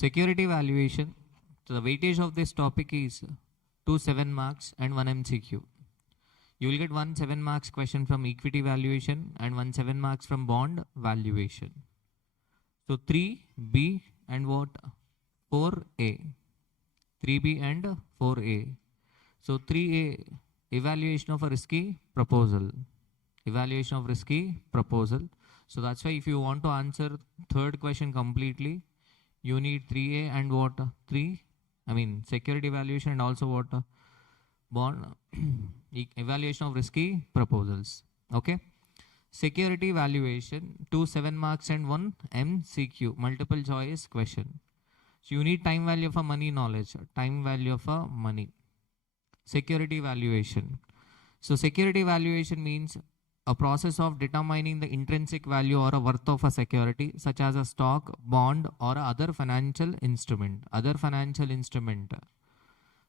Security valuation. So the weightage of this topic is 2 7 marks and 1 MCQ. You will get 1 7 marks question from equity valuation and 1 7 marks from bond valuation. So 3B and what? 4A. 3B and 4A. So 3A, evaluation of a risky proposal. Evaluation of risky proposal. So that's why if you want to answer third question completely, you need 3A and what? Security valuation and also what? Bond evaluation of risky proposals. Okay. Security valuation, 2 7 marks and 1 MCQ, multiple choice question. So you need time value for money knowledge, time value for money. Security valuation. So security valuation means a process of determining the intrinsic value or a worth of a security, such as a stock, bond, or other financial instrument.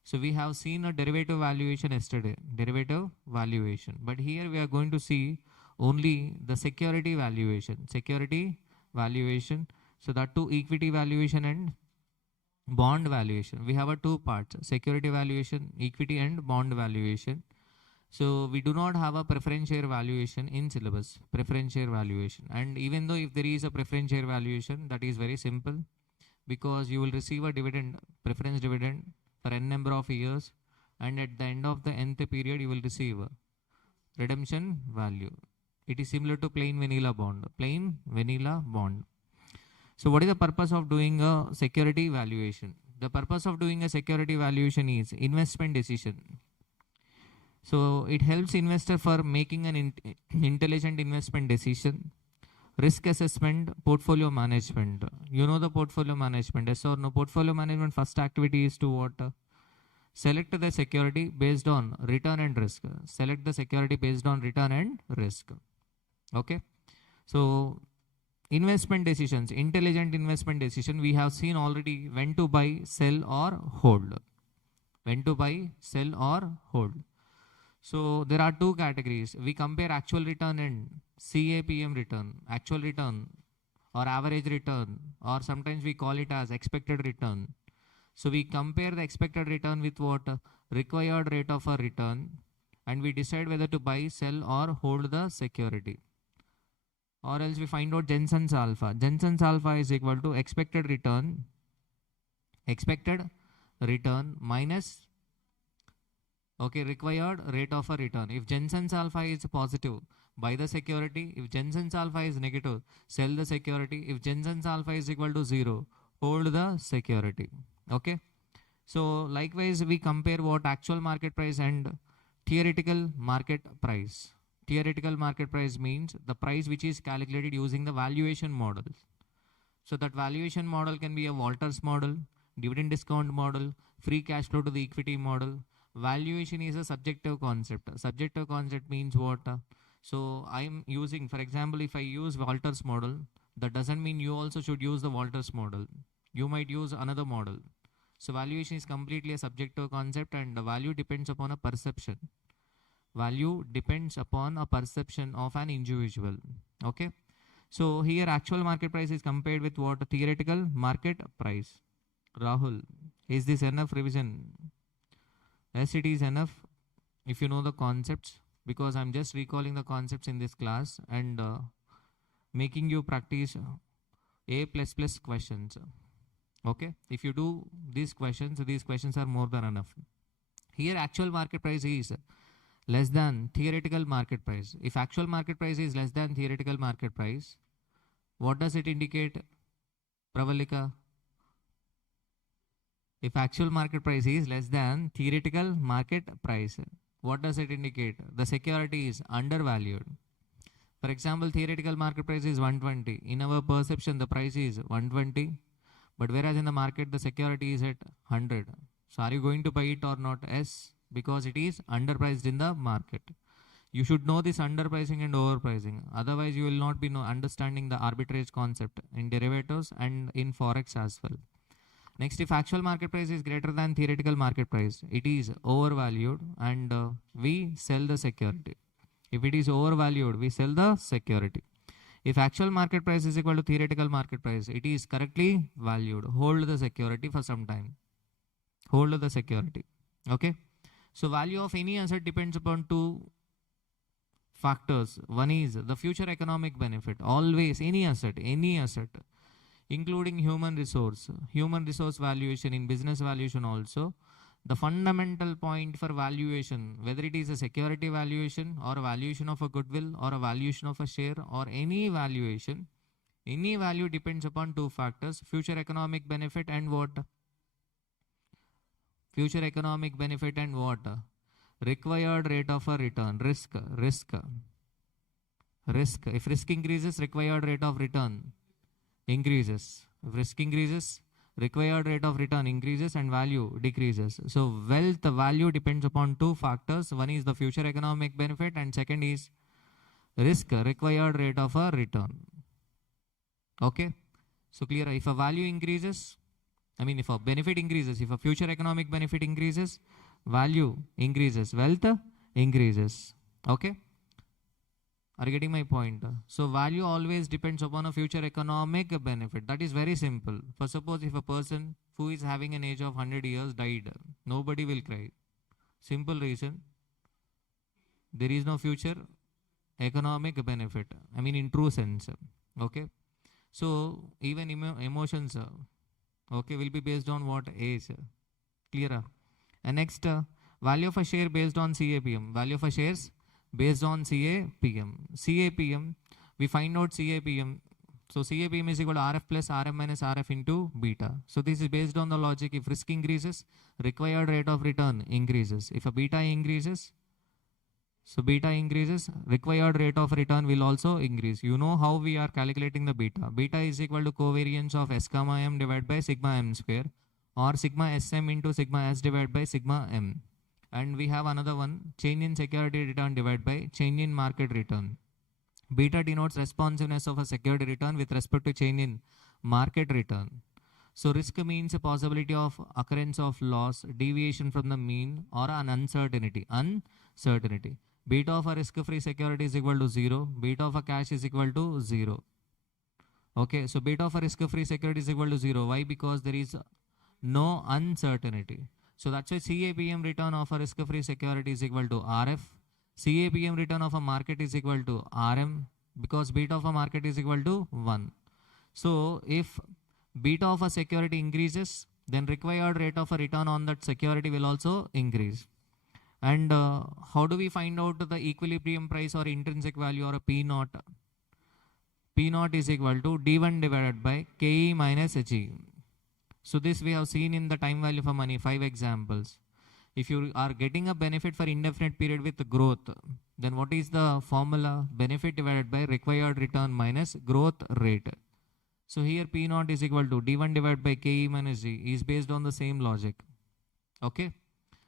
So we have seen a derivative valuation yesterday, derivative valuation. But here we are going to see only the security valuation. So that too equity valuation and bond valuation. We have a two parts, security valuation, equity and bond valuation. So we do not have a preference share valuation in syllabus, preference share valuation. And even though if there is a preference share valuation, that is very simple, because you will receive a dividend, preference dividend for n number of years, and at the end of the nth period you will receive redemption value. It is similar to plain vanilla bond. So what is the purpose of doing a security valuation? The purpose of doing a security valuation is investment decision. So it helps investor for making an intelligent investment decision, risk assessment, portfolio management. You know the portfolio management, yes or no? Portfolio management first activity is to what? Select the security based on return and risk. Select the security based on return and risk. Okay. So investment decisions, intelligent investment decision, we have seen already when to buy, sell or hold. When to buy, sell or hold. So there are two categories. We compare actual return and CAPM return, actual return or average return, or sometimes we call it as expected return. So we compare the expected return with what? Required rate of a return, and we decide whether to buy, sell or hold the security. Or else we find out Jensen's alpha. Jensen's alpha is equal to expected return minus required rate of a return. If Jensen's alpha is positive, buy the security. If Jensen's alpha is negative, sell the security. If Jensen's alpha is equal to 0, hold the security. Okay. So likewise, we compare what? Actual market price and theoretical market price. Theoretical market price means the price which is calculated using the valuation model. So that valuation model can be a Walters model, dividend discount model, free cash flow to the equity model. Valuation is a subjective concept. Subjective concept means what? So I'm using, for example, if I use Walters model, that doesn't mean you also should use the Walters model. You might use another model. So valuation is completely a subjective concept, and the value depends upon a perception. Value depends upon a perception of an individual. Okay. So here actual market price is compared with what? Theoretical market price. Rahul, is this enough revision? Yes, it is enough if you know the concepts, because I'm just recalling the concepts in this class and making you practice A++ questions. Okay. If you do these questions are more than enough. Here actual market price is less than theoretical market price. If actual market price is less than theoretical market price, what does it indicate, Pravalika? If actual market price is less than theoretical market price, what does it indicate? The security is undervalued. For example, theoretical market price is 120. In our perception, the price is 120, but whereas in the market, the security is at 100. So are you going to buy it or not? Yes, because it is underpriced in the market. You should know this underpricing and overpricing. Otherwise, you will not be understanding the arbitrage concept in derivatives and in Forex as well. Next, if actual market price is greater than theoretical market price, it is overvalued and we sell the security. If it is overvalued, we sell the security. If actual market price is equal to theoretical market price, it is correctly valued. Hold the security for some time. Hold the security. Okay. So value of any asset depends upon two factors. One is the future economic benefit. Always any asset, including human resource valuation in business valuation also. The fundamental point for valuation, whether it is a security valuation or a valuation of a goodwill or a valuation of a share or any valuation, any value depends upon two factors, future economic benefit and what? Future economic benefit and what? Required rate of a return, risk. If risk increases, required rate of return increases. If risk increases, required rate of return increases and value decreases. So wealth value depends upon two factors. One is the future economic benefit and second is risk, required rate of a return. Okay. So clear, if a value increases, if a benefit increases, if a future economic benefit increases, value increases, wealth increases. Okay. Are you getting my point? So value always depends upon a future economic benefit. That is very simple. For suppose if a person who is having an age of 100 years died, nobody will cry. Simple reason. There is no future economic benefit. In true sense. Okay. So even emotions, okay, will be based on what? Age. Clear? And next, value of a share based on CAPM. Value of a shares based on CAPM. CAPM, we find out CAPM. So CAPM is equal to RF plus RM minus RF into beta. So this is based on the logic. If risk increases, required rate of return increases. If a beta increases, required rate of return will also increase. You know how we are calculating the beta. Beta is equal to covariance of S comma M divided by sigma M square or sigma SM into sigma S divided by sigma M. And we have another one, change in security return divided by change in market return. Beta denotes responsiveness of a security return with respect to change in market return. So risk means a possibility of occurrence of loss, deviation from the mean or an uncertainty. Beta of a risk-free security is equal to 0. Beta of a cash is equal to 0. Okay, so beta of a risk-free security is equal to 0. Why? Because there is no uncertainty. So that's why CAPM return of a risk-free security is equal to RF. CAPM return of a market is equal to RM because beta of a market is equal to 1. So if beta of a security increases, then required rate of a return on that security will also increase. And how do we find out the equilibrium price or intrinsic value or a P naught? P naught is equal to D1 divided by KE minus G. So this we have seen in the time value for money, 5 examples. If you are getting a benefit for indefinite period with growth, then what is the formula? Benefit divided by required return minus growth rate. So here P naught is equal to D1 divided by KE minus G is based on the same logic. Okay.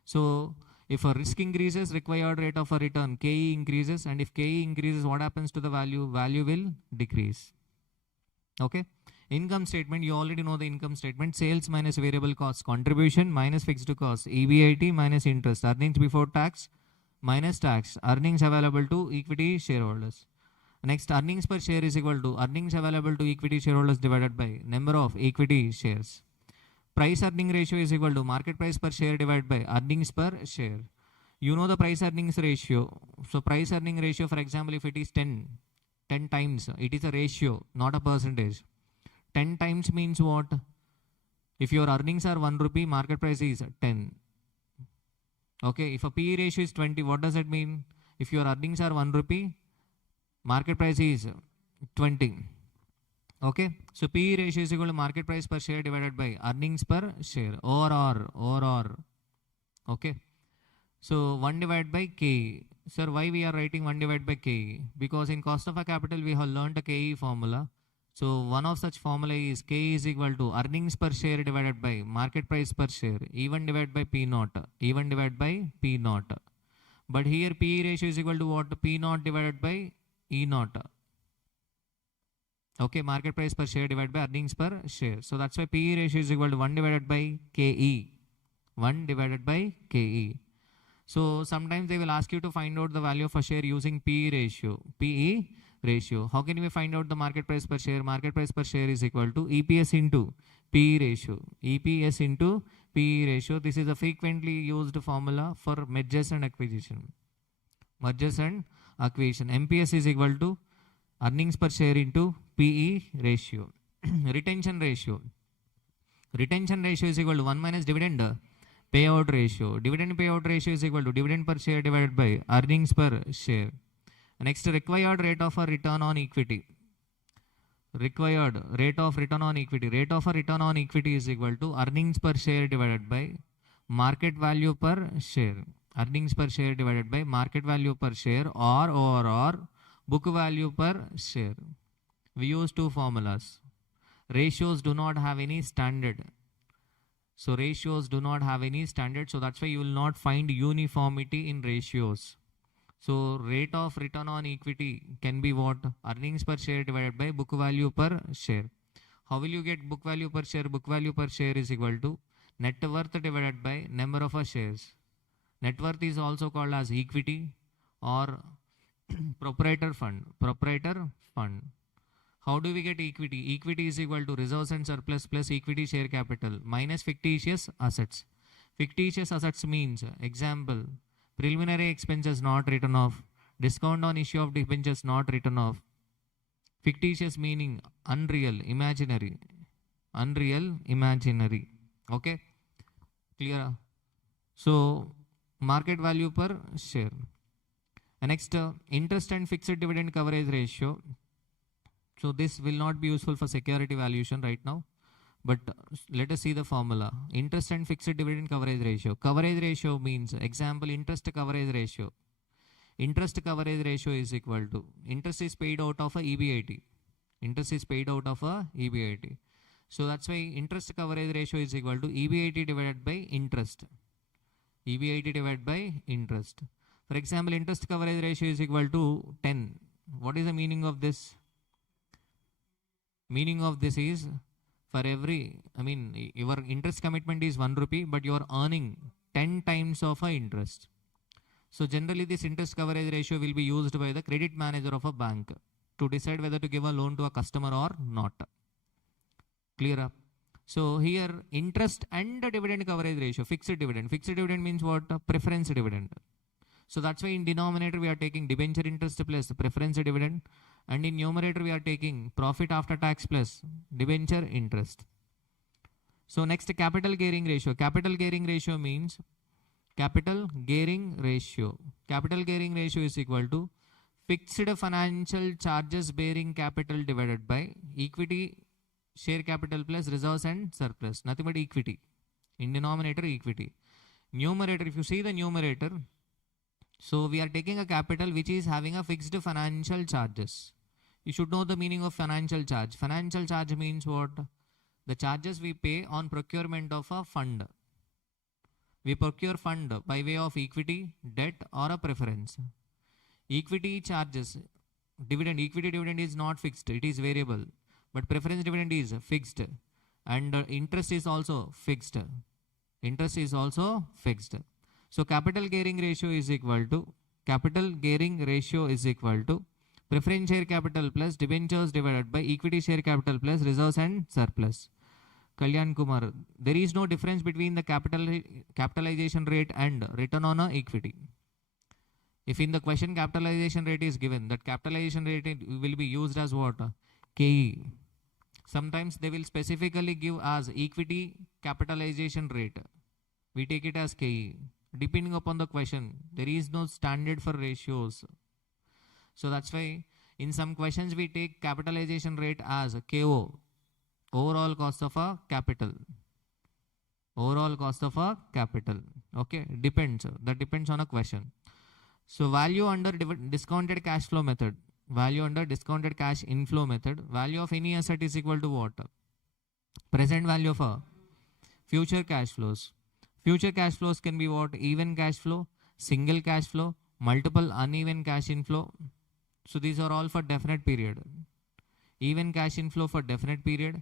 So if a risk increases, required rate of a return, KE increases, and if KE increases, what happens to the value? Value will decrease. Okay. Income statement, you already know the income statement. Sales minus variable cost, contribution minus fixed cost, EBIT minus interest, earnings before tax minus tax, earnings available to equity shareholders. Next, earnings per share is equal to earnings available to equity shareholders divided by number of equity shares. Price earning ratio is equal to market price per share divided by earnings per share. You know the price earnings ratio. So price earning ratio, for example, if it is 10 times, it is a ratio, not a percentage. 10 times means what? If your earnings are 1 rupee, market price is 10. Okay, if a PE ratio is 20, what does it mean? If your earnings are 1 rupee, market price is 20. Okay, so PE ratio is equal to market price per share divided by earnings per share or. Okay, so 1 divided by KE. Sir, why we are writing 1 divided by KE? Because in cost of a capital, we have learned a KE formula. So one of such formula is K is equal to earnings per share divided by market price per share, even divided by P naught, even divided by P naught. But here PE ratio is equal to what? P naught divided by E naught. Okay, market price per share divided by earnings per share. So that's why PE ratio is equal to 1 divided by KE. 1 divided by KE. So sometimes they will ask you to find out the value of a share using PE ratio. PE ratio. How can we find out the market price per share? Market price per share is equal to EPS into PE ratio. EPS into PE ratio. This is a frequently used formula for mergers and acquisition. Mergers and acquisition. MPS is equal to earnings per share into PE ratio. Retention ratio. Retention ratio is equal to 1 minus dividend payout ratio. Dividend payout ratio is equal to dividend per share divided by earnings per share. Next, required rate of a return on equity. Required rate of return on equity. Rate of a return on equity is equal to earnings per share divided by market value per share. Earnings per share divided by market value per share or book value per share. We use two formulas. Ratios do not have any standard. So ratios do not have any standard. So that's why you will not find uniformity in ratios. So rate of return on equity can be what? Earnings per share divided by book value per share. How will you get book value per share? Book value per share is equal to net worth divided by number of shares. Net worth is also called as equity or proprietor fund. Proprietor fund. How do we get equity? Equity is equal to reserves and surplus plus equity share capital minus fictitious assets. Fictitious assets means, example, preliminary expenses not written off, discount on issue of debentures not written off. Fictitious meaning unreal, imaginary. Unreal, imaginary. Okay? Clear? So, market value per share. And next, interest and fixed dividend coverage ratio. So this will not be useful for security valuation right now, but let us see the formula. Interest and fixed dividend coverage ratio. Coverage ratio means, example, interest coverage ratio. Interest coverage ratio is equal to, interest is paid out of a EBIT. Interest is paid out of a EBIT. So that's why interest coverage ratio is equal to EBIT divided by interest. EBIT divided by interest. For example, interest coverage ratio is equal to 10. What is the meaning of this? Meaning of this is, for every, your interest commitment is 1 rupee, but you are earning 10 times of a interest. So generally this interest coverage ratio will be used by the credit manager of a bank to decide whether to give a loan to a customer or not. Clear up? So here interest and dividend coverage ratio, fixed dividend. Fixed dividend means what? Preference dividend. So that's why in denominator we are taking debenture interest plus preference dividend, and in numerator we are taking profit after tax plus debenture interest. So next, capital gearing ratio. Capital gearing ratio means capital gearing ratio. Capital gearing ratio is equal to fixed financial charges bearing capital divided by equity share capital plus reserves and surplus. Nothing but equity. In denominator equity. Numerator, if you see the numerator, so we are taking a capital which is having a fixed financial charges. You should know the meaning of financial charge. Financial charge means what? The charges we pay on procurement of a fund. We procure fund by way of equity, debt or a preference. Equity charges, dividend, equity dividend is not fixed, it is variable. But preference dividend is fixed, and interest is also fixed. Interest is also fixed. So capital gearing ratio is equal to preference share capital plus debentures divided by equity share capital plus reserves and surplus. Kalyan Kumar, there is no difference between the capitalization rate and return on equity. If in the question capitalization rate is given, that capitalization rate will be used as what? KE. Sometimes they will specifically give as equity capitalization rate. We take it as KE. Depending upon the question, there is no standard for ratios. So that's why in some questions we take capitalization rate as KO, overall cost of a capital. Overall cost of a capital. Okay, depends. That depends on a question. So value under discounted cash flow method. Value under discounted cash inflow method. Value of any asset is equal to what? Present value of a future cash flows. Future cash flows can be what? Even cash flow, single cash flow, multiple uneven cash inflow. So these are all for definite period. Even cash inflow for definite period.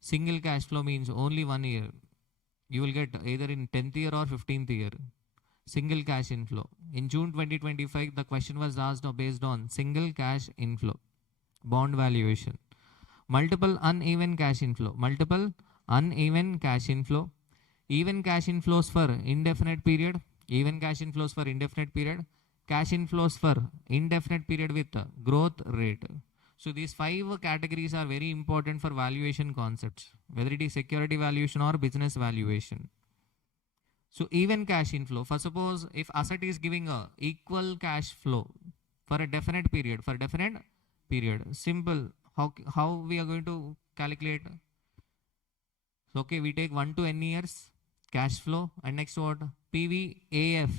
Single cash flow means only 1 year. You will get either in 10th year or 15th year. Single cash inflow. In June 2025, the question was asked based on single cash inflow. bond valuation. Multiple uneven cash inflow, multiple uneven cash inflow, even cash inflows for indefinite period, even cash inflows for indefinite period, cash inflows for indefinite period with growth rate. So these 5 categories are very important for valuation concepts, whether it is security valuation or business valuation. So even cash inflow, for suppose if asset is giving a equal cash flow for a definite period, simple, how we are going to calculate? So okay, we take 1 to n years cash flow, and next what? PVAF,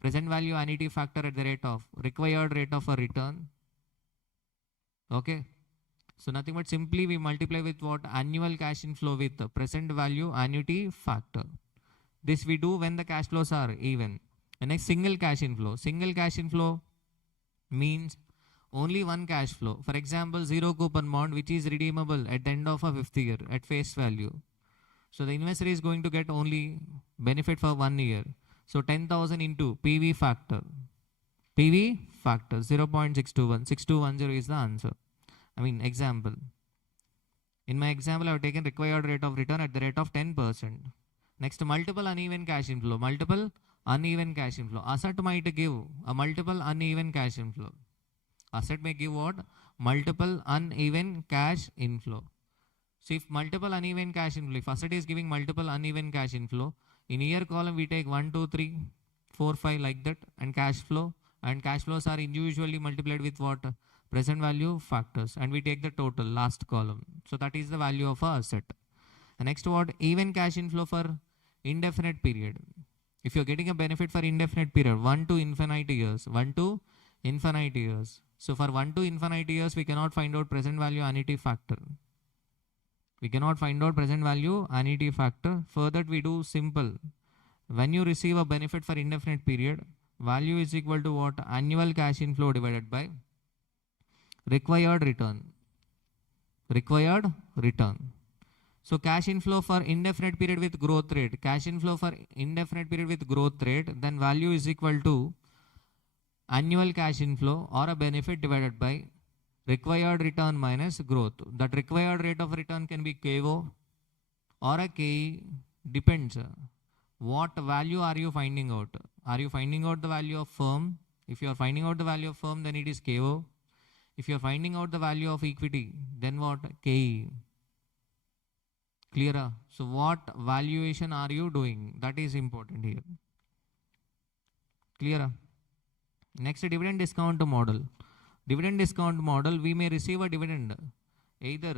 present value annuity factor at the rate of required rate of a return. Okay, so nothing but simply we multiply with what? Annual cash inflow with present value annuity factor. This we do when the cash flows are even. The next, single cash inflow. Single cash inflow means only one cash flow. For example, 0 coupon bond which is redeemable at the end of a 5th year at face value. So the investor is going to get only benefit for 1 year. So 10,000 into PV factor. PV factor 0.621. 6210 is the answer. I mean example. In my example, I have taken required rate of return at the rate of 10%. Next, multiple uneven cash inflow. Multiple uneven cash inflow. Asset might give a multiple uneven cash inflow. Asset may give what? Multiple uneven cash inflow. So if multiple uneven cash inflow, if asset is giving multiple uneven cash inflow, in year column we take 1, 2, 3, 4, 5 like that, and cash flow. And cash flows are individually multiplied with what? Present value factors, and we take the total last column. So that is the value of a asset. The next what? Even cash inflow for indefinite period. If you're getting a benefit for indefinite period, 1 to infinite years, 1 to infinite years. So for 1 to infinite years, we cannot find out present value annuity factor. We cannot find out present value annuity factor. Further, we do simple. When you receive a benefit for indefinite period, value is equal to what? Annual cash inflow divided by required return. Required return. So cash inflow for indefinite period with growth rate. Cash inflow for indefinite period with growth rate, then value is equal to annual cash inflow or a benefit divided by required return minus growth. That required rate of return can be KO or a KE, depends. What value are you finding out? Are you finding out the value of firm? If you are finding out the value of firm, then it is KO. If you are finding out the value of equity, then what? KE. Clearer? So what valuation are you doing? That is important here. Clearer? Next, dividend discount model. Dividend discount model, we may receive a dividend, either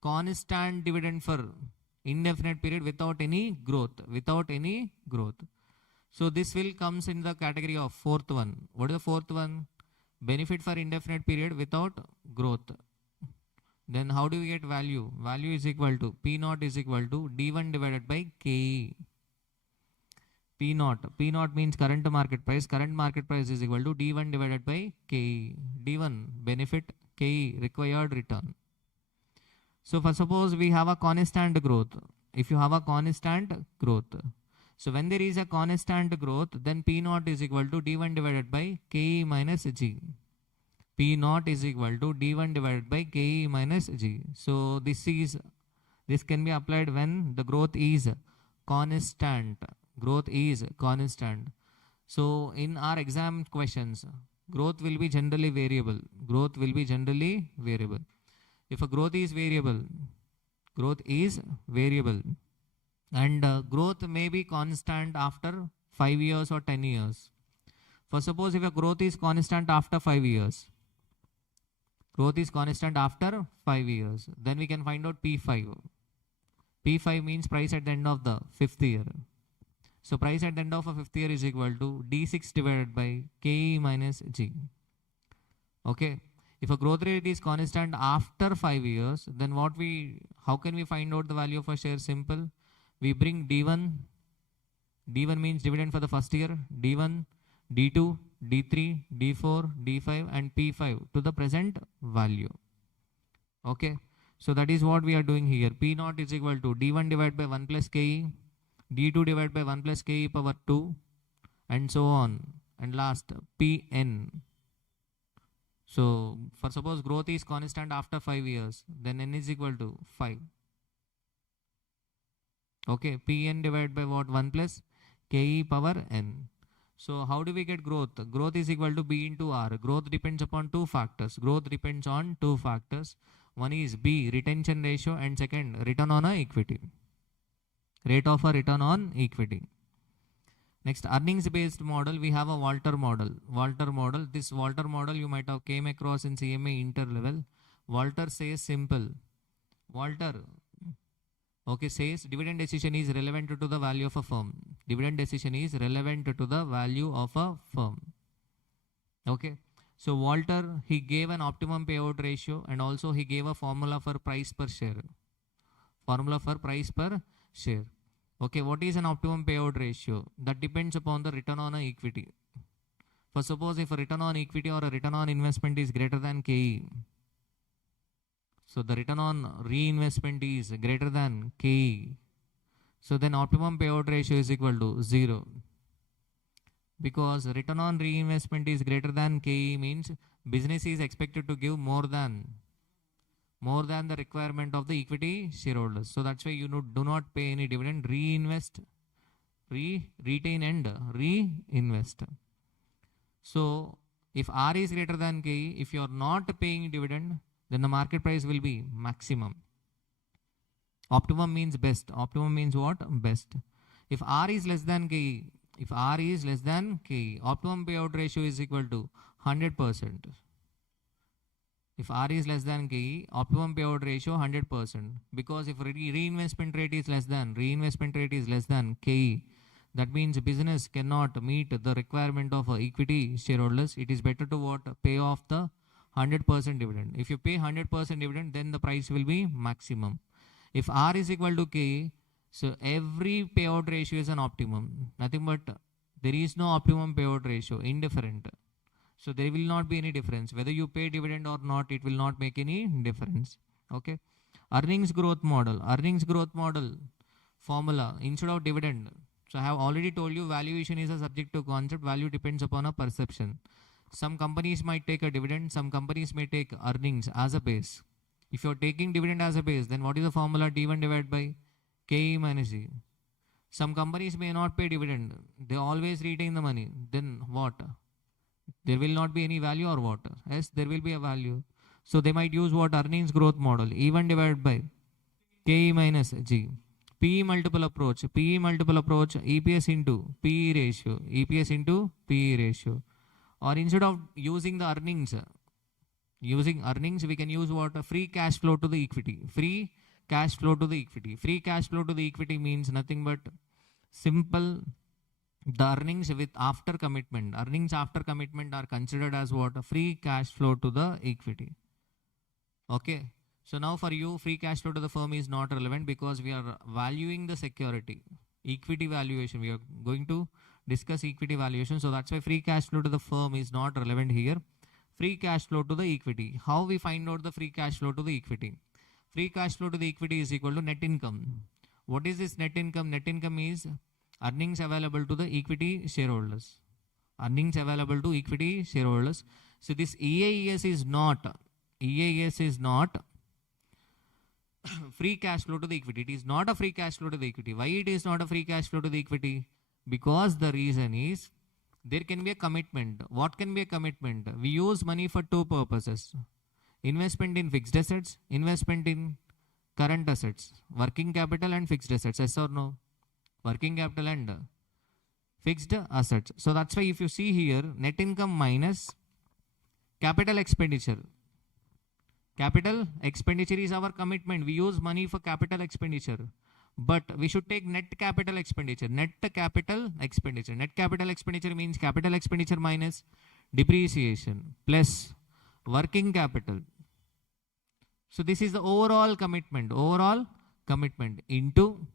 constant dividend for indefinite period without any growth, So this will comes in the category of fourth one. What is the fourth one? Benefit for indefinite period without growth. Then how do we get value? Value is equal to P0 is equal to D1 divided by KE. P0 means current market price. Current market price is equal to D1 divided by KE. D1 benefit, KE required return. So for suppose we have a constant growth. If you have a constant growth, so when there is a constant growth, then P0 is equal to D1 divided by KE minus G. P0 is equal to D1 divided by KE minus G. So this can be applied when the growth is constant. Growth is constant. So in our exam questions, growth will be generally variable. Growth will be generally variable. If a growth is variable, and growth may be constant after 5 years or 10 years. For suppose if a growth is constant after 5 years, then we can find out P5. P5 means price at the end of the 5th year. So price at the end of a 5th year is equal to D6 divided by KE minus G. Okay. If a growth rate is constant after 5 years, then how can we find out the value of a share? Simple. We bring D1. D1 means dividend for the first year. D1, D2, D3, D4, D5 and P5 to the present value. Okay. So that is what we are doing here. P0 is equal to D1 divided by 1 plus KE. D2 divided by 1 plus KE power 2 and so on. And last, Pn. So for suppose growth is constant after 5 years, then n is equal to 5. Okay, Pn divided by what? 1 plus Ke power n. So how do we get growth? Growth is equal to B into R. Growth depends upon two factors. Growth depends on two factors. One is B, retention ratio, and second, return on equity. Rate of a return on equity. Next, earnings based model, we have a Walter model. This Walter model you might have came across in CMA inter level. Walter says simple. Walter, okay, says dividend decision is relevant to the value of a firm. Dividend decision is relevant to the value of a firm. Okay. So Walter, he gave an optimum payout ratio and also he gave a formula for price per share. Okay, what is an optimum payout ratio? That depends upon the return on equity. For suppose if a return on equity or a return on investment is greater than KE, so the return on reinvestment is greater than KE, so then optimum payout ratio is equal to 0. Because return on reinvestment is greater than KE means business is expected to give more than the requirement of the equity shareholders. So that's why you do not pay any dividend, reinvest, retain and reinvest. So if R is greater than KE, if you are not paying dividend, then the market price will be maximum. Optimum means best. Optimum means what? Best. If R is less than KE, optimum payout ratio is equal to 100%. If R is less than KE, optimum payout ratio 100%. Because if reinvestment rate is less than KE, that means business cannot meet the requirement of equity shareholders. It is better to what? Pay off the 100% dividend. If you pay 100% dividend, then the price will be maximum. If R is equal to KE, so every payout ratio is an optimum. Nothing but there is no optimum payout ratio, indifferent. So there will not be any difference. Whether you pay dividend or not, it will not make any difference. Okay. Earnings growth model formula instead of dividend. So I have already told you valuation is a subjective concept. Value depends upon a perception. Some companies might take a dividend. Some companies may take earnings as a base. If you are taking dividend as a base, then what is the formula? D1 divided by KE minus G. Some companies may not pay dividend. They always retain the money. Then what? There will not be any value or what? Yes, there will be a value. So they might use what? Earnings growth model. E1 divided by KE minus G. PE multiple approach. EPS into PE ratio. Or instead of using the earnings, we can use what? Free cash flow to the equity. Free cash flow to the equity means nothing but simple. The earnings after commitment are considered as what? Free cash flow to the equity. Okay. So now for you, free cash flow to the firm is not relevant because we are valuing the security. Equity valuation. We are going to discuss equity valuation. So that's why free cash flow to the firm is not relevant here. Free cash flow to the equity. How we find out the free cash flow to the equity? Free cash flow to the equity is equal to net income. What is this net income? Net income is earnings available to the equity shareholders. So this EAS is not free cash flow to the equity. It is not a free cash flow to the equity. Why it is not a free cash flow to the equity? Because the reason is there can be a commitment. What can be a commitment? We use money for two purposes. Investment in fixed assets, investment in current assets, working capital and fixed assets. Yes or no? Working capital and fixed assets. So that's why if you see here, net income minus capital expenditure. Capital expenditure is our commitment. We use money for capital expenditure. But we should take net capital expenditure. Net capital expenditure means capital expenditure minus depreciation plus working capital. So this is the overall commitment into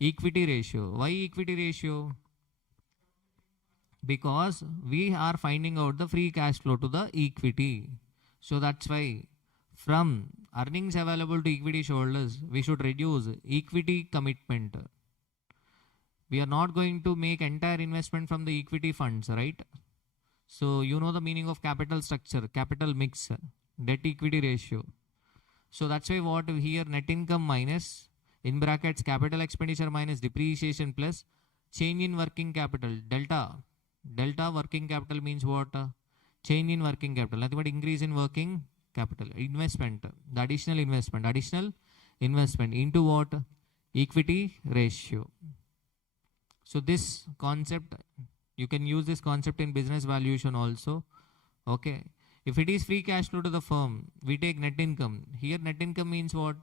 equity ratio. Why equity ratio? Because we are finding out the free cash flow to the equity. So that's why from earnings available to equity shareholders, we should reduce equity commitment. We are not going to make entire investment from the equity funds, right? So you know the meaning of capital structure, capital mix, debt equity ratio. So that's why what here net income minus in brackets capital expenditure minus depreciation plus change in working capital delta. Delta working capital means what? Change in working capital. Nothing but increase in working capital. Investment. The additional investment into what? Equity ratio. So this concept, you can use this concept in business valuation also. Okay. If it is free cash flow to the firm, we take net income. Here net income means what?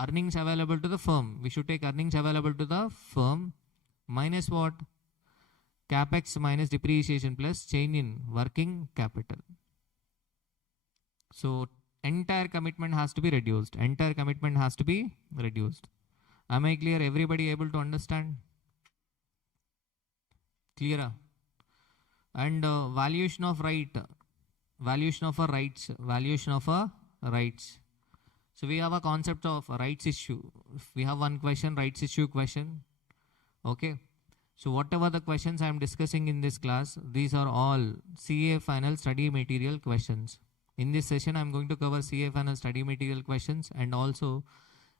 Earnings available to the firm. We should take earnings available to the firm minus what? Capex minus depreciation plus change in working capital. So entire commitment has to be reduced. Entire commitment has to be reduced. Am I clear? Everybody able to understand? Clear? And valuation of right. Valuation of a rights. Valuation of a rights. So we have a concept of rights issue. If we have one question, rights issue question. Okay. So whatever the questions I am discussing in this class, these are all CA final study material questions. In this session, I am going to cover CA final study material questions and also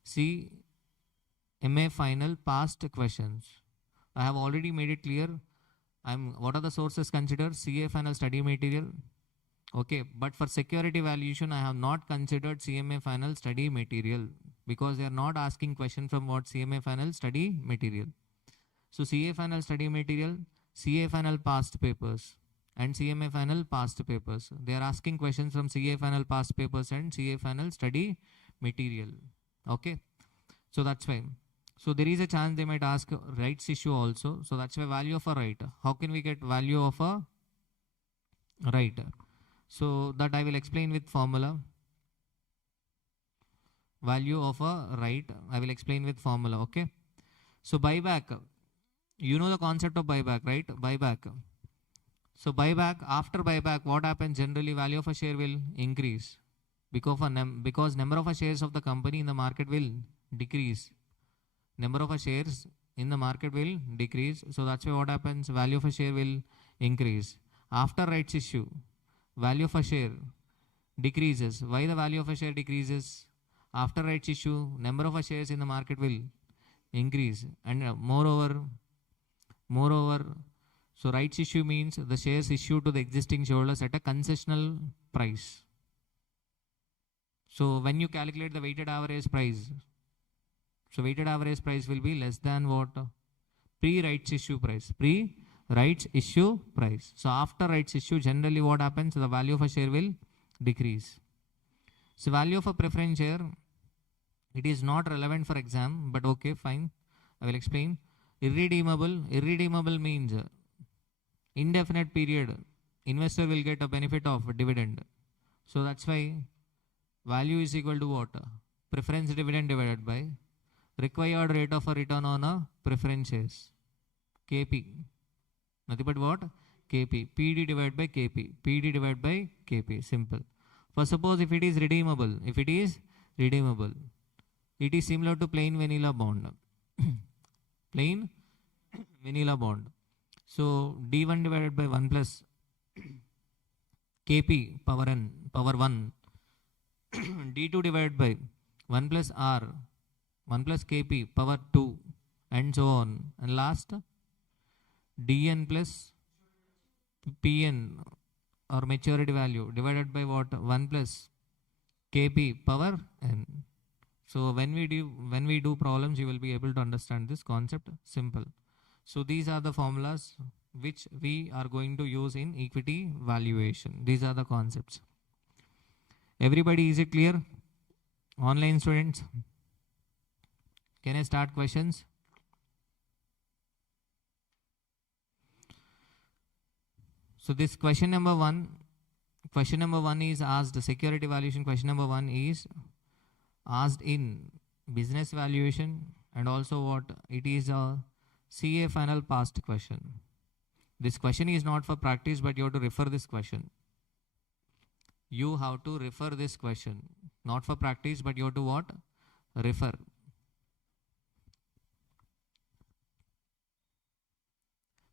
CMA final past questions. I have already made it clear. What are the sources considered? CA final study material. Okay, but for security valuation, I have not considered CMA final study material because they are not asking question from what CMA final study material. So CA final study material, CA final past papers and CMA final past papers. They are asking questions from CA final past papers and CA final study material. Okay, so that's why. So there is a chance they might ask rights issue also. So that's why value of a right. How can we get value of a right? So that I will explain with formula. Value of a right, I will explain with formula. Okay. So buyback. You know the concept of buyback, right? Buyback. So buyback, after buyback, what happens? Generally, value of a share will increase because number of shares of the company in the market will decrease. Number of shares in the market will decrease. So that's why what happens? Value of a share will increase. After rights issue, value of a share decreases. Why the value of a share decreases? After rights issue, number of shares in the market will increase. And moreover, so rights issue means the shares issued to the existing shareholders at a concessional price. So when you calculate the weighted average price, so weighted average price will be less than what? Pre-rights issue price. Pre-rights issue price. So after rights issue, generally what happens? The value of a share will decrease. So value of a preference share, it is not relevant for exam, but okay, fine. I will explain. Irredeemable means indefinite period. Investor will get a benefit of dividend. So that's why value is equal to what? Preference dividend divided by required rate of a return on a preference shares. KP. Nothing but what? KP. PD divided by KP. PD divided by KP. Simple. For suppose if it is redeemable, it is similar to plain vanilla bond. Plain vanilla bond. So D1 divided by 1 plus KP power n power 1. D2 divided by 1 plus R 1 plus KP power 2 and so on. And last DN plus PN or maturity value divided by what? 1 plus KP power n. So when we do problems, you will be able to understand this concept. Simple. So these are the formulas which we are going to use in equity valuation. These are the concepts. Everybody, is it clear? Online students, can I start questions? So this question number one is asked, the security valuation question number 1 is asked in business valuation, and also what? It is a CA final past question. This question is not for practice, but you have to refer this question. You have to refer this question. Not for practice, but you have to what? Refer.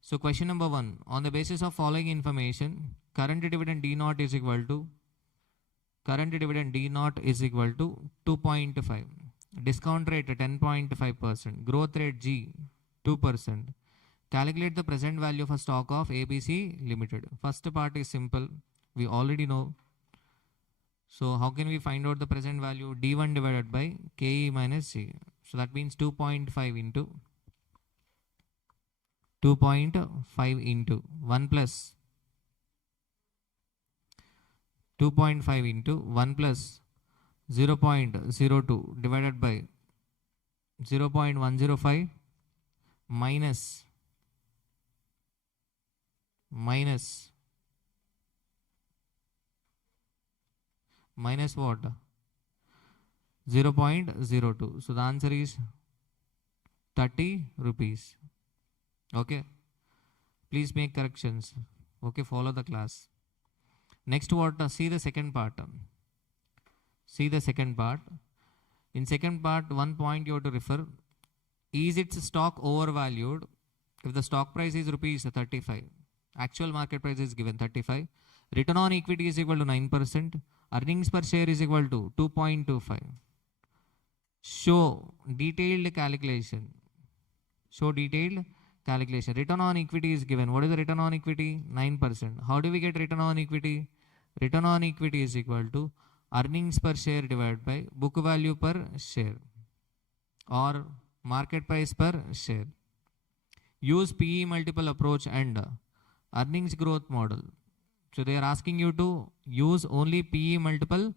So question number 1, on the basis of following information, current dividend D naught is equal to 2.5, discount rate 10.5%, growth rate G 2%. Calculate the present value of a stock of ABC Limited. First part is simple, we already know. So how can we find out the present value? D1 divided by KE minus C. So that means 2.5 into 1 plus 2.5 into 1 plus 0.02 divided by 0.105 minus what? 0.02. So the answer is 30 rupees. Okay. Please make corrections. Okay, follow the class. Next what? See the second part. In second part, one point you have to refer. Is its stock overvalued? If the stock price is rupees 35, actual market price is given 35, return on equity is equal to 9%, earnings per share is equal to 2.25. Show detailed calculation. Return on equity is given. What is the return on equity? 9%. How do we get return on equity? Return on equity is equal to earnings per share divided by book value per share or market price per share. Use PE multiple approach and earnings growth model. So they are asking you to use only PE multiple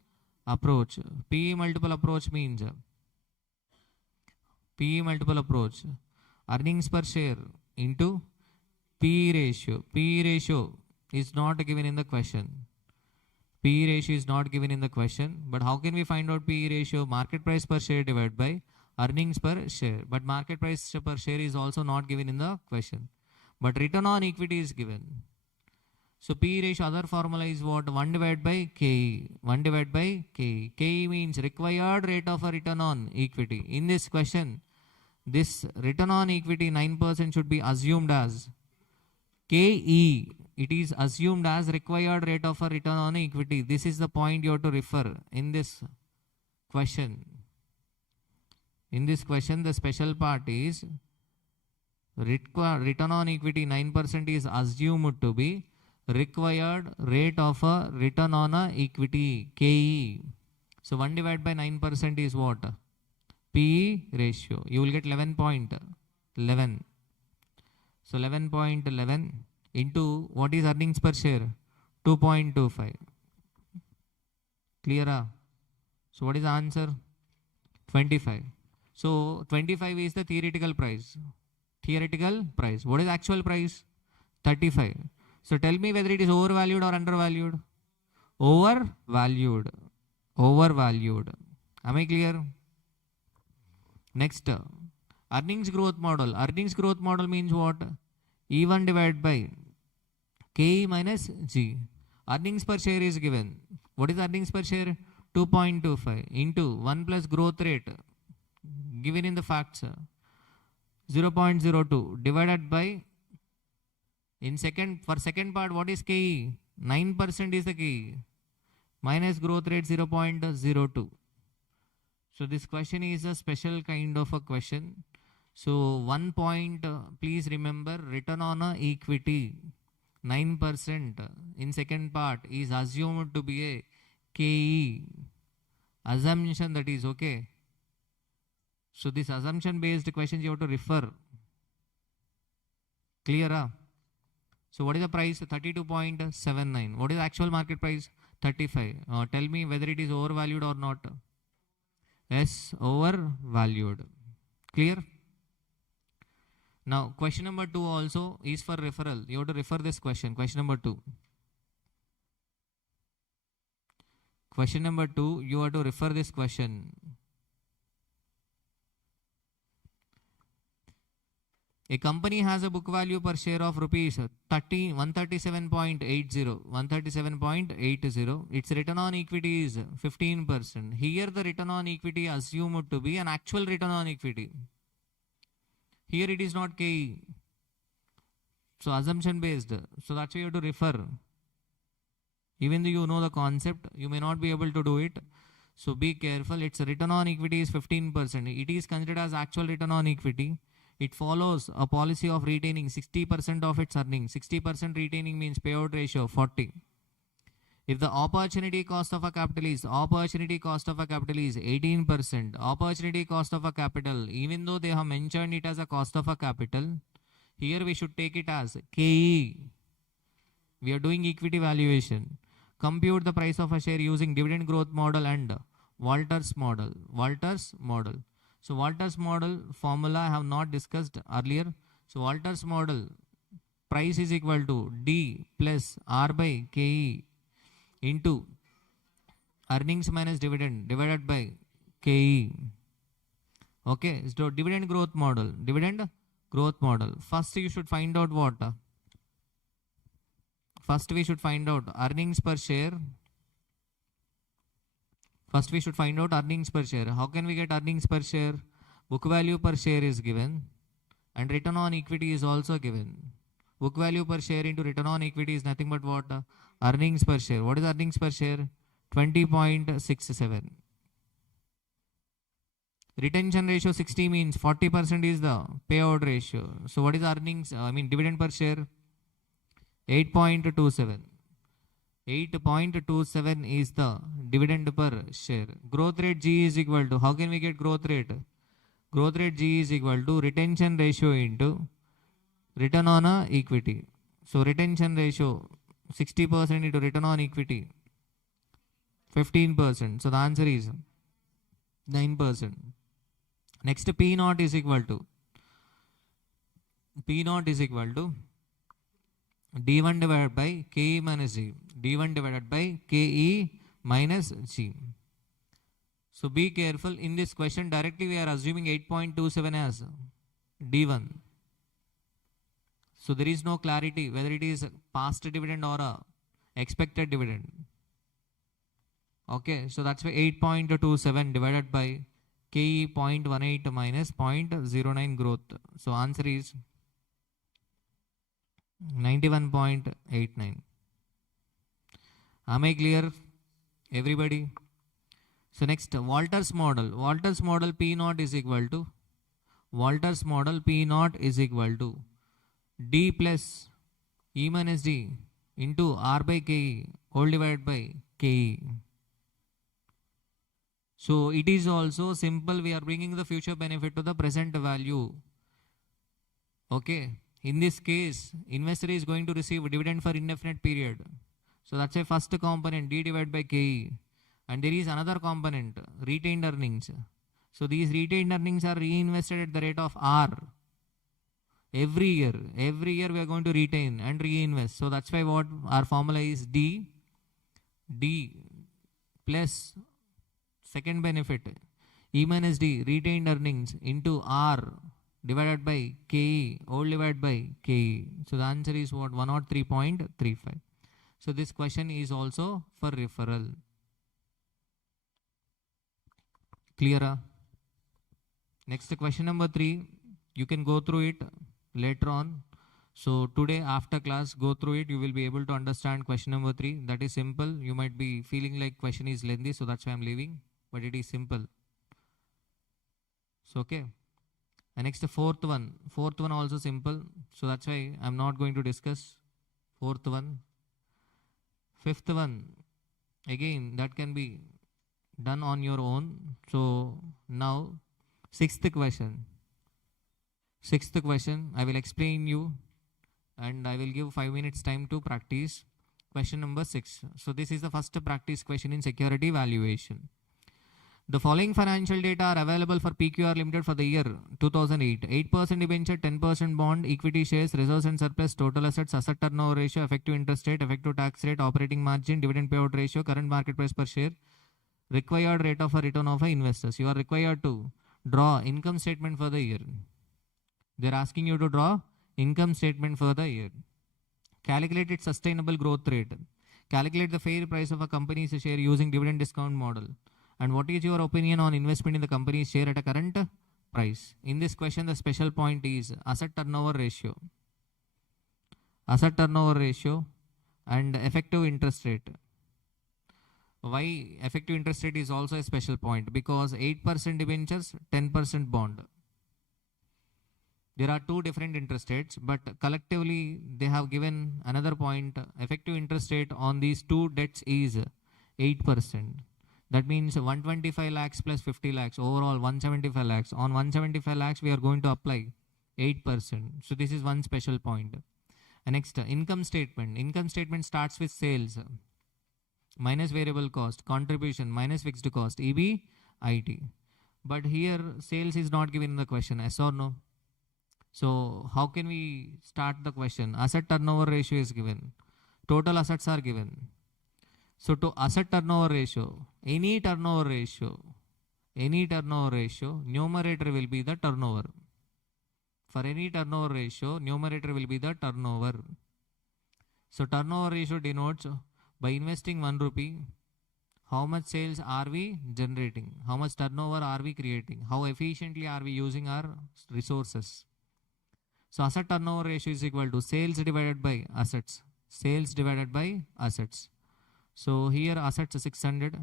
approach. PE multiple approach means earnings per share into PE ratio. PE ratio is not given in the question. But how can we find out PE ratio? Market price per share divided by earnings per share. But market price per share is also not given in the question. But return on equity is given. So PE ratio, other formula is what? 1 divided by KE. KE means required rate of a return on equity. In this question, this return on equity 9% should be assumed as KE. It is assumed as required rate of a return on equity. This is the point you have to refer in this question. The special part is return on equity 9% is assumed to be required rate of a return on a equity, KE. So 1 divided by 9% is what? PE ratio. You will get 11.11. So 11.11 into what is earnings per share? 2.25. Clear? So what is the answer? 25. So 25 is the theoretical price. What is actual price? 35. So tell me whether it is overvalued or undervalued. Overvalued. Am I clear? Next, earnings growth model. Earnings growth model means what? E1 divided by KE minus G. Earnings per share is given. What is earnings per share? 2.25 into 1 plus growth rate given in the facts 0.02 divided by, for second part, what is KE? 9% is the KE minus growth rate 0.02. So this question is a special kind of a question. So 1 point, please remember, return on a equity 9% in second part is assumed to be a KE. Assumption, that is okay. So this assumption based questions you have to refer. Clear? So what is the price? 32.79. What is the actual market price? 35. Tell me whether it is overvalued or not. Yes, overvalued. Clear? Now question number 2 also is for referral. You have to refer this question. Question number 2. You have to refer this question. A company has a book value per share of rupees 137.80. Its return on equity is 15%. Here the return on equity assumed to be an actual return on equity. Here it is not KE. So assumption based. So that's why you have to refer. Even though you know the concept, you may not be able to do it. So be careful. Its return on equity is 15%. It is considered as actual return on equity. It follows a policy of retaining 60% of its earnings. 60% retaining means payout ratio 40. If the opportunity cost of a capital is 18%, opportunity cost of a capital, even though they have mentioned it as a cost of a capital, here we should take it as KE. We are doing equity valuation. Compute the price of a share using dividend growth model and Walters model. So Walters model formula I have not discussed earlier. So Walters model, price is equal to D plus R by KE into earnings minus dividend divided by KE. Okay, so dividend growth model. First you should find out what? First we should find out earnings per share. How can we get earnings per share? Book value per share is given and return on equity is also given. Book value per share into return on equity is nothing but what? Earnings per share. What is earnings per share? 20.67. Retention ratio 60 means 40% is the payout ratio. So what is dividend per share? 8.27. 8.27 is the dividend per share. Growth rate G is equal to, how can we get growth rate? Growth rate G is equal to retention ratio into return on equity. So retention ratio 60% into return on equity 15%. So the answer is 9%. Next, P naught is equal to D1 divided by KE minus G. D1 divided by KE minus G. So be careful. In this question, directly we are assuming 8.27 as D1. So there is no clarity whether it is past dividend or a expected dividend. Okay, so that's why 8.27 divided by KE 0.18 minus 0.09 growth. So answer is 91.89. Am I clear, everybody? So next, Walters model. Walters model P naught is equal to D plus E minus D into R by KE whole divided by KE. So it is also simple. We are bringing the future benefit to the present value. Okay. In this case, investor is going to receive dividend for indefinite period. So that's a first component, D divided by KE. And there is another component, retained earnings. So these retained earnings are reinvested at the rate of R. Every year we are going to retain and reinvest. So that's why what our formula is D plus second benefit, E minus D, retained earnings into R divided by KE whole divided by KE. So the answer is what? 103.35. So this question is also for referral. Clear? Next, question number 3. You can go through it later on. So today after class, go through it. You will be able to understand question number 3. That is simple. You might be feeling like question is lengthy, so that's why I'm leaving. But it is simple. So okay. And next, the fourth one also simple. So that's why I'm not going to discuss fourth one. Fifth one, again, that can be done on your own. So now, sixth question, I will explain you and I will give 5 minutes time to practice. Question number 6. So this is the first practice question in security valuation. The following financial data are available for PQR Limited for the year 2008. 8% debenture, 10% bond, equity shares, reserves and surplus, total assets, asset turnover ratio, effective interest rate, effective tax rate, operating margin, dividend payout ratio, current market price per share, required rate of a return of investors. You are required to draw income statement for the year. They are asking you to draw income statement for the year. Calculate its sustainable growth rate. Calculate the fair price of a company's share using dividend discount model. And what is your opinion on investment in the company's share at a current price? In this question, the special point is asset turnover ratio. asset turnover ratio, and effective interest rate. Why effective interest rate is also a special point? Because 8% debentures, 10% bond. There are two different interest rates, but collectively they have given another point. Effective interest rate on these two debts is 8%. That means 125 lakhs plus 50 lakhs, overall 175 lakhs. On 175 lakhs, we are going to apply 8%. So this is one special point. And next, income statement. Income statement starts with sales minus variable cost, contribution minus fixed cost, EBIT. But here sales is not given in the question, yes or no? So how can we start the question? Asset turnover ratio is given. Total assets are given. So to asset turnover ratio, any turnover ratio, numerator will be the turnover. For any turnover ratio, numerator will be the turnover. So turnover ratio denotes by investing 1 rupee, how much sales are we generating? How much turnover are we creating? How efficiently are we using our resources? So asset turnover ratio is equal to sales divided by assets. Sales divided by assets. So here assets are 600.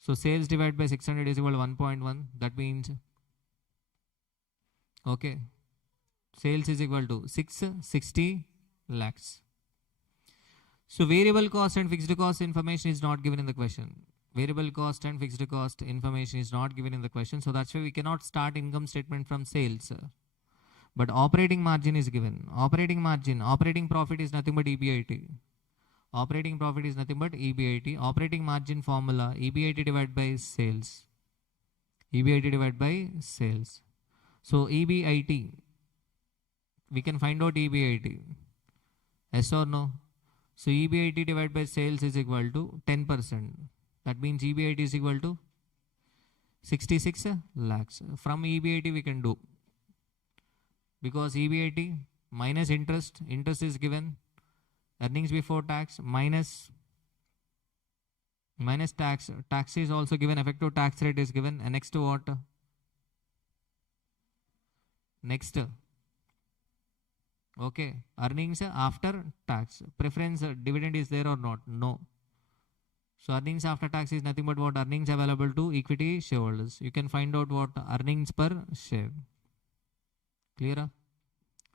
So sales divided by 600 is equal to 1.1. That means, okay, sales is equal to 660 lakhs. So variable cost and fixed cost information is not given in the question. Variable cost and fixed cost information is not given in the question. So that's why we cannot start income statement from sales. But operating margin is given. Operating margin, operating profit is nothing but EBIT. Operating profit is nothing but EBIT. Operating margin formula, EBIT divided by sales. EBIT divided by sales. So EBIT, we can find out EBIT. Yes or no? So EBIT divided by sales is equal to 10%. That means EBIT is equal to 66 lakhs. From EBIT we can do. Because EBIT minus interest is given, earnings before tax minus tax is also given, effective tax rate is given, and next to what? Next, okay, earnings after tax. Preference dividend is there or not? No. So earnings after tax is nothing but what? Earnings available to equity shareholders. You can find out what? Earnings per share. Clear?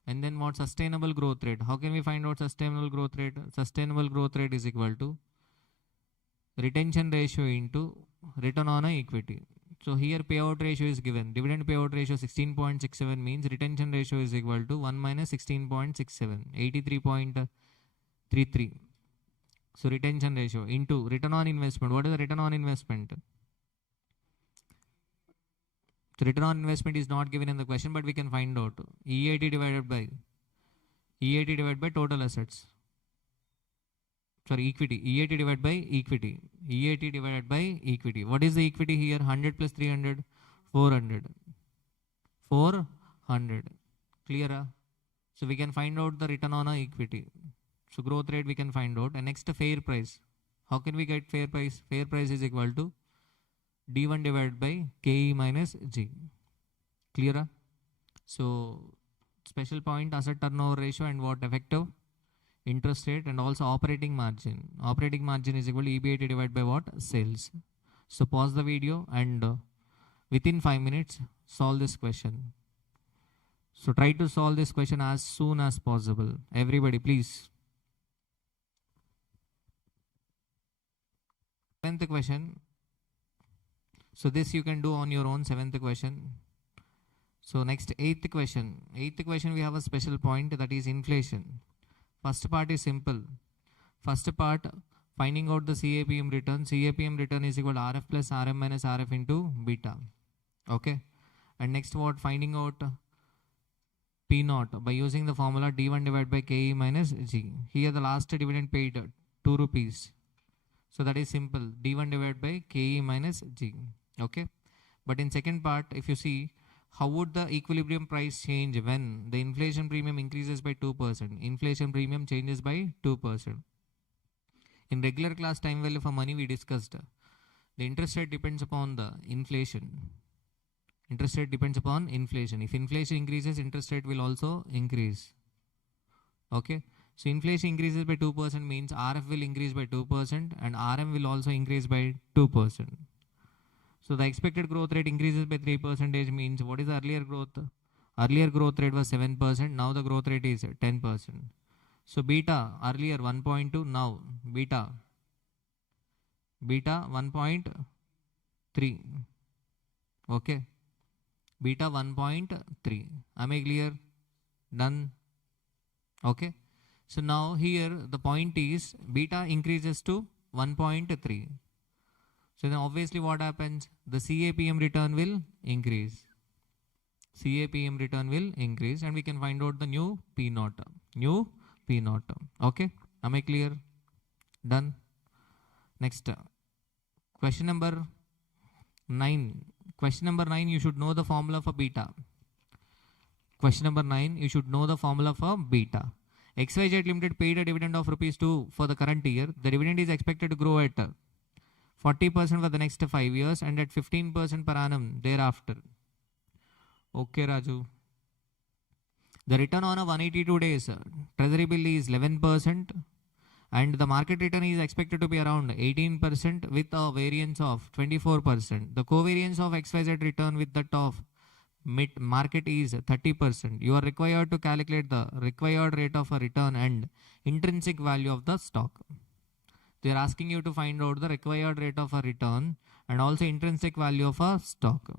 And then what? Sustainable growth rate. How can we find out sustainable growth rate? Sustainable growth rate is equal to retention ratio into return on equity. So here payout ratio is given. Dividend payout ratio 16.67 means retention ratio is equal to 1 minus 16.67, 83.33. So retention ratio into return on investment. What is the return on investment? So return on investment is not given in the question, but we can find out. EAT divided by total assets. Sorry, equity. EAT divided by equity. EAT divided by equity. What is the equity here? 100 plus 300, 400. 400. Clear? So we can find out the return on equity. So growth rate we can find out. And next, fair price. How can we get fair price? Fair price is equal to D1 divided by KE minus G. Clear? So special point, asset turnover ratio and what? Effective interest rate and also operating margin. Operating margin is equal to EBIT divided by what? Sales. So pause the video and within 5 minutes solve this question. So try to solve this question as soon as possible. Everybody please. 7th question. So this you can do on your own. 7th question. So next 8th question. 8th question we have a special point, that is inflation. First part is simple. First part, finding out the CAPM return. CAPM return is equal to RF plus RM minus RF into beta. Okay. And next what? Finding out P0 by using the formula D1 divided by KE minus G. Here the last dividend paid 2 rupees. So that is simple. D1 divided by KE minus G. Okay. But in second part, if you see, how would the equilibrium price change when the inflation premium increases by 2%? Inflation premium changes by 2%. In regular class time value for money we discussed, the interest rate depends upon the inflation. Interest rate depends upon inflation. If inflation increases, interest rate will also increase. Okay. So inflation increases by 2% means RF will increase by 2% and RM will also increase by 2%. So the expected growth rate increases by 3% means what is the earlier growth? Earlier growth rate was 7%, now the growth rate is 10%. So beta earlier 1.2, now beta 1.3. Okay, beta 1.3. Am I clear? Done. Okay. So now here the point is beta increases to 1.3. So then obviously what happens? The CAPM return will increase. CAPM return will increase and we can find out the new P naught. New P naught. Okay. Am I clear? Done. Next. Question number 9. Question number 9, you should know the formula for beta. Question number 9, you should know the formula for beta. XYZ Limited paid a dividend of ₹2 for the current year. The dividend is expected to grow at 40% for the next 5 years and at 15% per annum thereafter. Okay, Raju. The return on a 182 days treasury bill is 11% and the market return is expected to be around 18% with a variance of 24%. The covariance of XYZ return with that of mid market is 30%. You are required to calculate the required rate of a return and intrinsic value of the stock. They are asking you to find out the required rate of a return and also intrinsic value of a stock.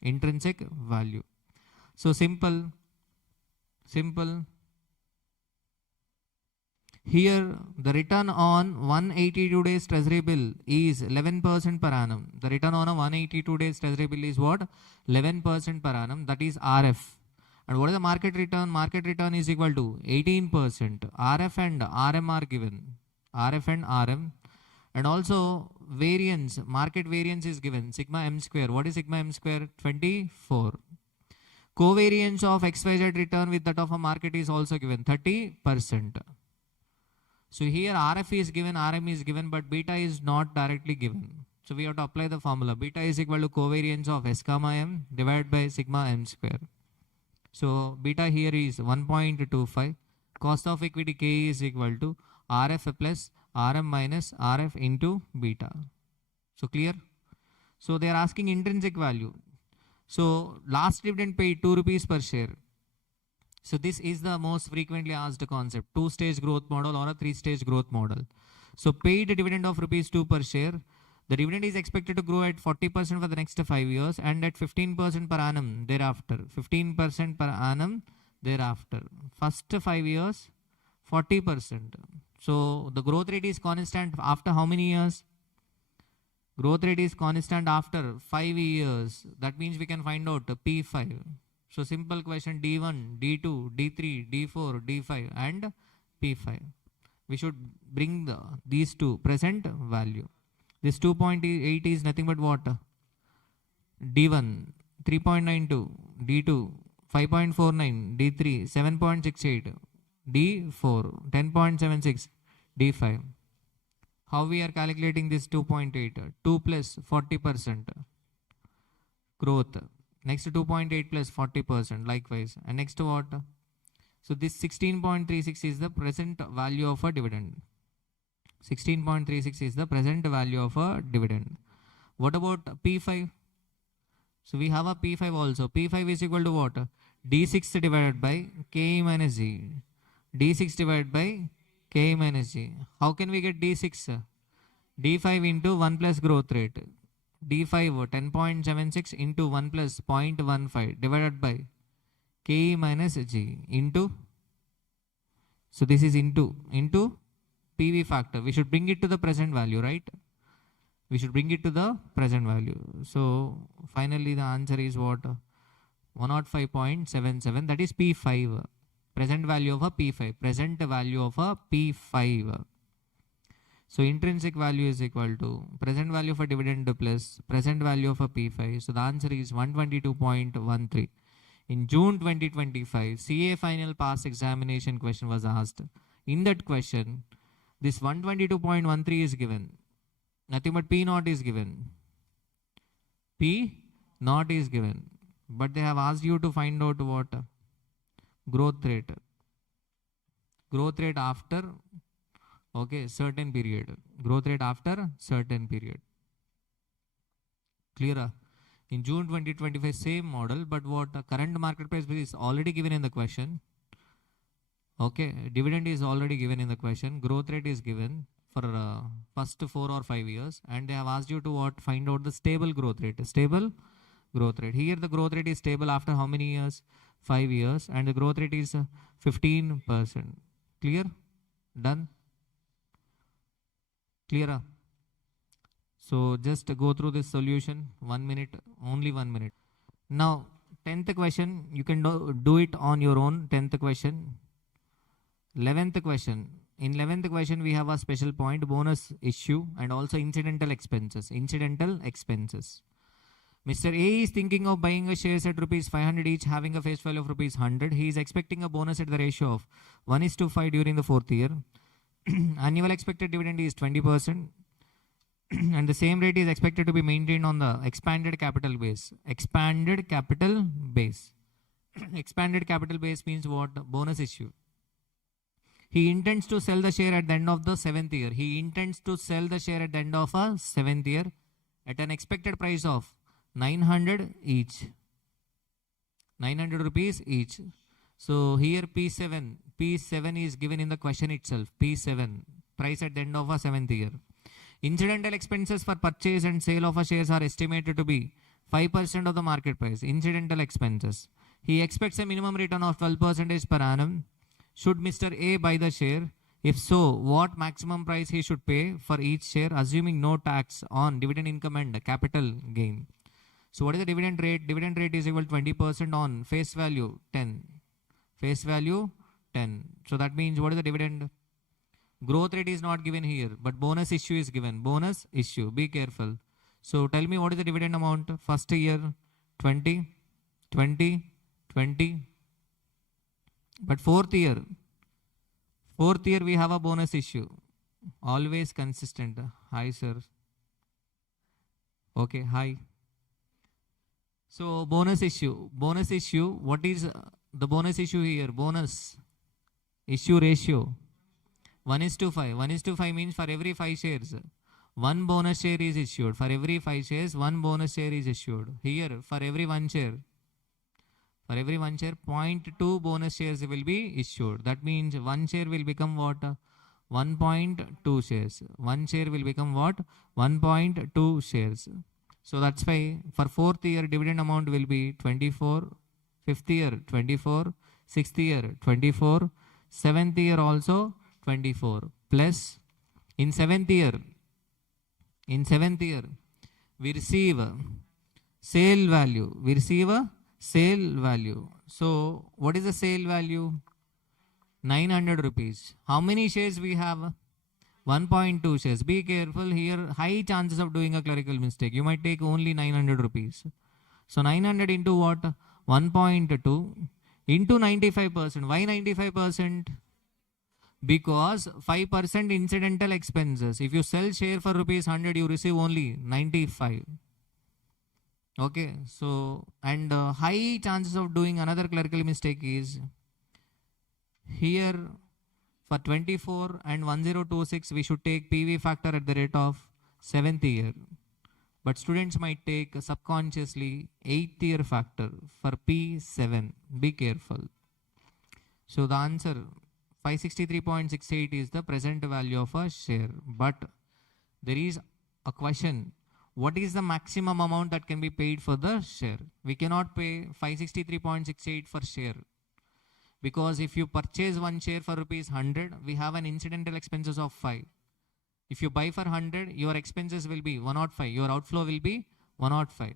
Intrinsic value. So simple. Here the return on 182 days treasury bill is 11% per annum. The return on a 182 days treasury bill is what? 11% per annum. That is RF. And what is the market return? Market return is equal to 18%. RF and RM are given. RF and RM. And also variance, market variance is given. Sigma M square. What is sigma M square? 24. Covariance of XYZ return with that of a market is also given. 30%. So here RF is given, RM is given, but beta is not directly given. So we have to apply the formula. Beta is equal to covariance of S comma M divided by sigma M square. So beta here is 1.25. Cost of equity K is equal to RF plus RM minus RF into beta. So clear? So they are asking intrinsic value. So last dividend paid 2 rupees per share. So this is the most frequently asked concept, 2-stage growth model or a 3-stage growth model. So paid dividend of ₹2 per share. The dividend is expected to grow at 40% for the next 5 years and at 15% per annum thereafter. 15% per annum thereafter. First 5 years, 40%. So the growth rate is constant after how many years? Growth rate is constant after 5 years. That means we can find out P5. So simple question, D1, D2, D3, D4, D5 and P5. We should bring these two present value. This 2.8 is nothing but what? D1, 3.92, D2, 5.49, D3, 7.68, D4, 10.76, D5. How we are calculating this 2.8? 2 plus 40% growth. Next 2.8 plus 40% likewise. And next what? So this 16.36 is the present value of a dividend. 16.36 is the present value of a dividend. What about P5? So we have a P5 also. P5 is equal to what? D6 divided by K minus G. D6 divided by K minus G. How can we get D6? D5 into 1 plus growth rate. D5 10.76 into 1 plus 0.15 divided by K minus G into, so this is into PV factor. We should bring it to the present value, right? We should bring it to the present value. So finally the answer is what? 105.77. That is P5. Present value of a P5. Present value of a P5. So intrinsic value is equal to present value for dividend plus present value of a P5. So the answer is 122.13. In June 2025, CA final pass examination question was asked. In that question, this 122.13 is given. Nothing but P naught is given. P naught is given. But they have asked you to find out what? Growth rate. growth rate after, okay, certain period. Growth rate after certain period. Clear? In June 2025, same model, but what current market price is already given in the question. Okay, dividend is already given in the question. Growth rate is given for first 4 or 5 years, and they have asked you to what? Find out the stable growth rate. Stable growth rate. Here the growth rate is stable after how many years? 5 years, and the growth rate is 15%. Clear? Done? Clear? So just go through this solution. 1 minute, only 1 minute. Now, 10th question, you can do it on your own. 10th question. 11th question. In 11th question, we have a special point, bonus issue, and also incidental expenses. Incidental expenses. Mr. A is thinking of buying a shares at rupees 500 each, having a face value of rupees 100. He is expecting a bonus at the ratio of 1:5 during the 4th year. Annual expected dividend is 20%. And the same rate is expected to be maintained on the expanded capital base. Expanded capital base. Expanded capital base means what? Bonus issue. He intends to sell the share at the end of the 7th year. He intends to sell the share at the end of a 7th year at an expected price of 900 each. 900 rupees each. So here P7. P7 is given in the question itself. P7. Price at the end of a 7th year. Incidental expenses for purchase and sale of a shares are estimated to be 5% of the market price. Incidental expenses. He expects a minimum return of 12% per annum. Should Mr. A buy the share? If so, what maximum price he should pay for each share, assuming no tax on dividend income and capital gain? So what is the dividend rate? Dividend rate is equal to 20% on face value 10. Face value 10. So that means what is the dividend? Growth rate is not given here, but bonus issue is given. Bonus issue. Be careful. So tell me what is the dividend amount? First year 20, 20, 20. But 4th year we have a bonus issue. Always consistent. Hi, sir. Okay, hi. So bonus issue. Bonus issue. What is the bonus issue here? Bonus issue ratio. 1:5. 1:5 means for every 5 shares, 1 bonus share is issued. For every 5 shares, 1 bonus share is issued. Here, for every 1 share, 0.2 bonus shares will be issued. That means 1 share will become what? 1.2 shares. 1 share will become what? 1.2 shares. So that's why for 4th year, dividend amount will be 24. 5th year, 24. 6th year, 24. 7th year also 24. Plus in 7th year, we receive sale value. We receive a sale value. So what is the sale value? 900 rupees. How many shares we have? 1.2 shares. Be careful here. High chances of doing a clerical mistake. You might take only 900 rupees. So 900 into what? 1.2 into 95%. Why 95%? Because 5% incidental expenses. If you sell share for rupees 100, you receive only 95. Okay, so and high chances of doing another clerical mistake is here for 24 and 1026 we should take PV factor at the rate of 7th year. But students might take subconsciously 8th year factor for P7. Be careful. So the answer 563.68 is the present value of a share. But there is a question. What is the maximum amount that can be paid for the share? We cannot pay 563.68 for share. Because if you purchase 1 share for rupees 100, we have an incidental expenses of 5. If you buy for 100, your expenses will be 105. Your outflow will be 105.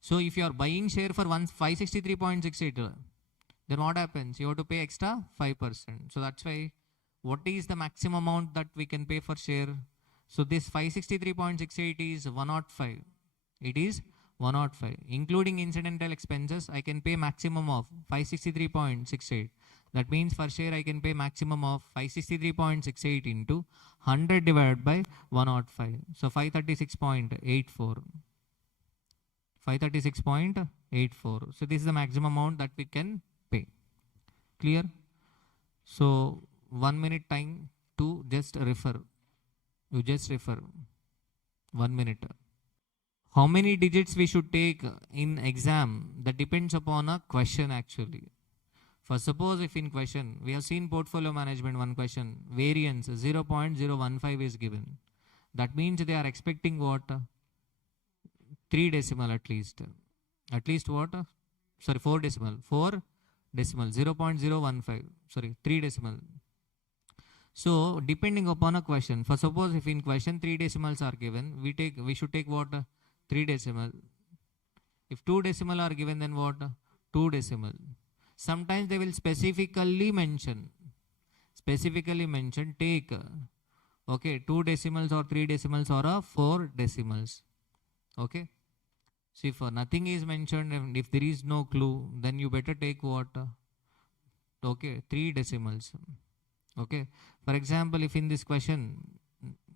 So if you are buying share for 563.68, then what happens? You have to pay extra 5%. So that's why what is the maximum amount that we can pay for share? So this 563.68 is 105. It is 105. Including incidental expenses, I can pay maximum of 563.68. That means for share I can pay maximum of 563.68 into 100 divided by 105. So 536.84. 536.84. So this is the maximum amount that we can pay. Clear? So 1 minute time to just refer. You just refer 1 minute. How many digits we should take in exam? That depends upon a question actually. For suppose if in question, we have seen portfolio management one question, variance 0.015 is given. That means they are expecting what? 3 decimal at least. At least what? Sorry, 4 decimal. 4 decimal, 0.015. Sorry, 3 decimal. So depending upon a question, for suppose if in question 3 decimals are given, we should take what? 3 decimal. If 2 decimal are given, then what? 2 decimal. Sometimes they will specifically mention take, okay, 2 decimals or 3 decimals or 4 decimals. Okay. So if nothing is mentioned and if there is no clue, then you better take what? Okay, 3 decimals. Okay. For example, if in this question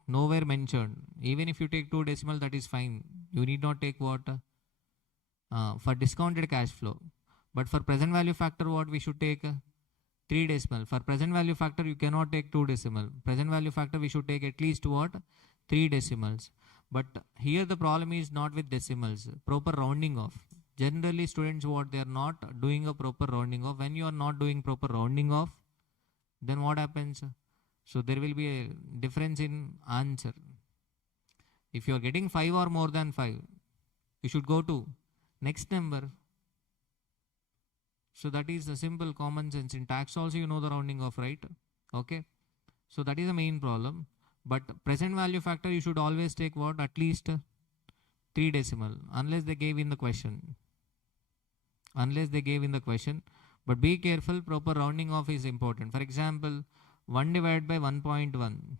nowhere mentioned, even if you take 2 decimal, that is fine. You need not take what? For discounted cash flow. But for present value factor, what we should take? 3 decimal. For present value factor, you cannot take 2 decimal. Present value factor, we should take at least what? 3 decimals. But here the problem is not with decimals, proper rounding off. Generally students, what they are not doing a proper rounding off. When you are not doing proper rounding off, then what happens? So there will be a difference in answer. If you are getting 5 or more than 5, you should go to next number. So that is a simple common sense. In tax also you know the rounding off, right? Okay. So that is the main problem. But present value factor you should always take what? At least 3 decimal unless they gave in the question. But be careful, proper rounding off is important. For example, 1 divided by 1.1.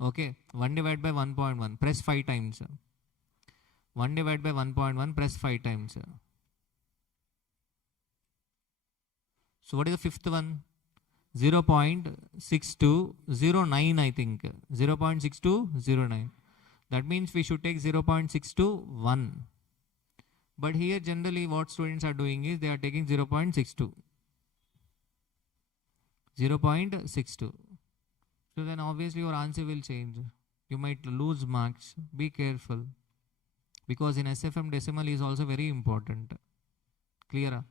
Okay, 1 divided by 1.1, press 5 times. 1 divided by 1.1, press 5 times. So what is the fifth one? 0.6209, I think. 0.6209. That means we should take 0.621. But here generally what students are doing is they are taking 0.62. 0.62. So then obviously your answer will change. You might lose marks. Be careful. Because in SFM decimal is also very important. Clear?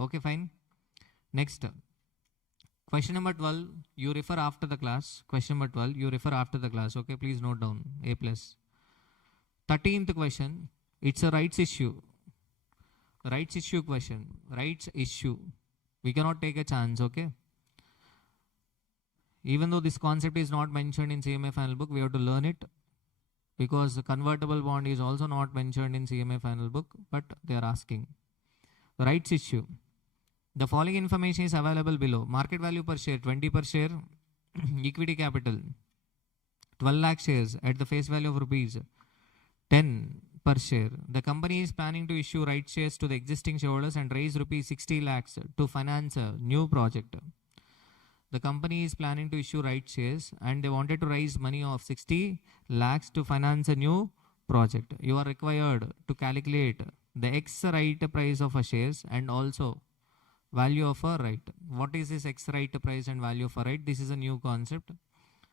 Okay, fine. Next. Question number 12, you refer after the class. Question number 12, you refer after the class. Okay, please note down. A+. 13th question, it's a rights issue. Rights issue question. Rights issue. We cannot take a chance, okay? Even though this concept is not mentioned in CMA final book, we have to learn it. Because the convertible bond is also not mentioned in CMA final book, but they are asking. Rights issue. The following information is available below. Market value per share, 20 per share. Equity capital, 12 lakh shares at the face value of rupees 10 per share. The company is planning to issue rights shares to the existing shareholders and raise rupees 60 lakhs to finance a new project. The company is planning to issue rights shares and they wanted to raise money of 60 lakhs to finance a new project. You are required to calculate the X right price of a shares and also value of a right. What is this X right price and value of a right? This is a new concept.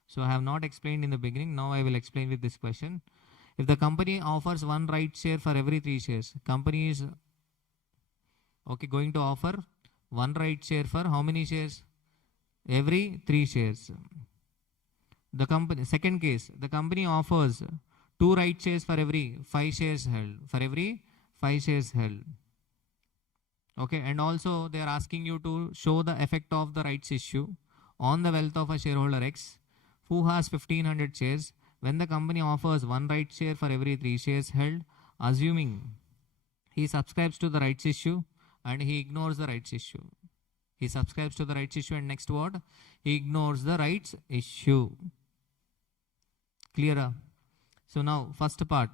So I have not explained in the beginning. Now I will explain with this question. If the company offers 1 right share for every 3 shares, company is going to offer 1 right share for how many shares? Every 3 shares. The company, second case, the company offers 2 right shares for every 5 shares held. For every 5 shares held. Okay, and also they are asking you to show the effect of the rights issue on the wealth of a shareholder X who has 1500 shares when the company offers 1 right share for every 3 shares held, assuming he subscribes to the rights issue and he ignores the rights issue. He subscribes to the rights issue and next word, he ignores the rights issue. Clearer? So now first part.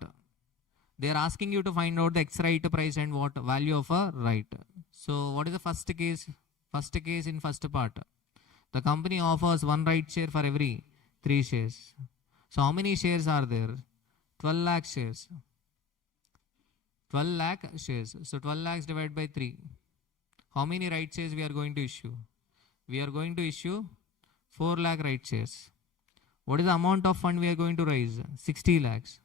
They are asking you to find out the X right price and what value of a right. So what is the first case? First case in first part. The company offers 1 right share for every 3 shares. So how many shares are there? 12 lakh shares. 12 lakh shares. So 12 lakhs divided by 3. How many right shares we are going to issue? We are going to issue 4 lakh right shares. What is the amount of fund we are going to raise? 60 lakhs.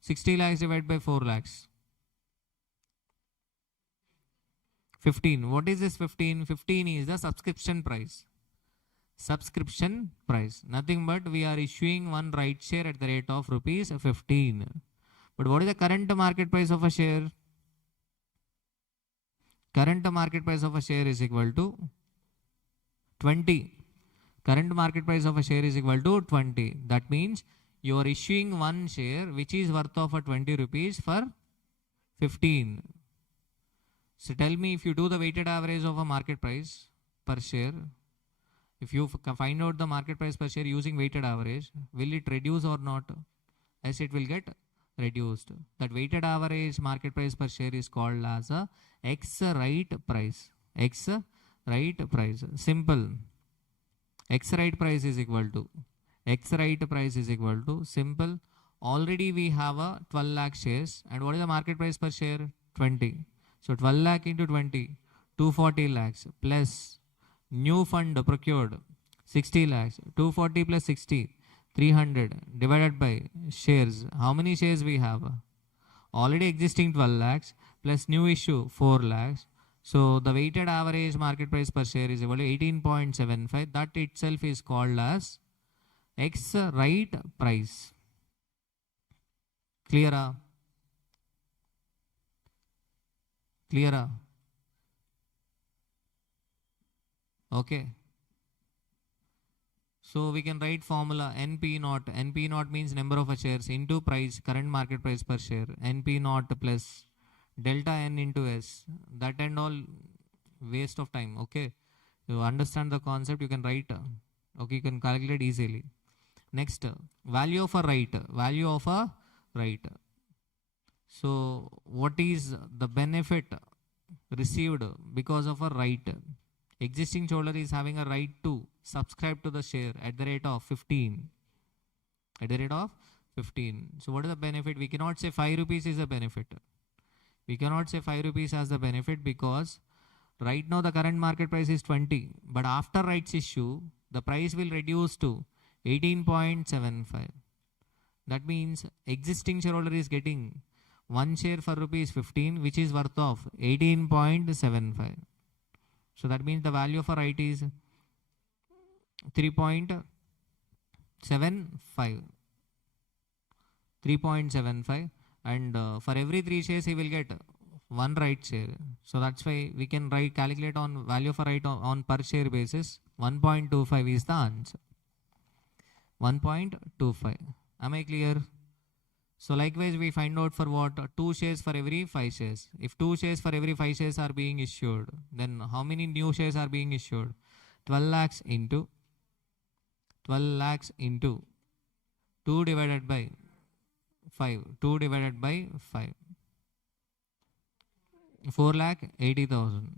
60 lakhs divided by 4 lakhs. 15. What is this 15? 15 is the subscription price. Subscription price. Nothing but we are issuing one right share at the rate of rupees 15. But what is the current market price of a share? Current market price of a share is equal to 20. Current market price of a share is equal to 20. That means you are issuing one share which is worth of 20 rupees for 15. So tell me, if you do the weighted average of a market price per share, if you find out the market price per share using weighted average, will it reduce or not? Yes, it will get reduced. That weighted average market price per share is called as a X right price. X right price. Simple. X right price is equal to simple. Already we have a 12 lakh shares, and what is the market price per share? 20. So 12 lakh into 20, 240 lakhs plus new fund procured 60 lakhs, 240 plus 60, 300 divided by shares. How many shares we have? Already existing 12 lakhs plus new issue 4 lakhs. So the weighted average market price per share is equal to 18.75. That itself is called as X right price. Clear? Clear? Okay. So we can write formula NP naught. NP naught means number of shares into price, current market price per share. NP naught plus delta N into S. That and all waste of time. Okay. You understand the concept, you can write. Okay, you can calculate easily. Next, value of a right. Value of a right. So what is the benefit received because of a right? Existing shareholder is having a right to subscribe to the share at the rate of 15. At the rate of 15. So what is the benefit? We cannot say 5 rupees is a benefit. We cannot say 5 rupees as the benefit, because right now the current market price is 20. But after rights issue, the price will reduce to 18.75. That means existing shareholder is getting one share for rupees 15, which is worth of 18.75. So that means the value of a right is 3.75. 3.75, and for every 3 shares he will get one right share. So that's why we can calculate on value of a right on per share basis. 1.25 is the answer. 1.25. Am I clear? So likewise we find out for what? 2 shares for every 5 shares. If 2 shares for every 5 shares are being issued, then how many new shares are being issued? 12 lakhs into 2 divided by 5. 2 divided by 5. 4,80,000.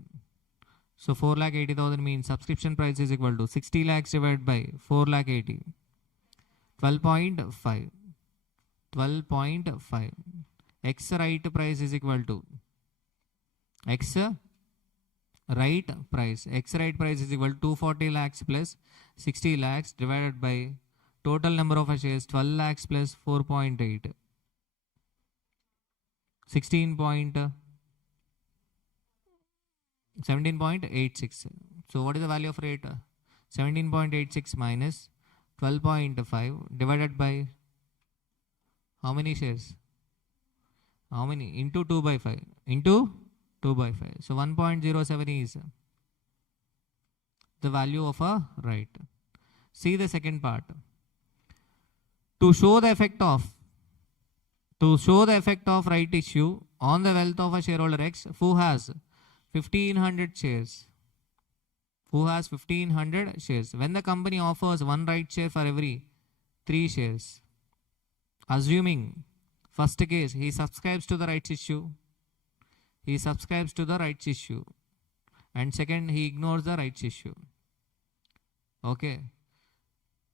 So 4,80,000 means subscription price is equal to 60 lakhs divided by 4,80,000. 12.5. 12.5. X right price is equal to X right price. X right price is equal to 240 lakhs plus 60 lakhs divided by total number of shares 12 lakhs plus 4.8. 17.86. So what is the value of rate? 17.86 minus 12.5 divided by how many shares? How many? Into 2 by 5. Into 2 by 5. So 1.07 is the value of a right. See the second part. To show the effect of right issue on the wealth of a shareholder X who has 1500 shares. Who has 1500 shares. When the company offers one right share for every 3 shares. Assuming first case, he subscribes to the rights issue. He subscribes to the rights issue. And second, he ignores the rights issue. Okay.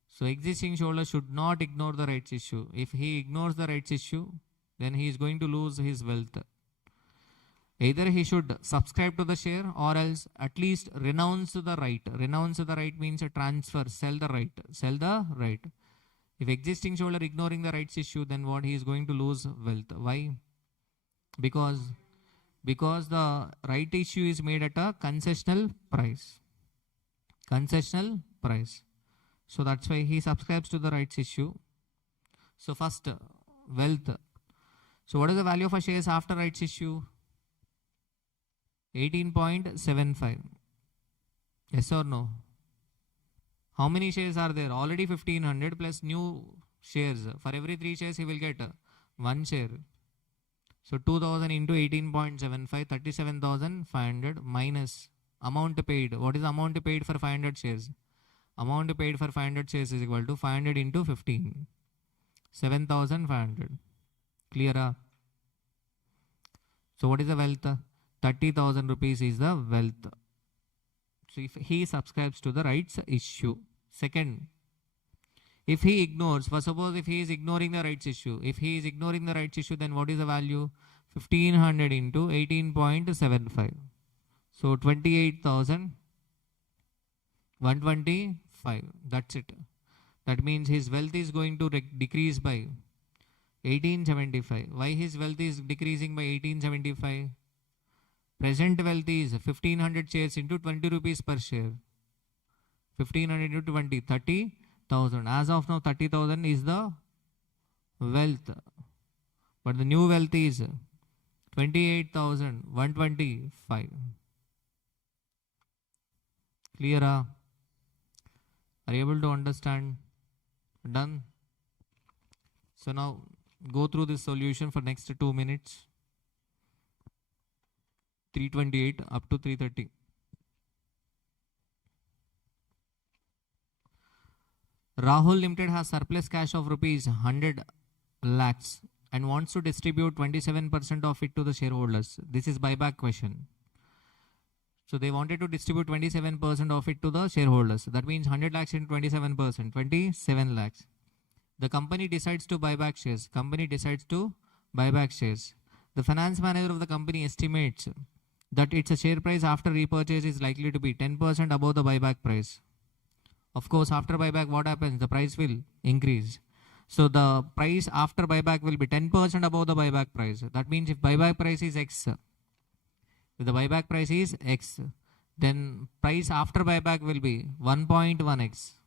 So existing shareholder should not ignore the rights issue. If he ignores the rights issue, then he is going to lose his wealth. Either he should subscribe to the share or else at least renounce the right. Renounce the right means a transfer, sell the right. Sell the right. If existing shareholder ignoring the rights issue, then what, he is going to lose wealth. Why? Because the right issue is made at a concessional price. Concessional price. So that's why he subscribes to the rights issue. So first, wealth. So what is the value of a shares after rights issue? 18.75. Yes or no? How many shares are there? Already 1500 plus new shares. For every 3 shares, he will get 1 share. So 2000 into 18.75, 37,500 minus amount paid. What is the amount paid for 500 shares? Amount paid for 500 shares is equal to 500 into 15. 7,500. Clear? So what is the wealth? 30,000 rupees is the wealth. So if he subscribes to the rights issue. Second, if he ignores, for suppose if he is ignoring the rights issue, then what is the value? 1500 into 18.75. So 28,125. That's it. That means his wealth is going to decrease by 1875. Why his wealth is decreasing by 1875? Present wealth is 1500 shares into 20 rupees per share. 1500 into 20, 30,000. As of now, 30,000 is the wealth. But the new wealth is 28,125. Clear? Are you able to understand? Done? So now go through this solution for next 2 minutes. 328 up to 330. Rahul Limited has surplus cash of rupees 100 lakhs and wants to distribute 27% of it to the shareholders. This is buyback question. So they wanted to distribute 27% of it to the shareholders. That means 100 lakhs into 27%, 27 lakhs. The company decides to buy back shares. The finance manager of the company estimates that its share price after repurchase is likely to be 10% above the buyback price. Of course, after buyback, what happens? The price will increase. So the price after buyback will be 10% above the buyback price. That means if buyback price is X, then price after buyback will be 1.1x.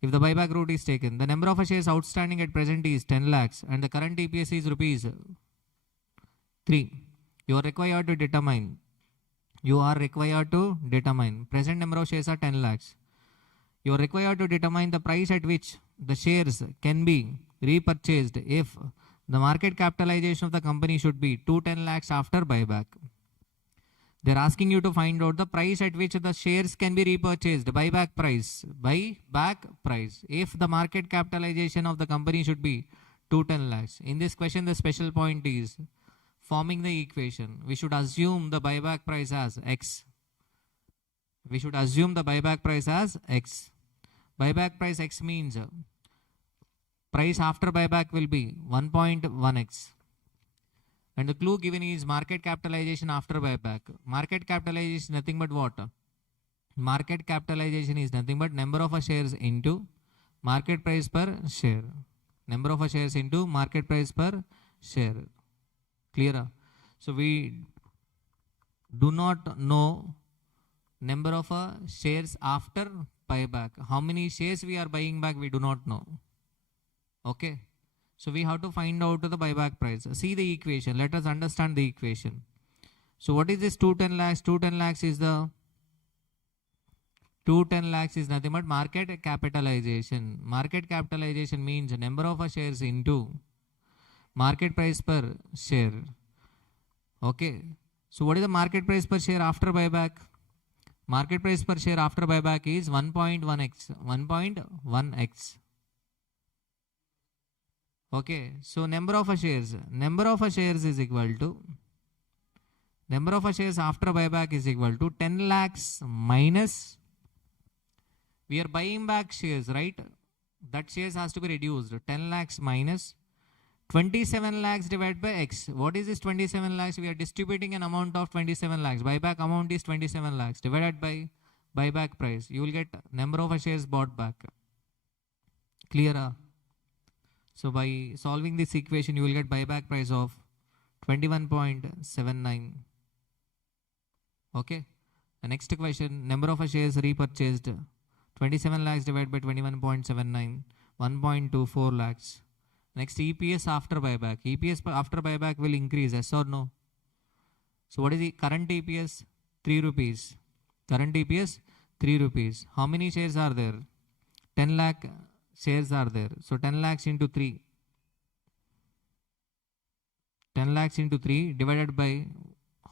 If the buyback route is taken, the number of shares outstanding at present is 10 lakhs and the current EPS is rupees 3. You are required to determine. Present number of shares are 10 lakhs. You are required to determine the price at which the shares can be repurchased if the market capitalization of the company should be 210 lakhs after buyback. They are asking you to find out the price at which the shares can be repurchased, buyback price. If the market capitalization of the company should be 210 lakhs. In this question, the special point is forming the equation. We should assume the buyback price as X. Buyback price X means price after buyback will be 1.1x. And the clue given is market capitalization after buyback. Market capitalization is nothing but what? Market capitalization is nothing but number of shares into market price per share. Number of shares into market price per share. Clear? So we do not know number of shares after buyback. How many shares we are buying back, we do not know. Okay. So we have to find out the buyback price. See the equation. Let us understand the equation. So what is this 210 lakhs? 210 lakhs is nothing but market capitalization. Market capitalization means number of shares into market price per share. Okay. So what is the market price per share after buyback? Market price per share after buyback is 1.1x. 1.1x. Okay, so number of shares is equal to, number of shares after buyback is equal to 10 lakhs minus, we are buying back shares, right? That shares has to be reduced. 10 lakhs minus 27 lakhs divided by X. What is this 27 lakhs? We are distributing an amount of 27 lakhs. Buyback amount is 27 lakhs divided by buyback price. You will get number of shares bought back. Clear? So by solving this equation, you will get buyback price of 21.79. Okay. The next question, number of shares repurchased. 27 lakhs divided by 21.79, 1.24 lakhs. Next, EPS after buyback. EPS after buyback will increase, yes or no? So what is the current EPS? 3 rupees. Current EPS, 3 rupees. How many shares are there? 10 lakh shares are there. So 10 lakhs into 3. 10 lakhs into 3 divided by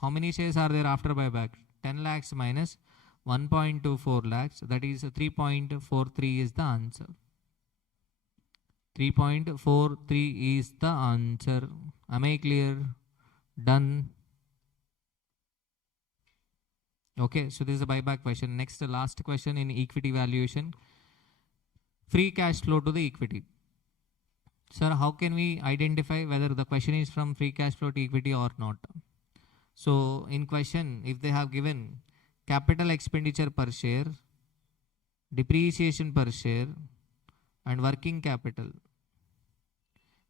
how many shares are there after buyback? 10 lakhs minus 1.24 lakhs. That is 3.43 is the answer. 3.43 is the answer. Am I clear? Done. Okay, so this is a buyback question. Next, the last question in equity valuation. Free cash flow to the equity. Sir, how can we identify whether the question is from free cash flow to equity or not? So in question, if they have given capital expenditure per share, depreciation per share, and working capital.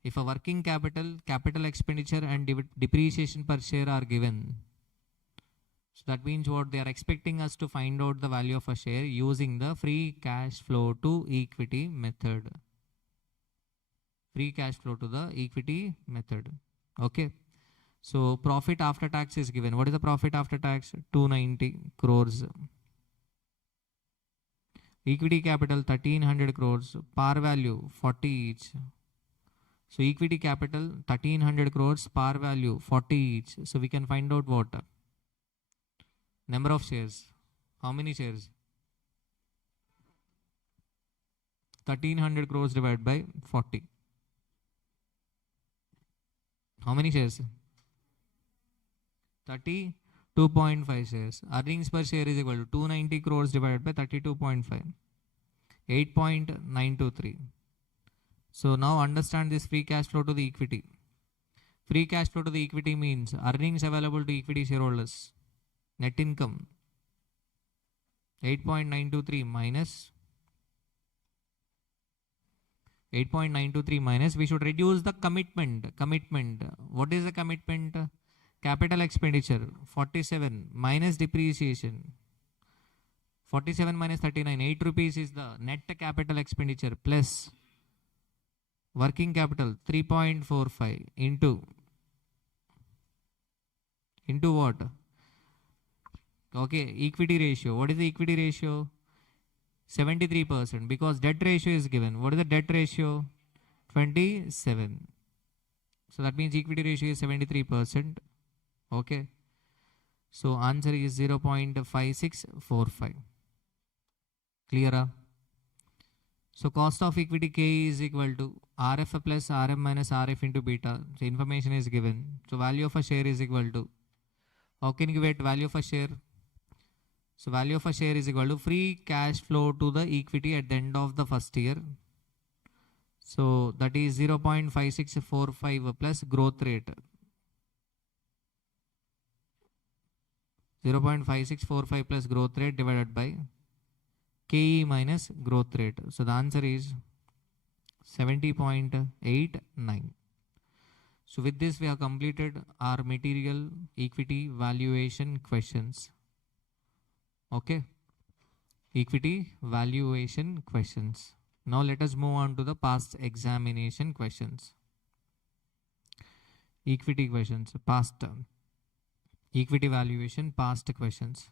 If a working capital, capital expenditure and depreciation per share are given, so that means what they are expecting us to find out the value of a share using the free cash flow to equity method. Free cash flow to the equity method. Okay. So profit after tax is given. What is the profit after tax? 290 crores. Equity capital 1300 crores. Par value 40 each. So equity capital 1300 crores. Par value 40 each. So we can find out what? Number of shares. How many shares? 1300 crores divided by 40. How many shares? 32.5 shares. Earnings per share is equal to 290 crores divided by 32.5. 8.923. So now understand this free cash flow to the equity. Free cash flow to the equity means earnings available to equity shareholders. Net income 8.923 minus 8.923 minus, we should reduce the commitment. What is the commitment? Capital expenditure 47 minus depreciation. 47 minus 39, 8 rupees is the net capital expenditure plus working capital 3.45 into what? Okay, equity ratio. What is the equity ratio? 73%, because debt ratio is given. What is the debt ratio? 27. So that means equity ratio is 73%. Okay. So answer is 0.5645. Clear? So cost of equity K is equal to RF plus RM minus RF into beta. So information is given. So value of a share is equal to, how can you get value of a share? So value of a share is equal to free cash flow to the equity at the end of the first year. So that is 0.5645 plus growth rate. 0.5645 plus growth rate divided by KE minus growth rate. So the answer is 70.89. So with this we have completed our material equity valuation questions. Okay. Equity valuation questions. Now let us move on to the past examination questions. Equity questions, past. Equity valuation, past questions.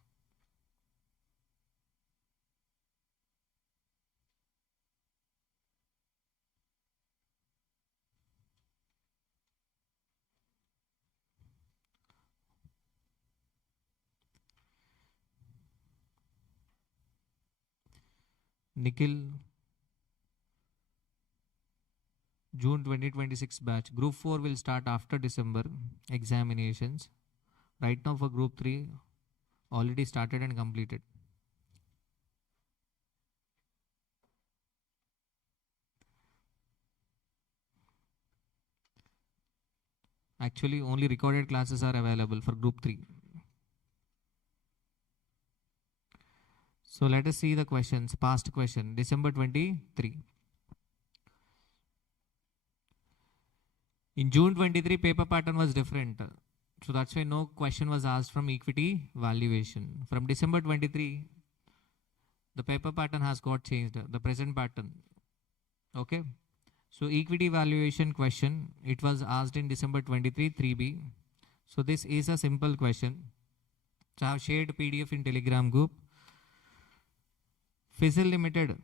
Nikhil, June 2026 batch. Group 4 will start after December examinations. Right now for Group 3, already started and completed. Actually, only recorded classes are available for group 3. So let us see the questions. Past question, December 23. In June 23, paper pattern was different. So that's why no question was asked from equity valuation. From December 23, the paper pattern has got changed, the present pattern. Okay. So equity valuation question, it was asked in December 23, 3B. So this is a simple question. So I have shared PDF in Telegram group. Fizzle Limited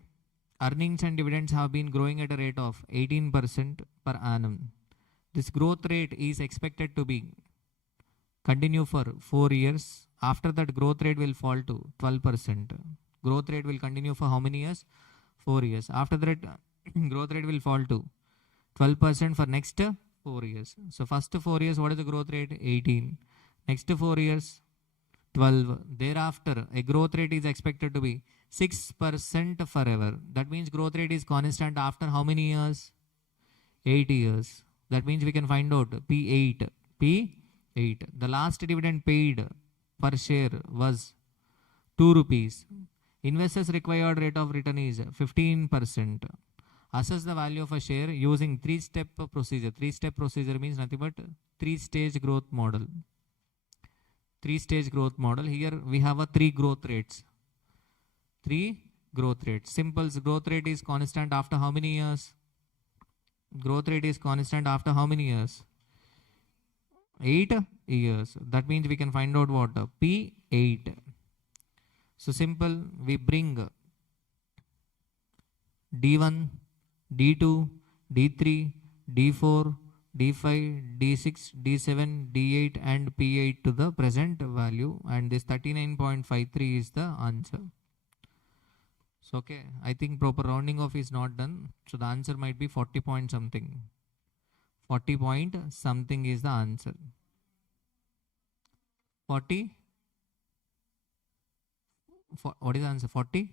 earnings and dividends have been growing at a rate of 18% per annum. This growth rate is expected to be continue for 4 years. After that, growth rate will fall to 12%. Growth rate will continue for how many years? 4 years. After that, growth rate will fall to 12% for next 4 years. So first 4 years, what is the growth rate? 18. Next 4 years, 12. Thereafter, a growth rate is expected to be 6% forever. That means growth rate is constant after how many years? 8 years. That means we can find out P8. P8. The last dividend paid per share was 2 rupees. Investors' required rate of return is 15%. Assess the value of a share using 3-step procedure. 3-step procedure means nothing but 3-stage growth model. 3-stage growth model. Here we have a 3 growth rates. 3 growth rates. Simple growth rate is constant after how many years? Growth rate is constant after how many years? 8 years. That means we can find out what? P8. So simple, we bring D1, D2, D3, D4, D5, D6, D7, D8 and P8 to the present value, and this 39.53 is the answer. So okay, I think proper rounding off is not done. So the answer might be 40 point something. 40 point something is the answer. 40? What is the answer? 40?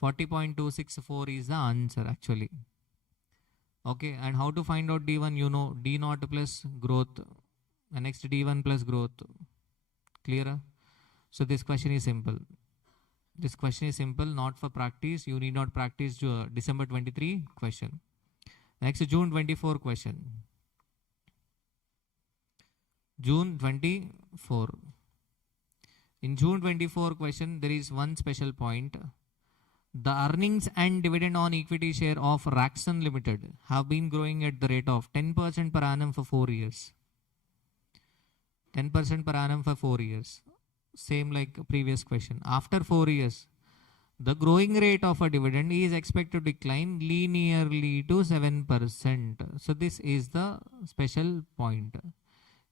40.264 is the answer actually. Okay, and how to find out D1? You know, D0 plus growth. And next D1 plus growth. Clear? So this question is simple. This question is simple, not for practice. You need not practice December 23 question. Next, June 24 question. June 24. In June 24 question, there is one special point. The earnings and dividend on equity share of Raxon Limited have been growing at the rate of 10% per annum for 4 years. 10% per annum for 4 years. Same like previous question. After 4 years, the growing rate of a dividend is expected to decline linearly to 7%. So this is the special point.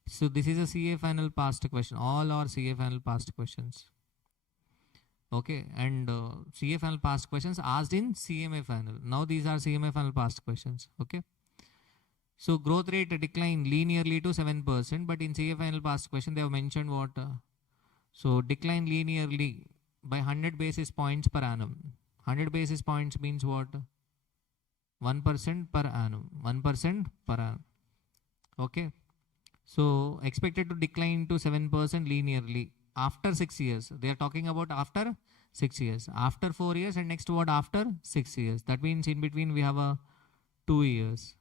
So this is a CA final past question. All are CA final past questions. Okay, and CA final past questions asked in CMA final. Now these are CMA final past questions. Okay. So growth rate decline linearly to 7%, but in CA final past question they have mentioned what? So decline linearly by 100 basis points per annum. 100 basis points means what? 1% per annum. 1% per annum. Okay. So expected to decline to 7% linearly after 6 years. They are talking about after 6 years. After 4 years and next what? After 6 years. That means in between we have a 2 years.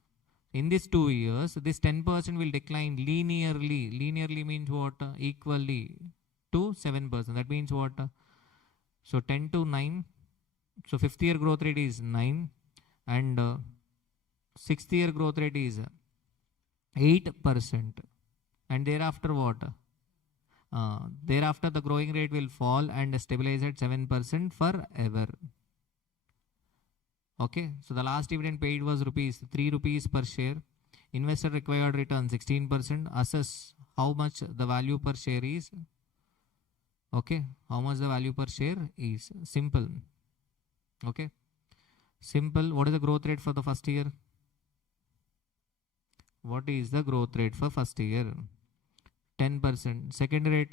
In this 2 years, this 10% will decline linearly. Linearly means what? Equally to 7%. That means what? So 10 to 9. So 5th year growth rate is 9 and 6th year growth rate is 8%. And thereafter what? Thereafter the growing rate will fall and stabilize at 7% forever. Okay, so the last dividend paid was 3 rupees per share. Investor required return 16%. Assess how much the value per share is. Okay, how much the value per share is. Simple. Okay, simple. What is the growth rate for the first year? What is the growth rate for first year? 10%. Second year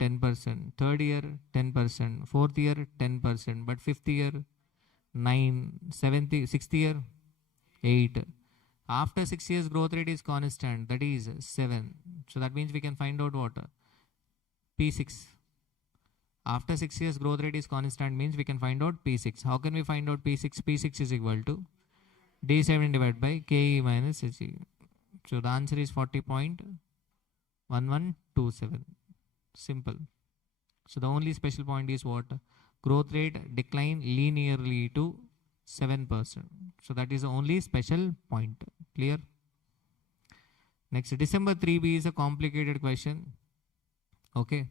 10%. Third year 10%. Fourth year 10%. But fifth year 9. Sixth year 8. After 6 years growth rate is constant, that is 7. So that means we can find out what? P6. After 6 years growth rate is constant means we can find out P6. How can we find out P6? P6 is equal to D7 divided by KE minus HE. So the answer is 40.1127. Simple. So the only special point is what? Growth rate decline linearly to 7%. So that is the only special point. Clear? Next, December 3B is a complicated question. Okay.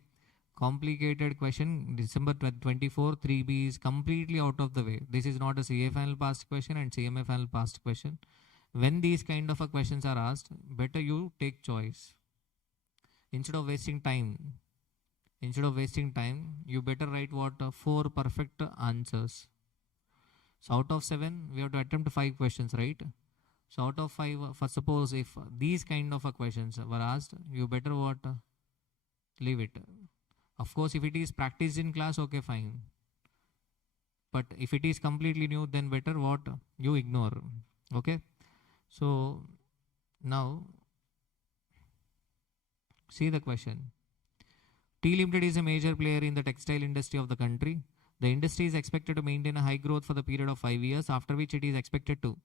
Complicated question. December 24, 3B is completely out of the way. This is not a CA final past question and CMA final past question. When these kind of questions are asked, better you take choice. Instead of wasting time, you better write what? 4 perfect answers. So out of 7, we have to attempt 5 questions, right? So out of 5, for suppose if these kind of questions were asked, you better what? Leave it. Of course, if it is practiced in class, okay, fine. But if it is completely new, then better what? You ignore. Okay. So now see the question. T Limited is a major player in the textile industry of the country. The industry is expected to maintain a high growth for the period of 5 years, after which it is expected to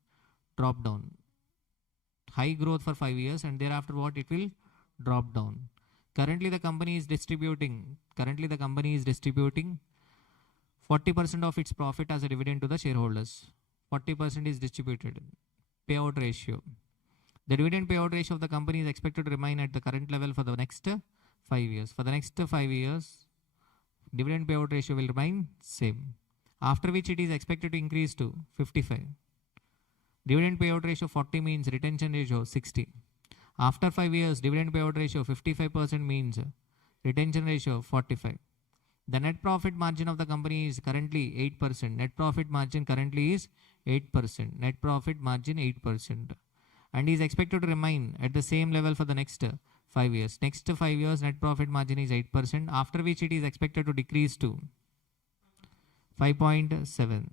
drop down. High growth for 5 years and thereafter what? It will drop down. Currently the company is distributing 40% of its profit as a dividend to the shareholders. 40% is distributed. Payout ratio. The dividend payout ratio of the company is expected to remain at the current level for the next 5 years. For the next 5 years, dividend payout ratio will remain same. After which it is expected to increase to 55. Dividend payout ratio 40 means retention ratio 60. After 5 years, dividend payout ratio 55% means retention ratio 45. The net profit margin of the company is currently 8%. Net profit margin currently is 8%. Net profit margin 8%. And is expected to remain at the same level for the next 5 years. Next 5 years, net profit margin is 8%. After which it is expected to decrease to 5.7.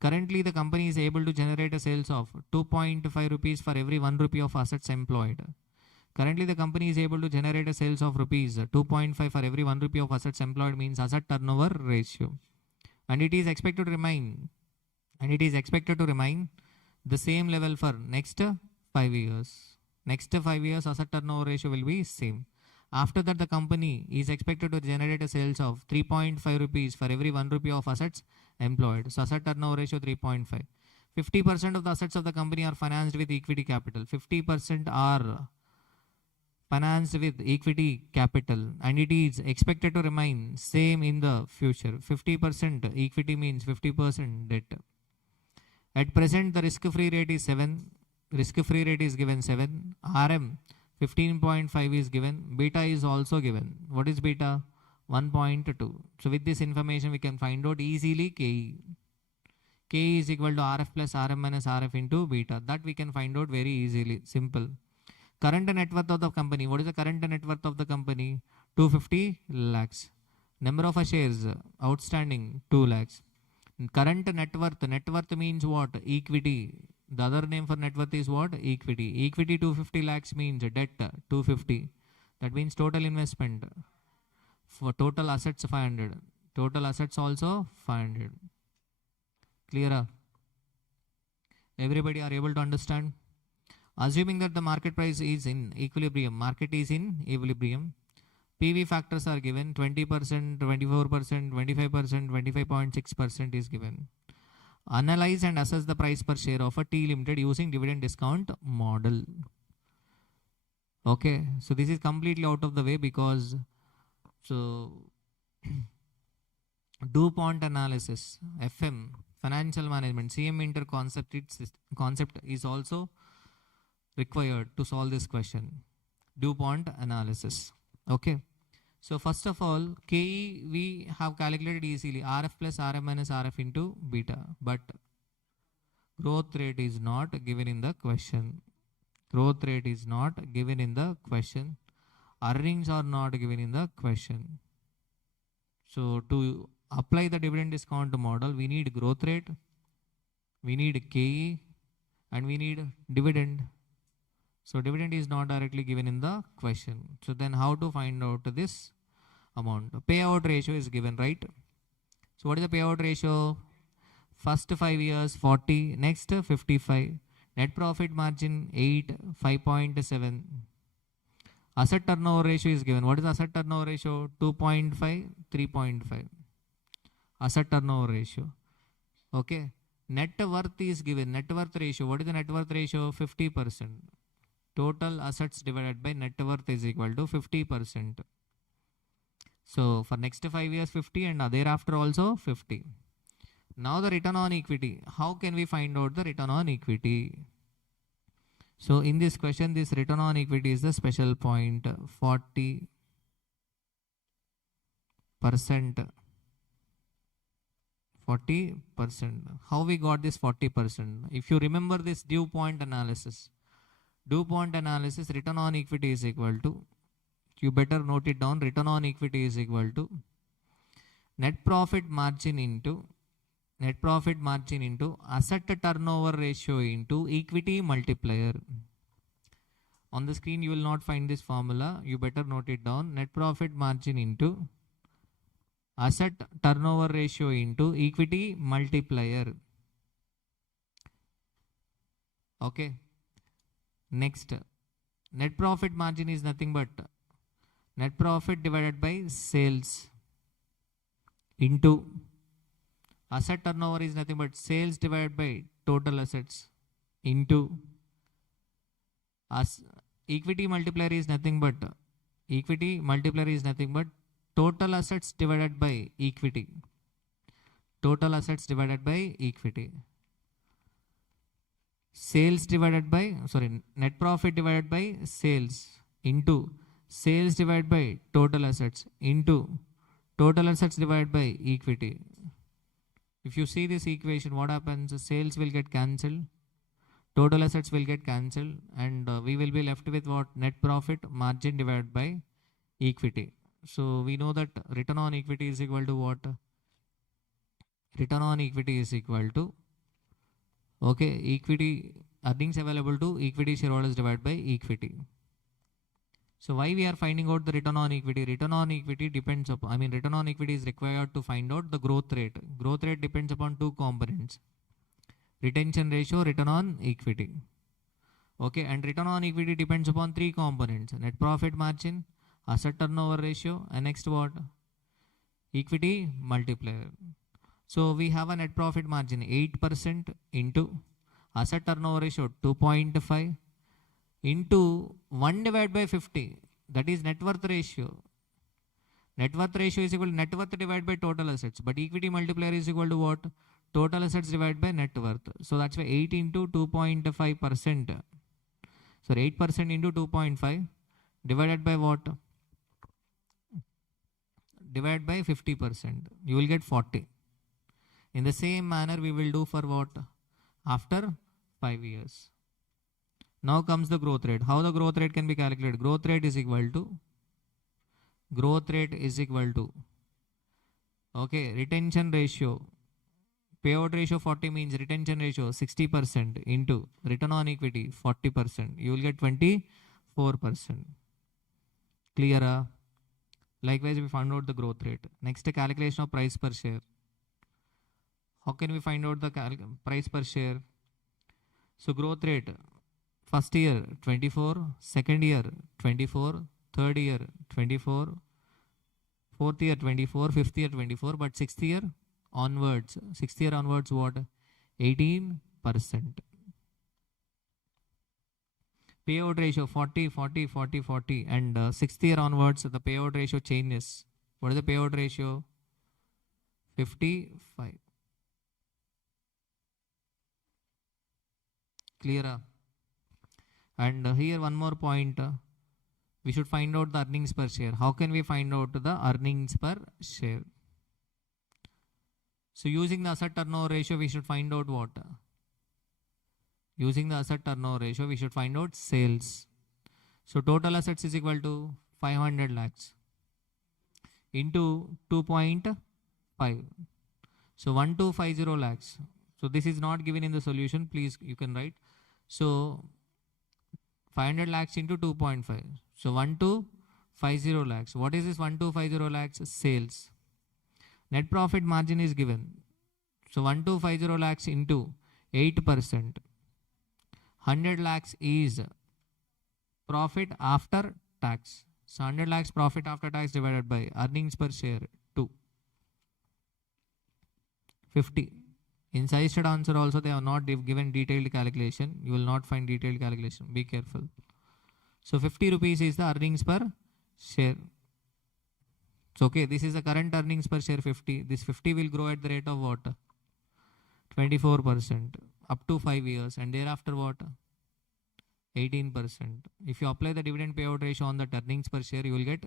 Currently, the company is able to generate a sales of 2.5 rupees for every 1 rupee of assets employed. Currently, the company is able to generate a sales of rupees 2.5 for every 1 rupee of assets employed means asset turnover ratio. And it is expected to remain the same level for next 5 years. Next 5 years, asset turnover ratio will be same. After that, the company is expected to generate a sales of 3.5 rupees for every 1 rupee of assets employed. So asset turnover ratio 3.5. 50% of the assets of the company are financed with equity capital. 50% are financed with equity capital and it is expected to remain same in the future. 50% equity means 50% debt. At present, the risk-free rate is 7. Risk-free rate is given 7. RM 15.5 is given. Beta is also given. What is beta? 1.2. So with this information, we can find out easily KE. KE is equal to RF plus RM minus RF into beta. That we can find out very easily. Simple. Current net worth of the company. What is the current net worth of the company? 250 lakhs. Number of shares outstanding 2 lakhs. Current net worth. Net worth means what? Equity. The other name for net worth is what? Equity. Equity 250 lakhs means debt 250. That means total investment. For total assets 500. Total assets also 500. Clear? Everybody are able to understand? Assuming that the market price is in equilibrium. Market is in equilibrium. PV factors are given. 20%, 24%, 25%, 25.6% is given. Analyze and assess the price per share of a T Limited using dividend discount model. Okay, so this is completely out of the way because DuPont analysis, FM, financial management, CMA inter concept is also required to solve this question. DuPont analysis. Okay. So first of all, KE we have calculated easily RF plus RM minus RF into beta, but growth rate is not given in the question. Growth rate is not given in the question. Earnings are not given in the question. So to apply the dividend discount model, we need growth rate, we need KE, and we need dividend. So dividend is not directly given in the question. So then how to find out this amount? Payout ratio is given, right? So what is the payout ratio? First 5 years 40, next 55. Net profit margin 8, 5.7. Asset turnover ratio is given. What is asset turnover ratio? 2.5, 3.5. Asset turnover ratio. Okay. Net worth is given. Net worth ratio. What is the net worth ratio? 50%. Total assets divided by net worth is equal to 50%. So for next 5 years 50 and thereafter also 50. Now the return on equity. How can we find out the return on equity? So in this question, this return on equity is the special point, 40%. How we got this 40%? If you remember this dew point analysis, return on equity is equal to, you better note it down, return on equity is equal to net profit margin into asset turnover ratio into equity multiplier. On the screen you will not find this formula, you better note it down. Net profit margin into asset turnover ratio into equity multiplier. Okay. Next, net profit margin is nothing but net profit divided by sales into asset turnover is nothing but sales divided by total assets into equity multiplier is nothing but total assets divided by equity. Sales divided by, net profit divided by sales into sales divided by total assets into total assets divided by equity. If you see this equation, what happens? Sales will get cancelled, total assets will get cancelled, and we will be left with what? Net profit margin divided by equity. So we know that return on equity is equal to what? Return on equity is equal to, equity earnings available to equity shareholders divided by equity. So why we are finding out the return on equity? Return on equity depends upon, return on equity is required to find out the growth rate. Growth rate depends upon two components: retention ratio, return on equity. Okay, and return on equity depends upon three components: net profit margin, asset turnover ratio, and next what? Equity multiplier. So we have a net profit margin 8% into asset turnover ratio 2.5 into 1 divided by 50, that is net worth ratio. Net worth ratio is equal to net worth divided by total assets, but equity multiplier is equal to what? Total assets divided by net worth. So that's why 8 into 2.5%. So 8% into 2.5 divided by what? Divided by 50%. You will get 40. In the same manner we will do for what? After 5 years. Now comes the growth rate. How the growth rate can be calculated? Growth rate is equal to retention ratio. Payout ratio 40 means retention ratio 60% into return on equity 40%. You will get 24%. Clear? Likewise, we found out the growth rate. Next, calculation of price per share. How can we find out the price per share? So growth rate, first year 24, second year 24, third year 24, fourth year 24, fifth year 24, but sixth year onwards what? 18%. Payout ratio 40 and sixth year onwards the payout ratio changes. What is the payout ratio? 55. Clear? And here one more point. We should find out the earnings per share. How can we find out the earnings per share? So using the asset turnover ratio, we should find out what? Using the asset turnover ratio, we should find out sales. So total assets is equal to 500 lakhs into 2.5. So 1250 lakhs. So this is not given in the solution. Please, you can write So 500 lakhs into 2.5. So 1250 lakhs. What is this 1250 lakhs? Sales. Net profit margin is given. So 1250 lakhs into 8%. 100 lakhs is profit after tax. So 100 lakhs profit after tax divided by earnings per share 2. 50. In suggested answer also they are not given detailed calculation. You will not find detailed calculation. Be careful. So 50 rupees is the earnings per share. So okay, this is the current earnings per share 50. This 50 will grow at the rate of what? 24% up to 5 years, and thereafter what? 18%. If you apply the dividend payout ratio on the earnings per share, you will get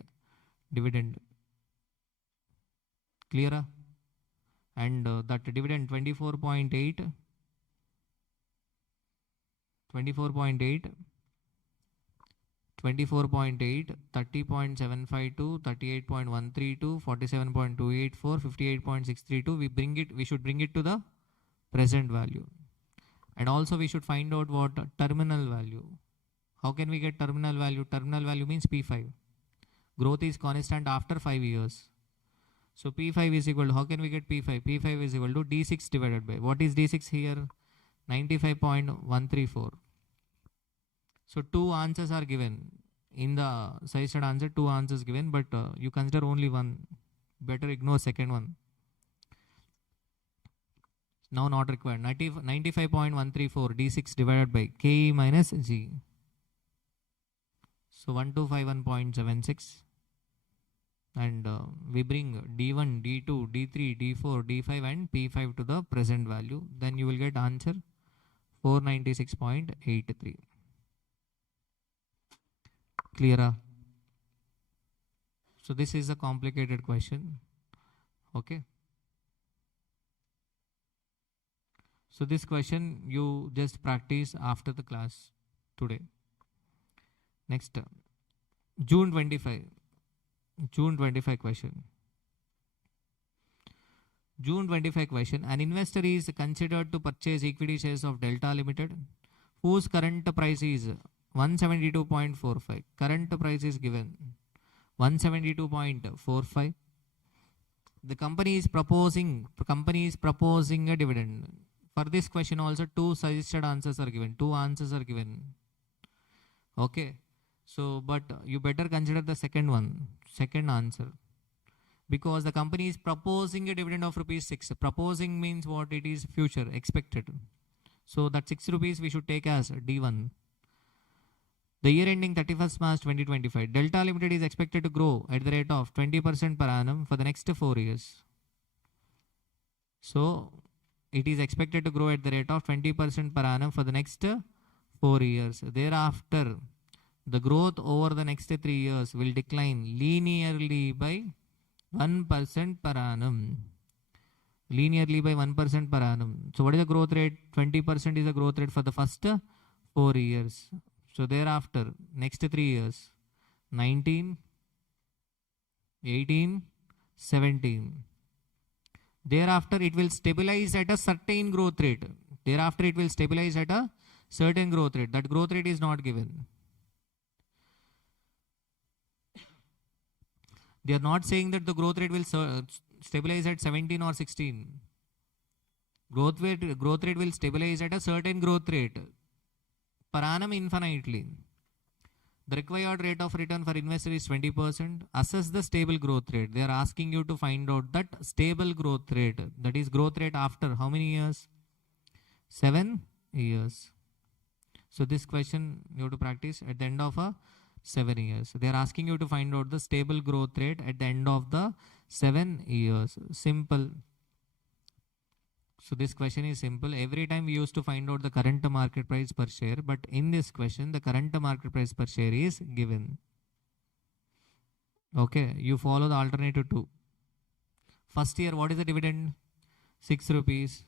dividend. Clear? And that dividend 24.8, 24.8, 24.8, 30.752, 38.132, 47.284, 58.632. We should bring it to the present value. And also we should find out what terminal value. How can we get terminal value? Terminal value means P5. Growth is constant after 5 years. So P5 is equal to, how can we get P5? P5 is equal to D6 divided by, what is D6 here? 95.134. So 2 answers are given. In the suggested answer, 2 answers given, but you consider only one. Better ignore second one. Now not required. 95.134 D6 divided by KE minus G. So 1251.76. And we bring D1, D2, D3, D4, D5 and P5 to the present value. Then you will get answer 496.83. Clear? So this is a complicated question. Okay. So this question you just practice after the class today. Next, June 25 question. June 25 question. An investor is considered to purchase equity shares of Delta Limited, whose current price is 172.45. Current price is given 172.45. The company is proposing a dividend. For this question also 2 suggested answers are given. 2 answers are given. Okay. So, but you better consider the second one, second answer. Because the company is proposing a dividend of rupees 6. Proposing means what? It is future, expected. So that 6 rupees we should take as D1. The year ending 31st March 2025. Delta Limited is expected to grow at the rate of 20% per annum for the next 4 years. So it is expected to grow at the rate of 20% per annum for the next 4 years. Thereafter, the growth over the next 3 years will decline linearly by 1% per annum. Linearly by 1% per annum. So what is the growth rate? 20% is the growth rate for the first 4 years. So thereafter, next 3 years, 19, 18, 17. Thereafter, it will stabilize at a certain growth rate. Thereafter, it will stabilize at a certain growth rate. That growth rate is not given. They are not saying that the growth rate will stabilize at 17 or 16. Growth rate will stabilize at a certain growth rate per annum infinitely. The required rate of return for investor is 20%. Assess the stable growth rate. They are asking you to find out that stable growth rate. That is growth rate after how many years? 7 years. So this question you have to practice at the end of 7 years. They are asking you to find out the stable growth rate at the end of the 7 years. Simple. So this question is simple. Every time we used to find out the current market price per share, but in this question, the current market price per share is given. Okay, you follow the alternative 2. First year, what is the dividend? 6 rupees.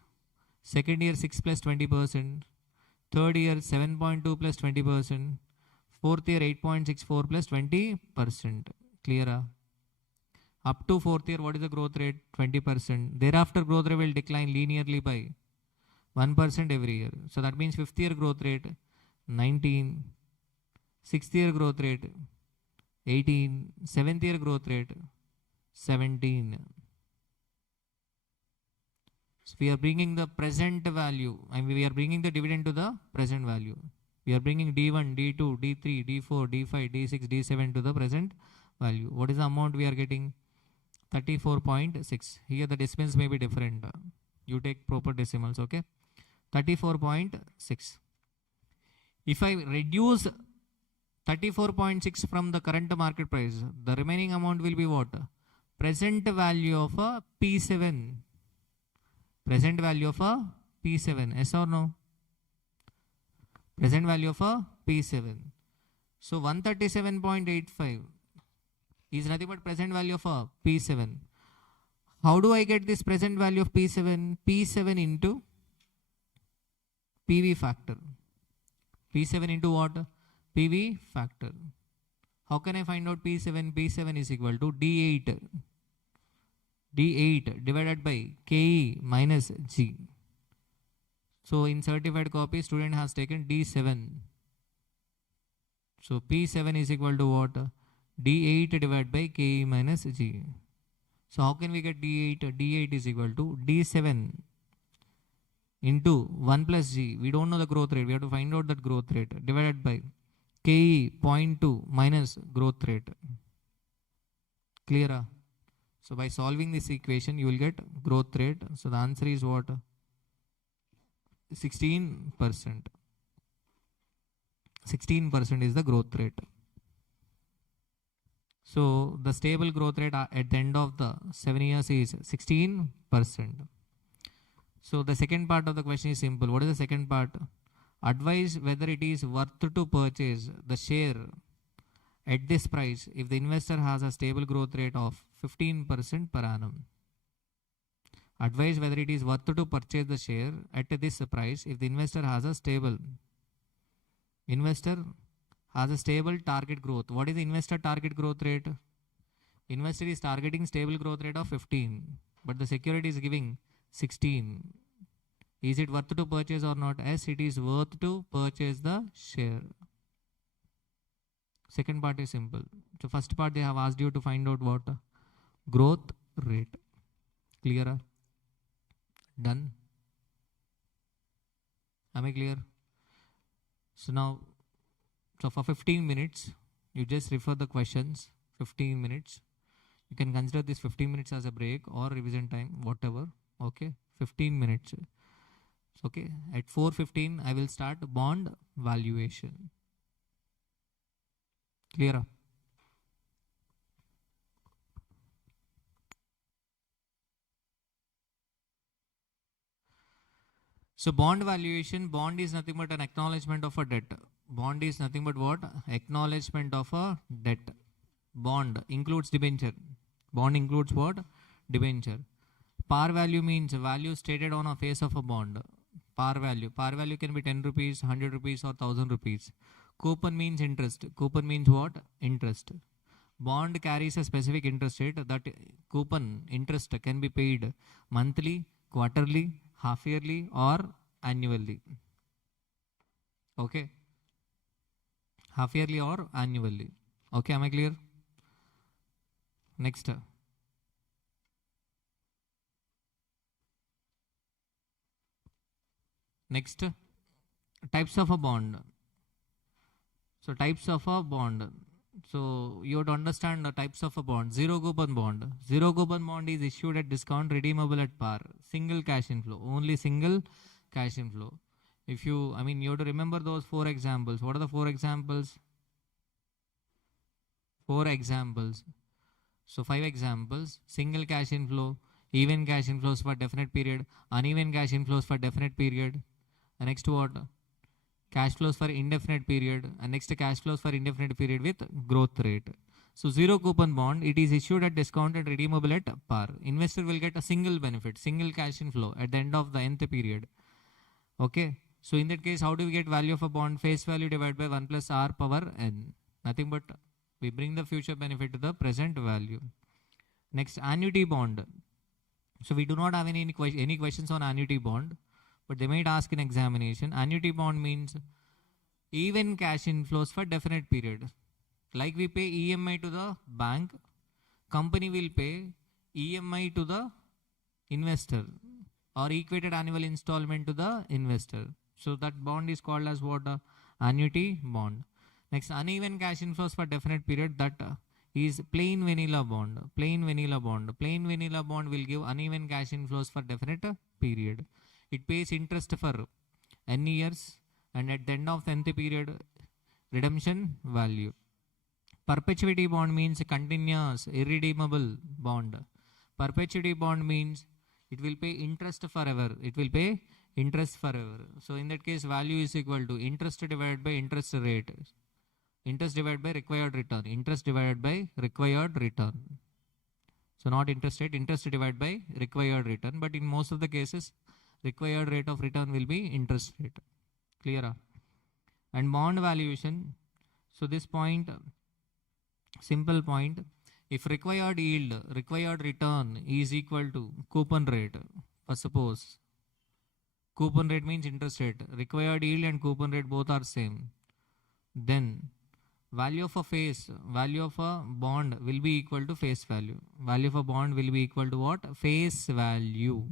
Second year, 6 plus 20%. Third year, 7.2 plus 20%. Fourth year, 8.64 plus 20%. Clear? Up to fourth year, what is the growth rate? 20%. Thereafter, growth rate will decline linearly by 1% every year. So that means fifth year growth rate 19, 6th year growth rate 18, 7th year growth rate 17. So we are bringing the present value, and we are bringing the dividend to the present value. We are bringing D1, D2, D3, D4, D5, D6, D7 to the present value. What is the amount we are getting? 34.6. Here the decimals may be different. You take proper decimals, okay? 34.6. If I reduce 34.6 from the current market price, the remaining amount will be what? Present value of a P7. Present value of a P7. Yes or no? Present value of a P7. So 137.85 is nothing but present value of a P7. How do I get this present value of P7? P7 into PV factor. P7 into what? PV factor. How can I find out P7? P7 is equal to D8. D8 divided by KE minus G. So in certified copy, student has taken D7. So P7 is equal to what? D8 divided by KE minus G. So how can we get D8? D8 is equal to D7 into 1 plus G. We don't know the growth rate. We have to find out that growth rate divided by KE 0.2 minus growth rate. Clear? So by solving this equation, you will get growth rate. So the answer is what? 16%. 16% is the growth rate. So the stable growth rate at the end of the 7 years is 16%. So the second part of the question is simple. What is the second part? Advise whether it is worth to purchase the share at this price if the investor has a stable growth rate of 15% per annum. Advise whether it is worth to purchase the share at this price if the investor has a stable target growth. What is the investor target growth rate? Investor is targeting stable growth rate of 15, but the security is giving 16. Is it worth to purchase or not? Yes, it is worth to purchase the share. Second part is simple. So first part they have asked you to find out what? Growth rate. Clear? Done? Am I clear? So now, so for 15 minutes, you just refer the questions, 15 minutes. You can consider this 15 minutes as a break or revision time, whatever. Okay, 15 minutes. Okay, at 4:15, I will start bond valuation. Clear? So bond valuation, bond is nothing but an acknowledgement of a debt. Bond is nothing but what? Acknowledgement of a debt. Bond includes debenture. Bond includes what? Debenture. Par value means value stated on a face of a bond. Par value. Par value can be 10 rupees, 100 rupees or 1000 rupees. Coupon means interest. Coupon means what? Interest. Bond carries a specific interest rate. That coupon interest can be paid monthly, quarterly, half yearly or annually. Okay. Half yearly or annually. Okay, am I clear? Next. Next, types of a bond. So types of a bond. So you have to understand the types of a bond. Zero coupon bond. Zero coupon bond is issued at discount, redeemable at par. Single cash inflow. Only single cash inflow. If you, you have to remember those 4 examples. What are the 4 examples? 4 examples. So 5 examples. Single cash inflow, even cash inflows for definite period, uneven cash inflows for definite period. The next what? Cash flows for indefinite period. And next cash flows for indefinite period with growth rate. So zero coupon bond, it is issued at discount and redeemable at par. Investor will get a single benefit, single cash inflow at the end of the nth period. Okay. So in that case, how do we get value of a bond? Face value divided by 1 plus R power n. Nothing but we bring the future benefit to the present value. Next, annuity bond. So we do not have any questions on annuity bond, but they might ask in examination. Annuity bond means even cash inflows for definite period. Like we pay EMI to the bank, company will pay EMI to the investor or equated annual installment to the investor. So that bond is called as what? Annuity bond. Next, uneven cash inflows for definite period, that is plain vanilla bond. Plain vanilla bond. Plain vanilla bond will give uneven cash inflows for definite period. It pays interest for n years, and at the end of the nth period, redemption value. Perpetuity bond means continuous, irredeemable bond. Perpetuity bond means it will pay interest forever. It will pay interest forever. So in that case, value is equal to interest divided by interest rate. Interest divided by required return. Interest divided by required return. So not interest rate, interest divided by required return. But in most of the cases, required rate of return will be interest rate. Clear? And bond valuation. So this point, simple point, if required yield, required return is equal to coupon rate, for suppose, coupon rate means interest rate, required yield and coupon rate both are same, then value of a bond will be equal to face value. Value of a bond will be equal to what? Face value.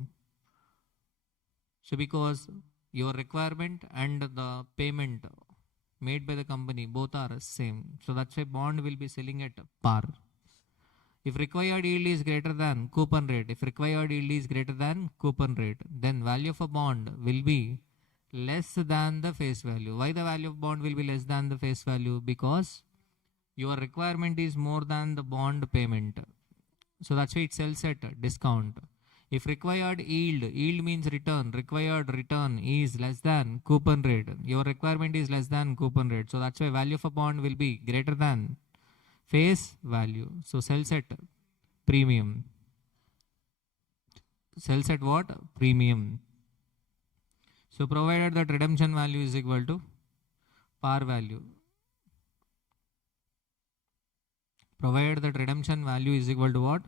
So because your requirement and the payment made by the company both are same, so that's why bond will be selling at par. If required yield is greater than coupon rate, then value of a bond will be less than the face value. Why the value of bond will be less than the face value? Because your requirement is more than the bond payment. So that's why it sells at discount. If required yield means required return is less than coupon rate. Your requirement is less than coupon rate. So that's why value of a bond will be greater than face value. So sells at premium. Sells at what? Premium. So provided that redemption value is equal to par value. Provided that redemption value is equal to what?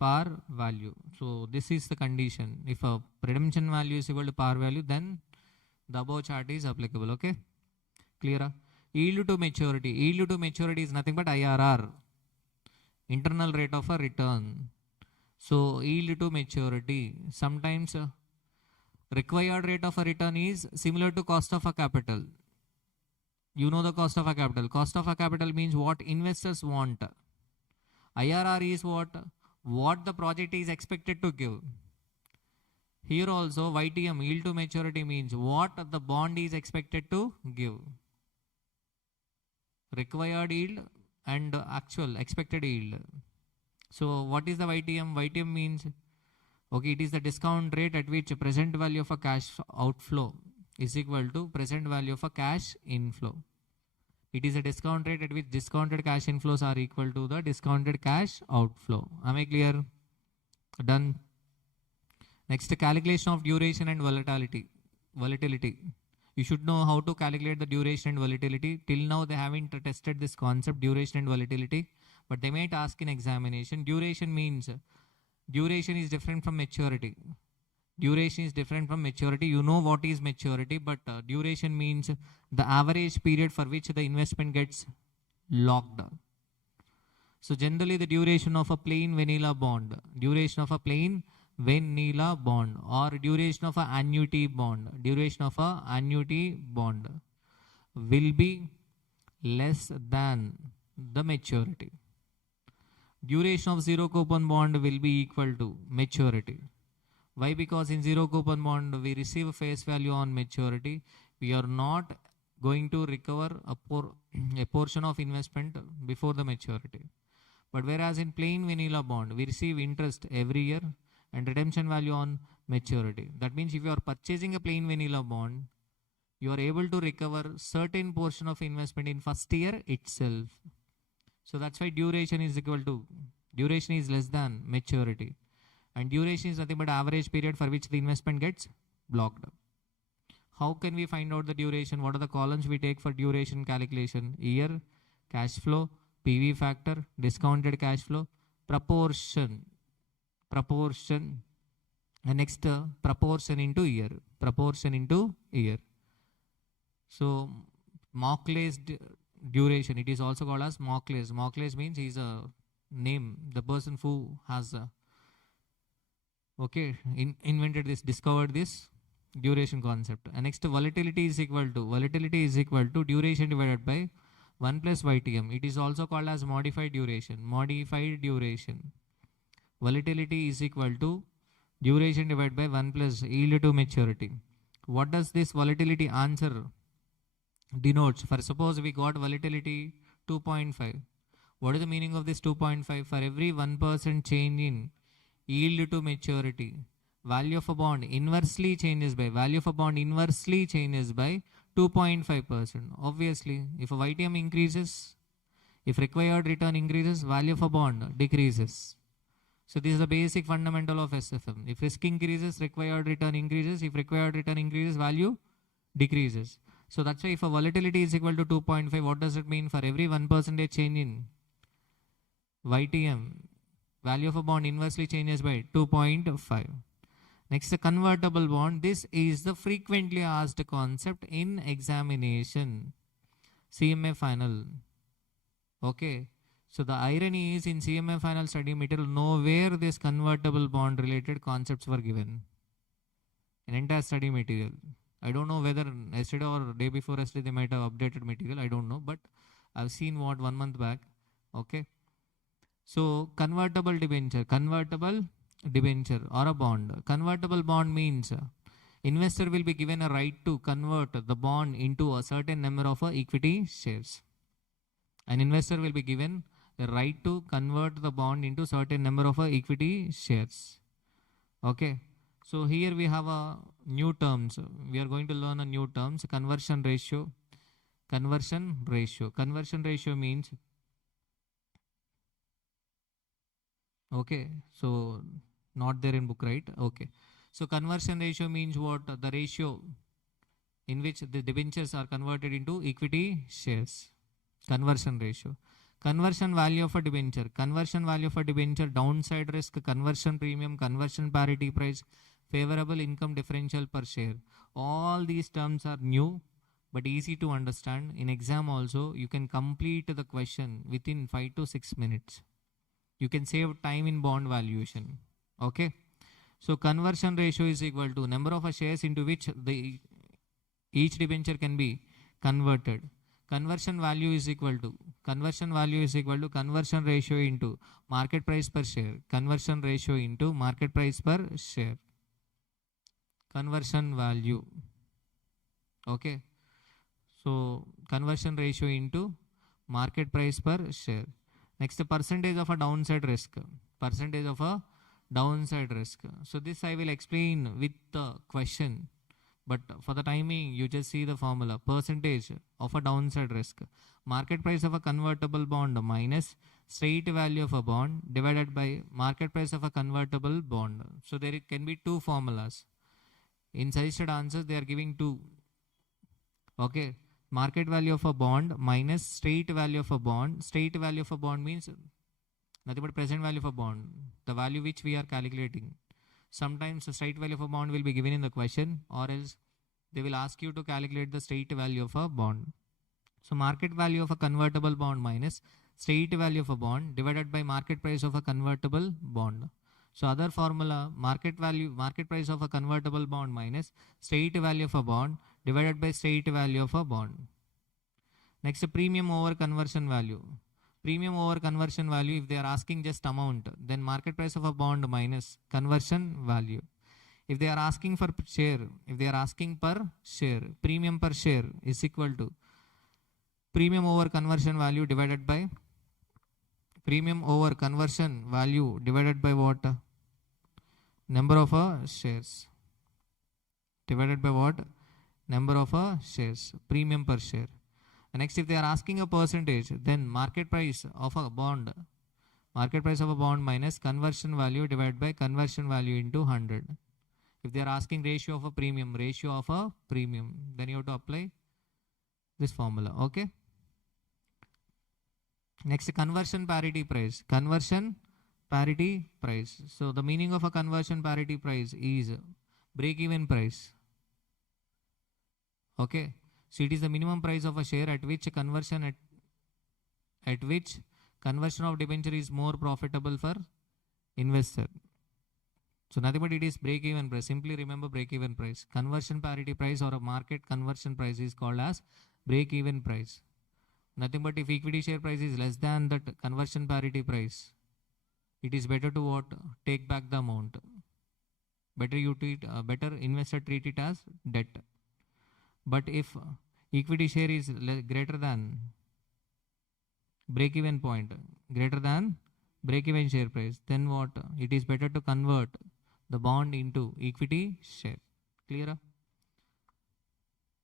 Par value. So this is the condition. If a redemption value is equal to par value, then the above chart is applicable. Okay? Clear? Yield to maturity. Yield to maturity is nothing but IRR. Internal rate of a return. So yield to maturity. Sometimes required rate of a return is similar to cost of a capital. You know the cost of a capital. Cost of a capital means what investors want. IRR is what? What the project is expected to give. Here also YTM, yield to maturity, means what the bond is expected to give. Required yield and actual expected yield. So what is the YTM? YTM means, okay, it is the discount rate at which present value of a cash outflow is equal to present value of a cash inflow. It is a discount rate at which discounted cash inflows are equal to the discounted cash outflow. Am I clear? Done. Next, calculation of duration and volatility. You should know how to calculate the duration and volatility. Till now, they haven't tested this concept, duration and volatility, but they might ask in examination. Duration means, duration is different from maturity. Duration is different from maturity. You know what is maturity, but duration means the average period for which the investment gets locked. So generally the duration of a plain vanilla bond, or duration of an annuity bond, will be less than the maturity. Duration of zero coupon bond will be equal to maturity. Why? Because in zero coupon bond, we receive face value on maturity. We are not going to recover a portion of investment before the maturity. But whereas in plain vanilla bond, we receive interest every year and redemption value on maturity. That means if you are purchasing a plain vanilla bond, you are able to recover certain portion of investment in first year itself. So that's why duration is less than maturity. And duration is nothing but average period for which the investment gets blocked. How can we find out the duration? What are the columns we take for duration calculation? Year, cash flow, PV factor, discounted cash flow, proportion, and next proportion into year. So Mockley's duration, it is also called as Mockley's. Mockley's means is a name, the person who has invented this, discovered this duration concept. And next, volatility is equal to duration divided by 1 plus YTM. It is also called as modified duration. Volatility is equal to duration divided by 1 plus yield to maturity. What does this volatility answer denotes? For suppose we got volatility 2.5. What is the meaning of this 2.5? For every 1% change in yield to maturity, value of a bond inversely changes by 2.5%. Obviously, if a YTM increases, if required return increases, value of a bond decreases. So this is the basic fundamental of SFM. If risk increases, required return increases. If required return increases, value decreases. So that's why if a volatility is equal to 2.5, what does it mean? For every 1% change in YTM, value of a bond inversely changes by 2.5. Next, the convertible bond. This is the frequently asked concept in examination. CMA final. Okay. So the irony is in CMA final study material, nowhere this convertible bond related concepts were given. An entire study material. I don't know whether yesterday or day before yesterday they might have updated material. I don't know, but I've seen 1 month back. Okay. So convertible debenture or a bond. Convertible bond means investor will be given a right to convert the bond into a certain number of equity shares. An investor will be given the right to convert the bond into certain number of equity shares. Okay. So here we have a new terms. We are going to learn a new terms. Conversion ratio. Conversion ratio means, okay, so not there in book, right? Okay. So conversion ratio means what? The ratio in which the debentures are converted into equity shares. Conversion ratio. Conversion value of a debenture. Downside risk, conversion premium, conversion parity price, favorable income differential per share. All these terms are new but easy to understand. In exam also, you can complete the question within 5 to 6 minutes. You can save time in bond valuation. Okay. So conversion ratio is equal to number of shares into which each debenture can be converted. Conversion value is equal to conversion ratio into market price per share. Conversion ratio into market price per share. Conversion value. Okay. So conversion ratio into market price per share. Next, percentage of a downside risk. So this I will explain with the question. But for the timing, you just see the formula. Percentage of a downside risk. Market price of a convertible bond minus straight value of a bond divided by market price of a convertible bond. So there can be two formulas. In suggested answers, they are giving two. Okay. Market value of a bond minus straight value of a bond. Straight value of a bond means nothing but present value of a bond. The value which we are calculating. Sometimes the straight value of a bond will be given in the question, or else they will ask you to calculate the straight value of a bond. So market value of a convertible bond minus straight value of a bond divided by market price of a convertible bond. So other formula, market price of a convertible bond minus straight value of a bond divided by straight value of a bond. Next, premium over conversion value. Premium over conversion value, if they are asking just amount, then market price of a bond minus conversion value. If they are asking for share, premium per share is equal to premium over conversion value divided by what? Number of shares. Divided by what? Number of shares. Premium per share. And next, if they are asking a percentage, then market price of a bond minus conversion value divided by conversion value into 100. If they are asking ratio of a premium, then you have to apply this formula. Okay. Next, conversion parity price. So the meaning of a conversion parity price is break-even price. Okay. So it is the minimum price of a share at which conversion of debenture is more profitable for investor. So nothing but it is break-even price. Simply remember break-even price. Conversion parity price or a market conversion price is called as break-even price. Nothing but if equity share price is less than that conversion parity price, it is better to what? Take back the amount. Better investor treat it as debt. But if equity share is greater than break-even point, greater than break-even share price, then what? It is better to convert the bond into equity share. Clear?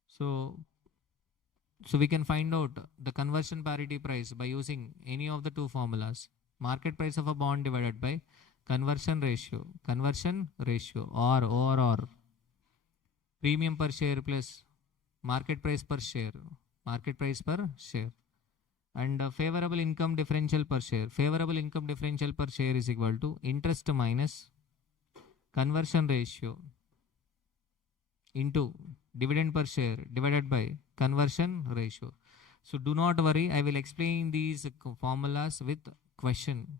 So we can find out the conversion parity price by using any of the two formulas. Market price of a bond divided by conversion ratio, or premium per share plus market price per share, and favorable income differential per share. Favorable income differential per share is equal to interest minus conversion ratio into dividend per share divided by conversion ratio. So do not worry, I will explain these formulas with question.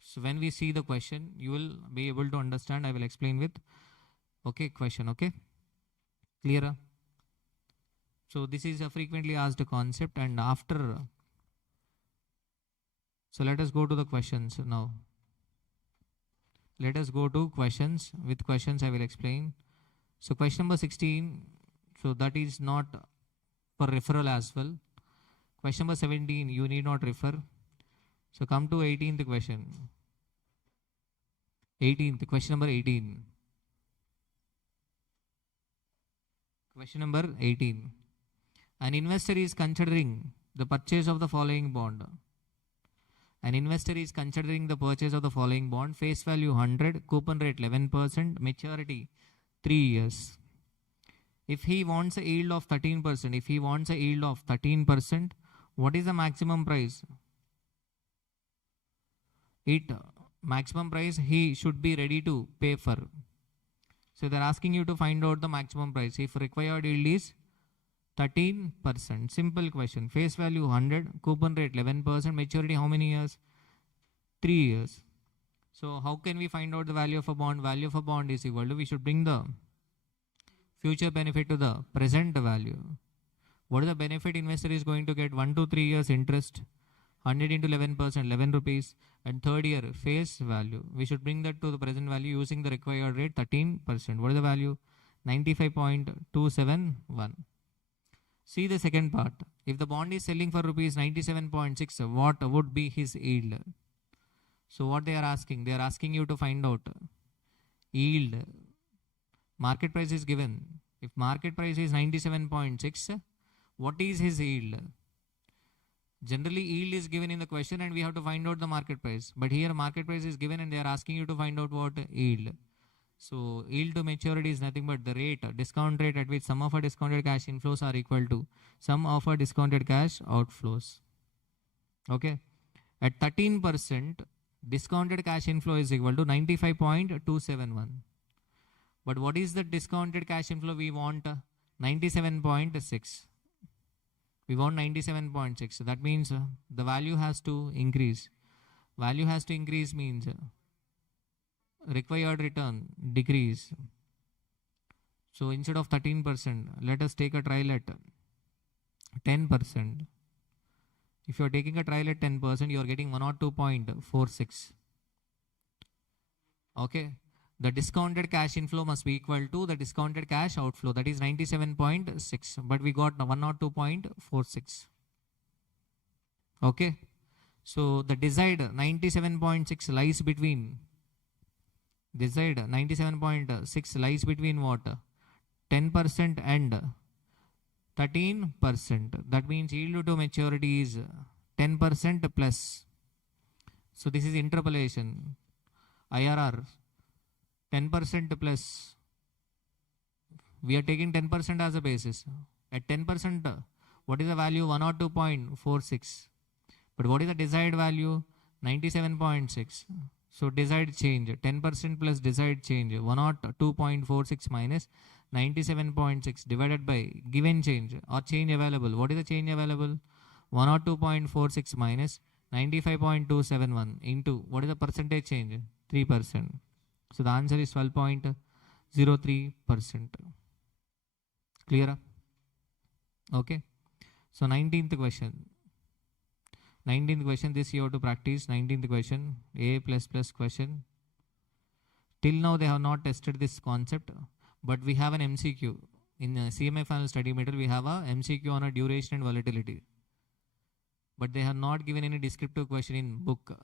So when we see the question, you will be able to understand. I will explain with question. Okay, clear? So this is a frequently asked concept, and after, so let us go to the questions now. Let us go to questions. With questions I will explain. So question number 16, so that is not for referral as well. Question number 17, you need not refer. So come to 18th question. 18th, question number 18. Question number 18. An investor is considering the purchase of the following bond. An investor is considering the purchase of the following bond. Face value 100, coupon rate 11%, maturity 3 years. If he wants a yield of 13%, what is the maximum price? Maximum price he should be ready to pay for. So they're asking you to find out the maximum price. If required yield is 13%. Simple question. Face value 100, coupon rate 11%, maturity how many years? 3 years. So how can we find out the value of a bond? Value of a bond is equal to, we should bring the future benefit to the present value. What is the benefit investor is going to get? 1 to 3 years interest, 100 into 11%, 11 rupees, and third year face value. We should bring that to the present value using the required rate 13%. What is the value? 95.271. See the second part. If the bond is selling for rupees 97.6, what would be his yield? So what they are asking? They are asking you to find out yield. Market price is given. If market price is 97.6, what is his yield? Generally yield is given in the question and we have to find out the market price. But here market price is given and they are asking you to find out what yield. So yield to maturity is nothing but the rate, discount rate at which sum of our discounted cash inflows are equal to sum of our discounted cash outflows. Okay. At 13%, discounted cash inflow is equal to 95.271. But what is the discounted cash inflow we want? 97.6. We want 97.6. That means the value has to increase. Value has to increase means required return decrease. So instead of 13%, let us take a trial at 10%. If you are taking a trial at 10%, you are getting 102.46. Okay. The discounted cash inflow must be equal to the discounted cash outflow, that is 97.6, but we got 102.46. Okay. So the desired 97.6 lies between what? 10% and 13%. That means yield to maturity is 10% plus. So this is interpolation. IRR 10% plus. We are taking 10% as a basis. At 10%, what is the value? 102.46. But what is the desired value? 97.6. So desired change, 10% plus desired change, 102.46 minus 97.6 divided by given change or change available. What is the change available? 102.46 minus 95.271 into what is the percentage change? 3%. So the answer is 12.03%. Clear? Okay. So 19th question. 19th question, this you have to practice. 19th question, A++ question. Till now they have not tested this concept, but we have an MCQ. In CMA final study material, we have a MCQ on a duration and volatility. But they have not given any descriptive question in book.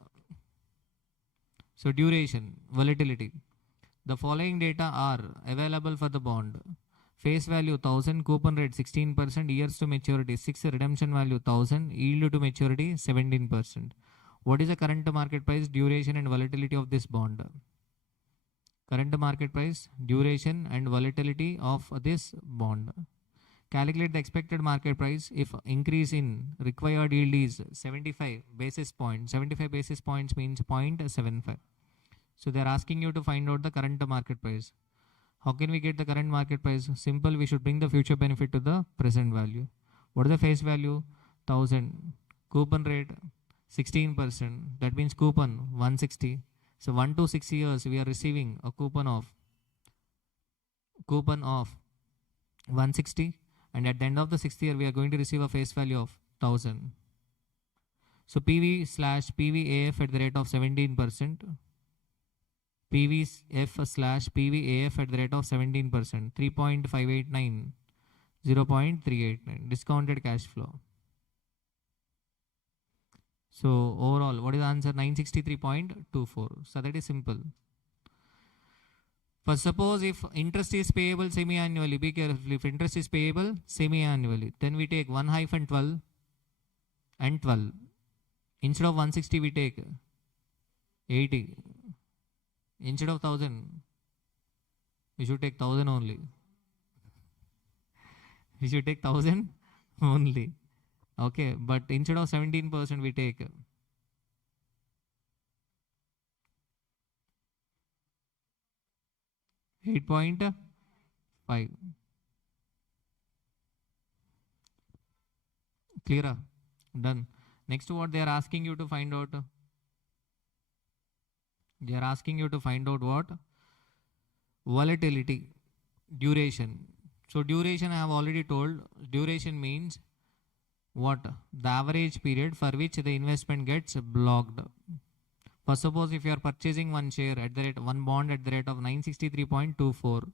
So duration, volatility. The following data are available for the bond. Face value 1000, coupon rate 16%, years to maturity 6, redemption value 1000, yield to maturity 17%. What is the current market price, duration and volatility of this bond? Current market price, duration and volatility of this bond. Calculate the expected market price if increase in required yield is 75 basis points. 75 basis points means 0.75. So they are asking you to find out the current market price. How can we get the current market price? Simple, we should bring the future benefit to the present value. What is the face value? 1000. Coupon rate 16%. That means coupon 160. So 1 to 6 years we are receiving a coupon of 160, and at the end of the 6th year we are going to receive a face value of 1000. So PV/PVAF at the rate of 17%. PVF/PVAF at the rate of 17%, 3.589, 0.389, discounted cash flow. So overall, what is the answer? 963.24. So that is simple. First, suppose if interest is payable semi-annually, be careful, if interest is payable semi-annually, then we take 1-12 and 12. Instead of 160, we take 80. Instead of 1000, we should take 1000 only. We should take 1000 only. Okay, but instead of 17%, we take 8.5. Clear? Done. Next, what they are asking you to find out? They are asking you to find out what? Volatility, duration. So duration I have already told. Duration means what? The average period for which the investment gets blocked. For suppose if you are purchasing one share at the rate, one bond at the rate of 963.24.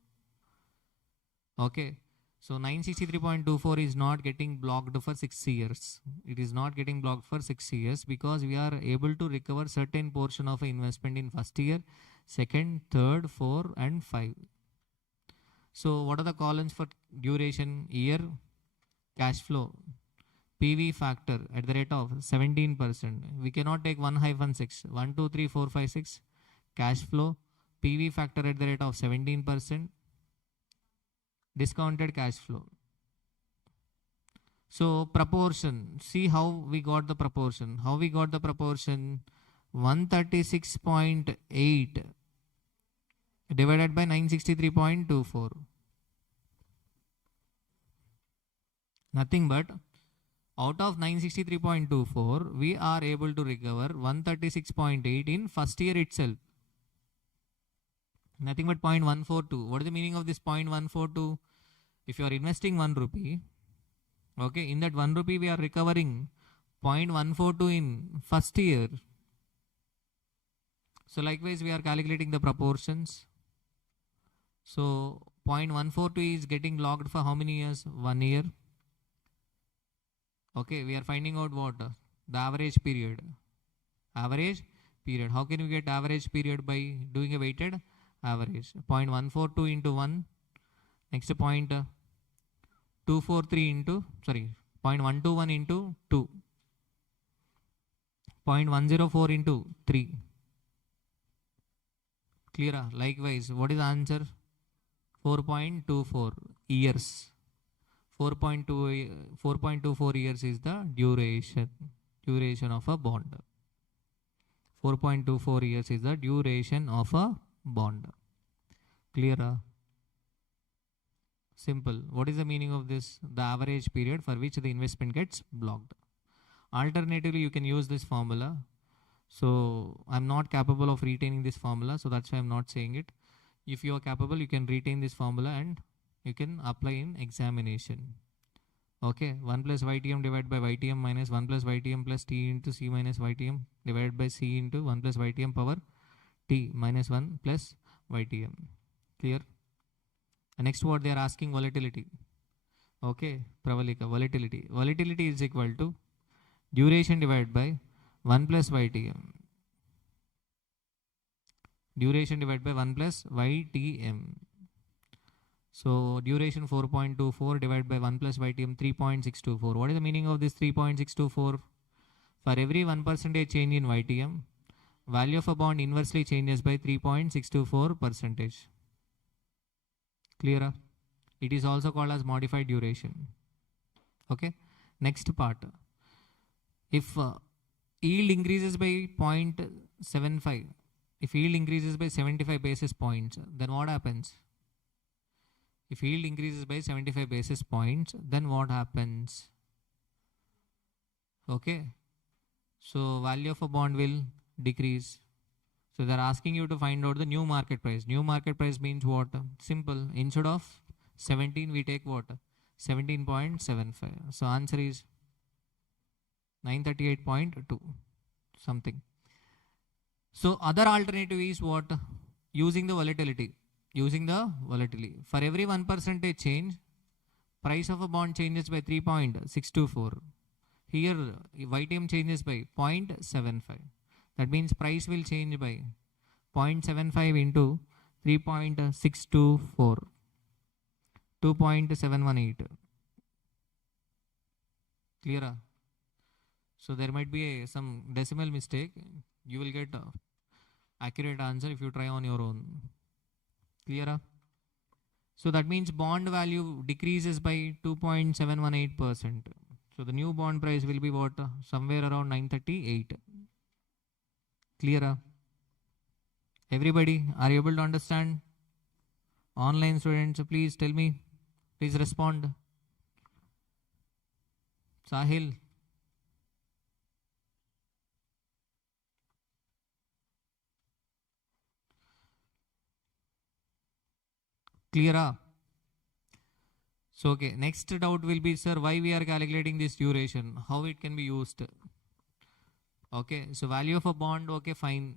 Okay. So 963.24 is not getting blocked for 6 years. It is not getting blocked for 6 years because we are able to recover certain portion of investment in first year, second, third, 4 and 5. So what are the columns for duration? Year, cash flow, PV factor at the rate of 17%. We cannot take 1-6. 1, 2, 3, 4, 5, 6. Cash flow, PV factor at the rate of 17%. Discounted cash flow. So proportion, see how we got the proportion. How we got the proportion? 136.8 divided by 963.24. Nothing but out of 963.24, we are able to recover 136.8 in first year itself. Nothing but 0.142. What is the meaning of this 0.142? If you are investing 1 rupee, okay, in that 1 rupee we are recovering 0.142 in first year. So likewise we are calculating the proportions. So 0.142 is getting locked for how many years? 1 year. Okay, we are finding out what? The average period. Average period. How can we get average period? By doing a weighted average. 0.142 into 1. Next 0.243 into, 0.121 into 2. 0.104 into 3. Clear? Likewise, what is the answer? 4.24 years. 4.24 years is the duration of a bond. 4.24 years is the duration of a bond. Clear? Simple. What is the meaning of this? The average period for which the investment gets blocked. Alternatively, you can use this formula. So I'm not capable of retaining this formula, so that's why I'm not saying it. If you are capable, you can retain this formula and you can apply in examination. Okay, 1 plus YTM divided by YTM minus 1 plus YTM plus T into C minus YTM divided by C into 1 plus YTM power T minus 1 plus YTM. Clear? Next, what they are asking, volatility. Okay, Pravalika, volatility. Volatility is equal to duration divided by 1 plus YTM. Duration divided by 1 plus YTM. So duration 4.24 divided by 1 plus YTM 3.624. What is the meaning of this 3.624? For every 1% change in YTM, value of a bond inversely changes by 3.624%. Clear? It is also called as modified duration. Okay. Next part. If yield increases by 0.75, if yield increases by 75 basis points, then what happens? If yield increases by 75 basis points, then what happens? Okay. So value of a bond will decrease. So they're asking you to find out the new market price. New market price means what? Simple. Instead of 17, we take what? 17.75. So answer is 938.2 something. So other alternative is what? Using the volatility. Using the volatility. For every 1% change, price of a bond changes by 3.624. Here, YTM changes by 0.75. That means price will change by 0.75 into 3.624. 2.718. Clear? So there might be some decimal mistake. You will get accurate answer if you try on your own. Clear? So that means bond value decreases by 2.718%. So the new bond price will be what? Somewhere around 938. Clear? Everybody, are you able to understand? Online students, please tell me. Please respond. Sahil. Clear? So, okay, next doubt will be, sir, why we are calculating this duration? How it can be used? Okay, so value of a bond, okay, fine.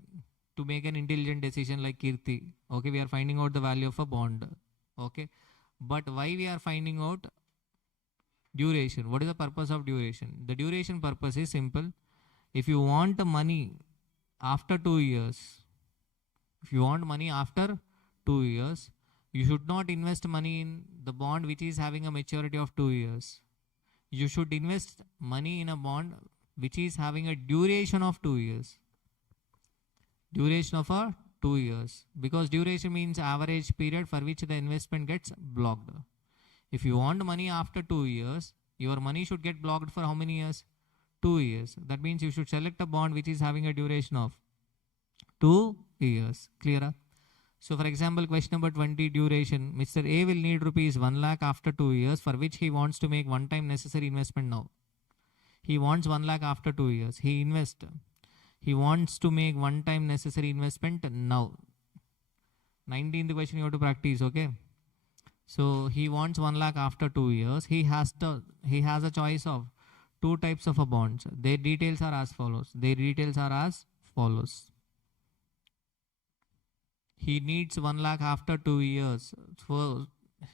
To make an intelligent decision like Kirti, okay, we are finding out the value of a bond. Okay, but why we are finding out duration? What is the purpose of duration? The duration purpose is simple. If you want money after 2 years, if you want money after 2 years, you should not invest money in the bond which is having a maturity of 2 years. You should invest money in a bond which is having a duration of 2 years. Duration of 2 years. Because duration means average period for which the investment gets blocked. If you want money after 2 years, your money should get blocked for how many years? 2 years. That means you should select a bond which is having a duration of 2 years. Clear? So for example, question number 20, duration. Mr. A will need rupees 1 lakh after 2 years, for which he wants to make one-time necessary investment now. He wants 1 lakh after 2 years. He wants to make one-time necessary investment now. 19th question you have to practice, okay? So he wants 1 lakh after 2 years. He has a choice of 2 types of a bonds. Their details are as follows. He needs 1 lakh after 2 years.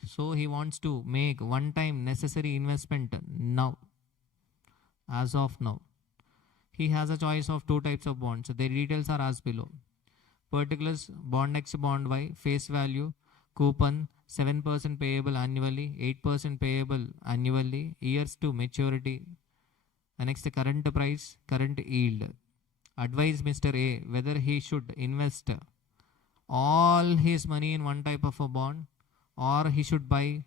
So he wants to make one-time necessary investment now. As of now. He has a choice of 2 types of bonds. Their details are as below. Particulars, bond X, bond Y, face value, coupon, 7% payable annually, 8% payable annually, years to maturity. And next, the current price, current yield. Advise Mr. A whether he should invest all his money in one type of a bond or he should buy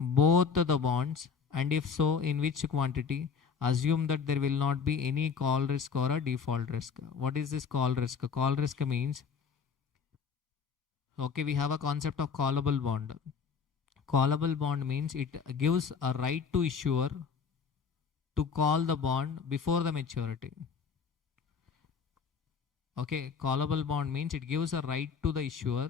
both the bonds, and if so, in which quantity. Assume that there will not be any call risk or a default risk. What is this call risk? Call risk means, okay, we have a concept of callable bond. Callable bond means it gives a right to issuer to call the bond before the maturity. Okay, callable bond means it gives a right to the issuer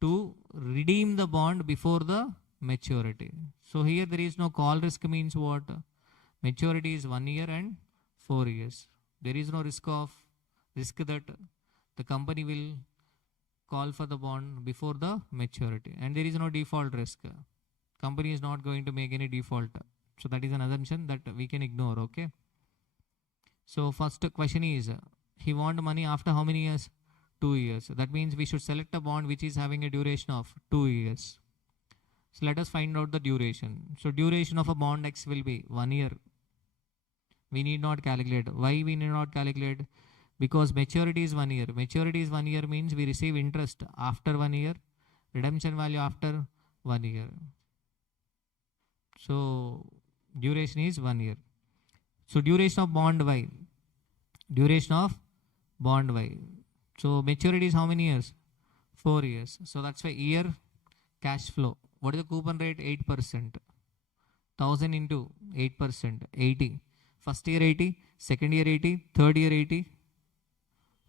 to redeem the bond before the maturity. So here there is no call risk means what? Maturity is 1 year and 4 years. There is no risk that the company will call for the bond before the maturity, and there is no default risk. Company is not going to make any default. So that is an assumption that we can ignore. Okay. So first question is, he want money after how many years? 2 years. That means we should select a bond which is having a duration of 2 years. So let us find out the duration. So duration of a bond X will be 1 year. We need not calculate. Why we need not calculate? Because maturity is 1 year. Maturity is 1 year means we receive interest after 1 year, redemption value after 1 year. So duration is 1 year. So duration of bond Y. Duration of bond Y. So maturity is how many years? 4 years. So that's why year cash flow. What is the coupon rate? 8%. 1000 into 8%, 80. First year 80, second year 80, third year 80,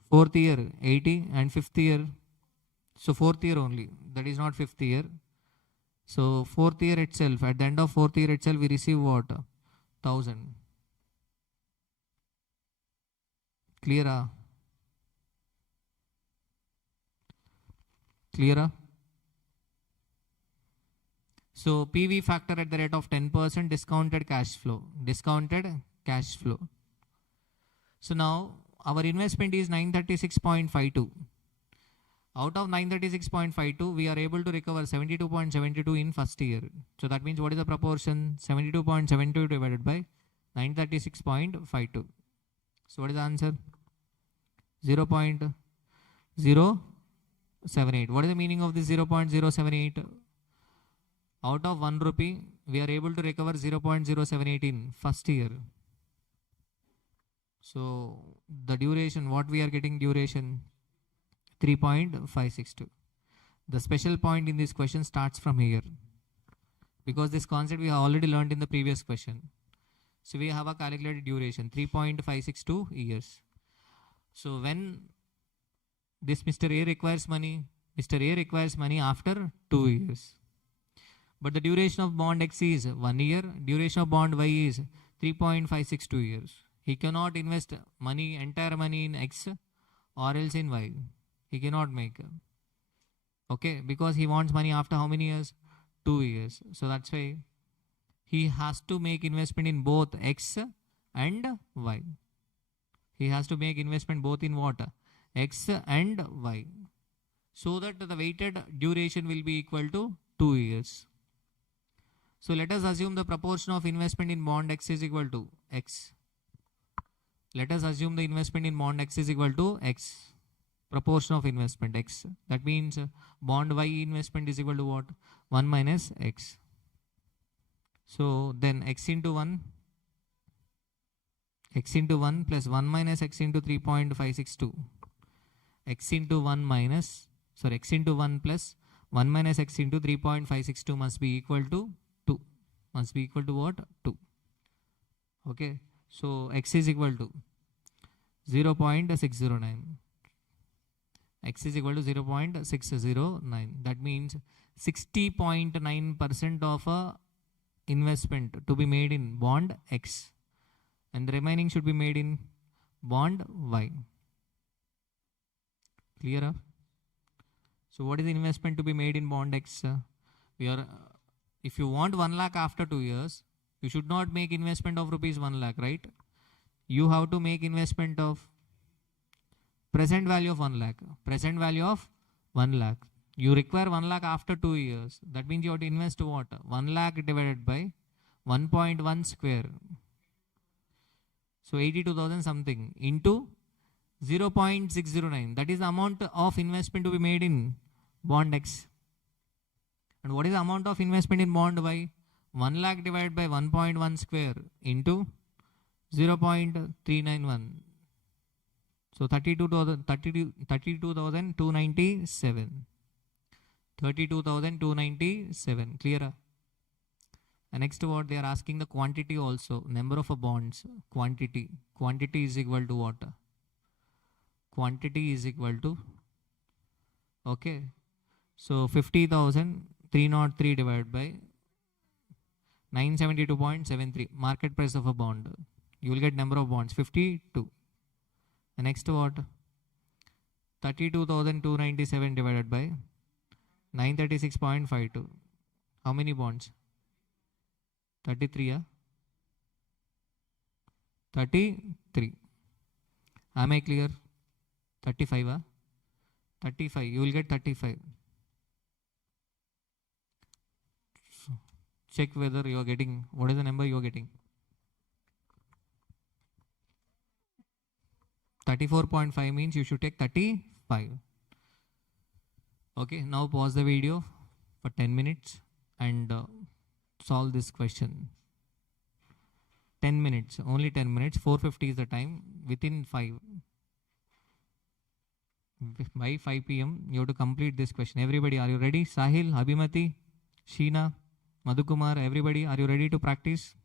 fourth year 80, and fifth year. So fourth year only. That is not fifth year. So fourth year itself, at the end of fourth year itself, we receive what? 1000. Clear? Clear? So PV factor at the rate of 10% discounted cash flow. Discounted cash flow. So now our investment is 936.52. Out of 936.52, we are able to recover 72.72 in first year. So that means what is the proportion? 72.72 divided by 936.52. So what is the answer? 0.078. What is the meaning of this 0.078? Out of 1 rupee, we are able to recover 0.078 in first year. So the duration, what we are getting duration? 3.562. The special point in this question starts from here, because this concept we have already learned in the previous question. So we have a calculated duration 3.562 years. So when this Mr. A requires money, Mr. A requires money after 2 years. But the duration of bond X is 1 year, duration of bond Y is 3.562 years. He cannot invest money, entire money in X or else in Y. He cannot make. Okay, because he wants money after how many years? 2 years. So that's why he has to make investment in both X and Y. He has to make investment both in what? X and Y. So that the weighted duration will be equal to 2 years. So let us assume the proportion of investment in bond X is equal to X. Let us assume the investment in bond X is equal to X. Proportion of investment X. That means bond Y investment is equal to what? 1 minus X. So then X into 1 plus 1 minus X into 3.562. X into 1 plus 1 minus X into 3.562 must be equal to 2. Must be equal to what? 2. Okay. So X is equal to 0.609. X is equal to 0.609. That means 60.9% of a investment to be made in bond X, and the remaining should be made in bond Y. Clear? So what is the investment to be made in bond X? If you want 1 lakh after 2 years, you should not make investment of rupees 1 lakh, right? You have to make investment of present value of 1 lakh. Present value of 1 lakh. You require 1 lakh after 2 years. That means you have to invest what? 1 lakh divided by 1.1 square. So 82,000 something into 0.609. That is the amount of investment to be made in bond X. And what is the amount of investment in bond Y? 1 lakh divided by 1.1 square into 0.391. So 32,297. 32,297. Clear? And next what they are asking the quantity also. Number of bonds. Quantity. Quantity is equal to what? Quantity is equal to, okay. So 50,303 divided by 972.73 market price of a bond. You will get number of bonds 52. And next what? 32,297 divided by 936.52. How many bonds? 33. 33. Am I clear? 35. 35. You will get 35. Check whether you are getting, what is the number you are getting? 34.5 means you should take 35. Okay, now pause the video for 10 minutes and solve this question. 10 minutes, only 10 minutes, 4:50 is the time, within 5. By 5 p.m. you have to complete this question. Everybody, are you ready? Sahil, Abhimati, Sheena, Madhukumar, everybody, are you ready to practice?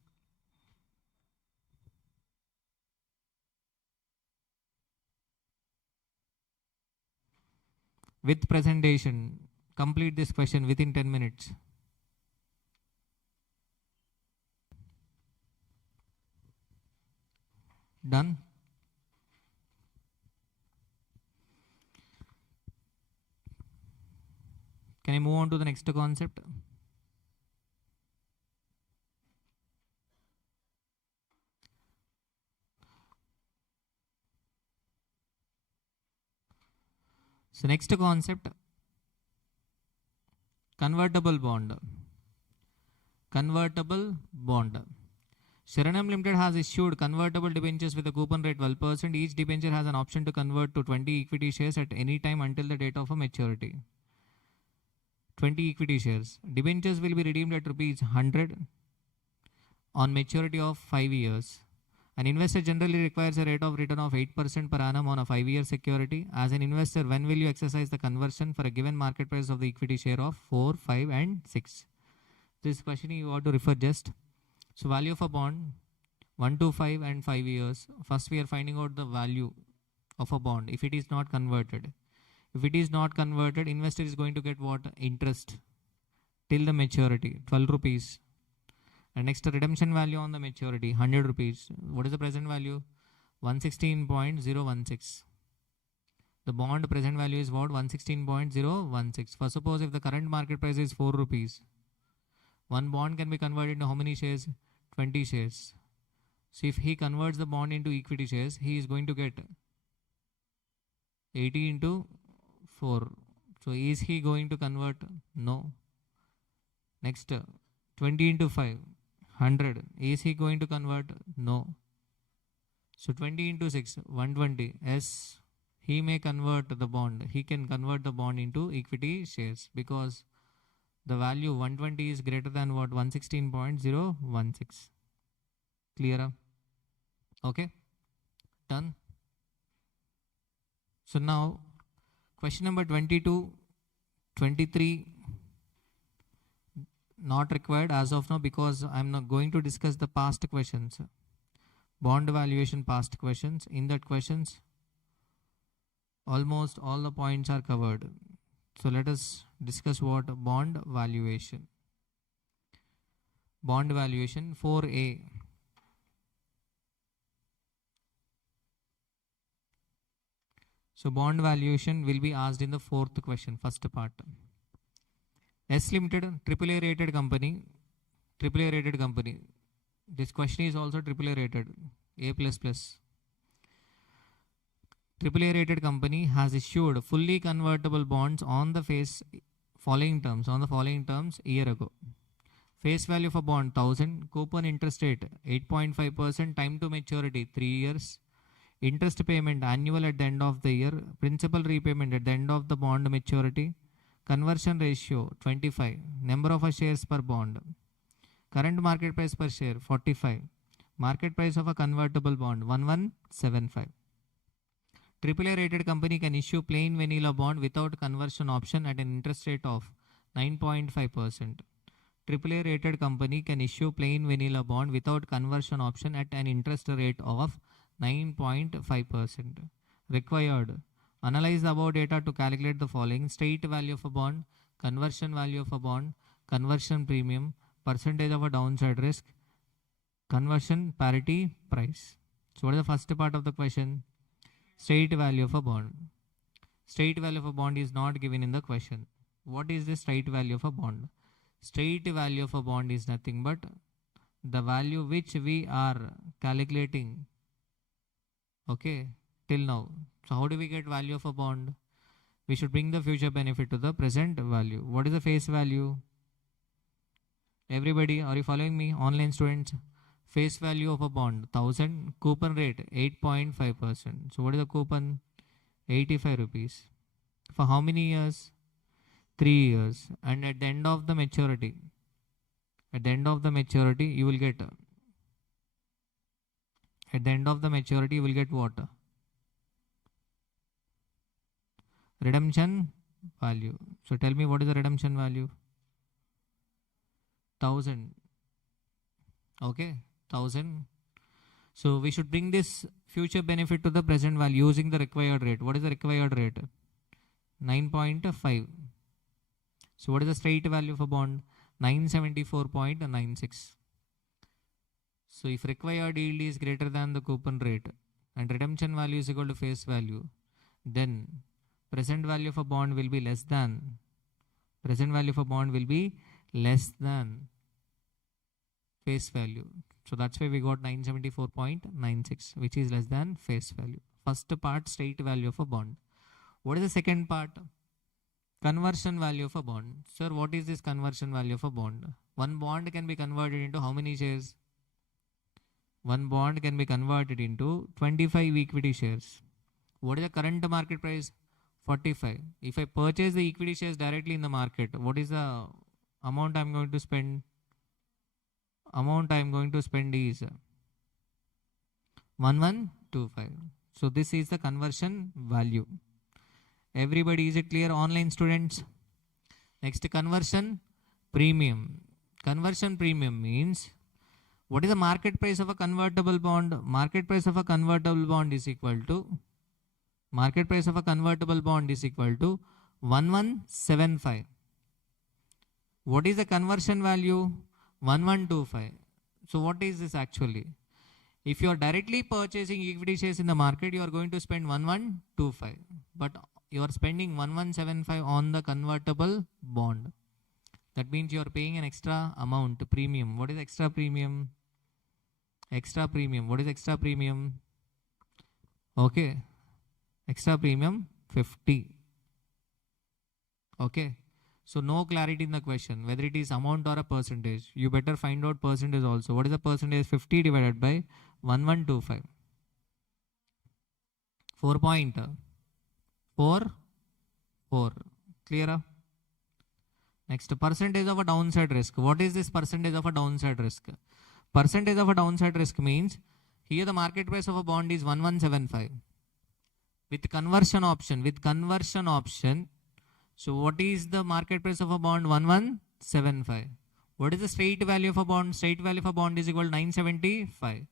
With presentation, complete this question within 10 minutes. Done? Can I move on to the next concept? So next concept, convertible bond. Convertible bond. Sharanam Limited has issued convertible debentures with a coupon rate 12%. Each debenture has an option to convert to 20 equity shares at any time until the date of a maturity. 20 equity shares. Debentures will be redeemed at rupees 100 on maturity of 5 years. An investor generally requires a rate of return of 8% per annum on a 5-year security. As an investor, when will you exercise the conversion for a given market price of the equity share of 4, 5 and 6? This question you ought to refer just. So value of a bond, 1 to 5 and 5 years. First we are finding out the value of a bond if it is not converted. If it is not converted, investor is going to get what? Interest till the maturity, 12 rupees. And next redemption value on the maturity, 100 rupees. What is the present value? 116.016. The bond present value is what? 116.016. For suppose if the current market price is 4 rupees, one bond can be converted into how many shares? 20 shares. So if he converts the bond into equity shares, he is going to get 80 into 4. So is he going to convert? No. Next, 20 into 5, 100. Is he going to convert? No. So 20 into 6, 120. Yes, he may convert the bond. He can convert the bond into equity shares because the value 120 is greater than what? 116.016. Clear? Okay. Done. So now question number 22, 23 not required as of now because I'm not going to discuss the past questions. Bond valuation past questions. In that questions, almost all the points are covered. So let us discuss what? Bond valuation. Bond valuation 4A. So bond valuation will be asked in the fourth question, first part. S Limited, AAA rated company. AAA rated company. This question is also AAA rated, A++. AAA rated company has issued fully convertible bonds on the following terms year ago. Face value of a bond 1000, coupon interest rate 8.5%, time to maturity 3 years, interest payment annual at the end of the year, principal repayment at the end of the bond maturity, conversion ratio 25, number of shares per bond, current market price per share 45, market price of a convertible bond 1175. AAA rated company can issue plain vanilla bond without conversion option at an interest rate of 9.5%. AAA rated company can issue plain vanilla bond without conversion option at an interest rate of 9.5%. Required. Analyze the above data to calculate the following: straight value of a bond, conversion value of a bond, conversion premium, percentage of a downside risk, conversion parity price. So what is the first part of the question? Straight value of a bond. Straight value of a bond is not given in the question. What is the straight value of a bond? Straight value of a bond is nothing but the value which we are calculating, okay, till now. So how do we get value of a bond? We should bring the future benefit to the present value. What is the face value? Everybody, are you following me? Online students, face value of a bond 1000, coupon rate 8.5%. So what is the coupon? 85 rupees. For how many years? 3 years. And at the end of the maturity, you will get, what? Redemption value. So tell me, what is the redemption value? 1000. Okay, 1000. So we should bring this future benefit to the present value using the required rate. What is the required rate? 9.5. So what is the straight value of a bond? 974.96. So if required yield is greater than the coupon rate and redemption value is equal to face value, then present value of a bond will be less than face value. So that's why we got 974.96, which is less than face value. First part, straight value of a bond. What is the second part? Conversion value of a bond. Sir, what is this conversion value of a bond? One bond can be converted into how many shares? One bond can be converted into 25 equity shares. What is the current market price? 45. If I purchase the equity shares directly in the market, what is the amount I'm going to spend? Amount I'm going to spend is 1125. So this is the conversion value. Everybody, is it clear, online students? Next, conversion premium. Conversion premium means, what is the market price of a convertible bond? Market price of a convertible bond is equal to 1175. What is the conversion value? 1125. So what is this actually? If you are directly purchasing equity shares in the market, you are going to spend 1125. But you are spending 1175 on the convertible bond. That means you are paying an extra amount, premium. What is extra premium? Extra premium. What is extra premium? Okay. Extra premium 50. Okay. So no clarity in the question, whether it is amount or a percentage. You better find out percentage also. What is the percentage? 50 divided by 1125. 4.44. Clear? Next, percentage of a downside risk. What is this percentage of a downside risk? Percentage of a downside risk means, here the market price of a bond is 1175. With conversion option, so what is the market price of a bond? 1175. What is the straight value of a bond? Straight value of a bond is equal to 975.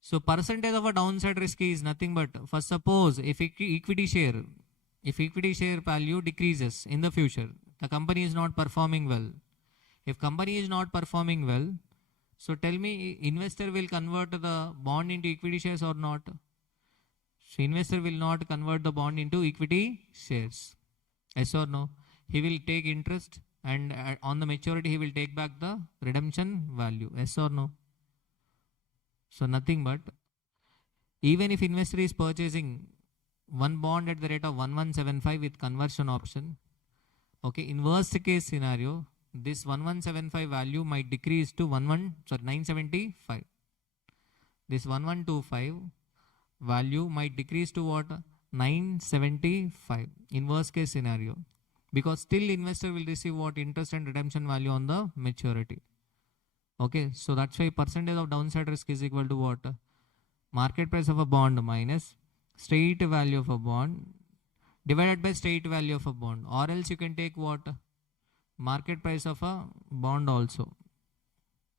So percentage of a downside risk is nothing but, for suppose if equity share value decreases in the future, the company is not performing well. If company is not performing well, so tell me, investor will convert the bond into equity shares or not? So investor will not convert the bond into equity shares. Yes or no? He will take interest, and on the maturity he will take back the redemption value. Yes or no? So nothing but, even if investor is purchasing one bond at the rate of 1175 with conversion option, okay, in worst case scenario, this 1175 value might decrease to 975. This 1125 value might decrease to what? 975 in worst case scenario, because still investor will receive what? Interest and redemption value on the maturity. Okay, so that's why percentage of downside risk is equal to what? Market price of a bond minus straight value of a bond divided by straight value of a bond. Or else you can take what? market price of a bond also.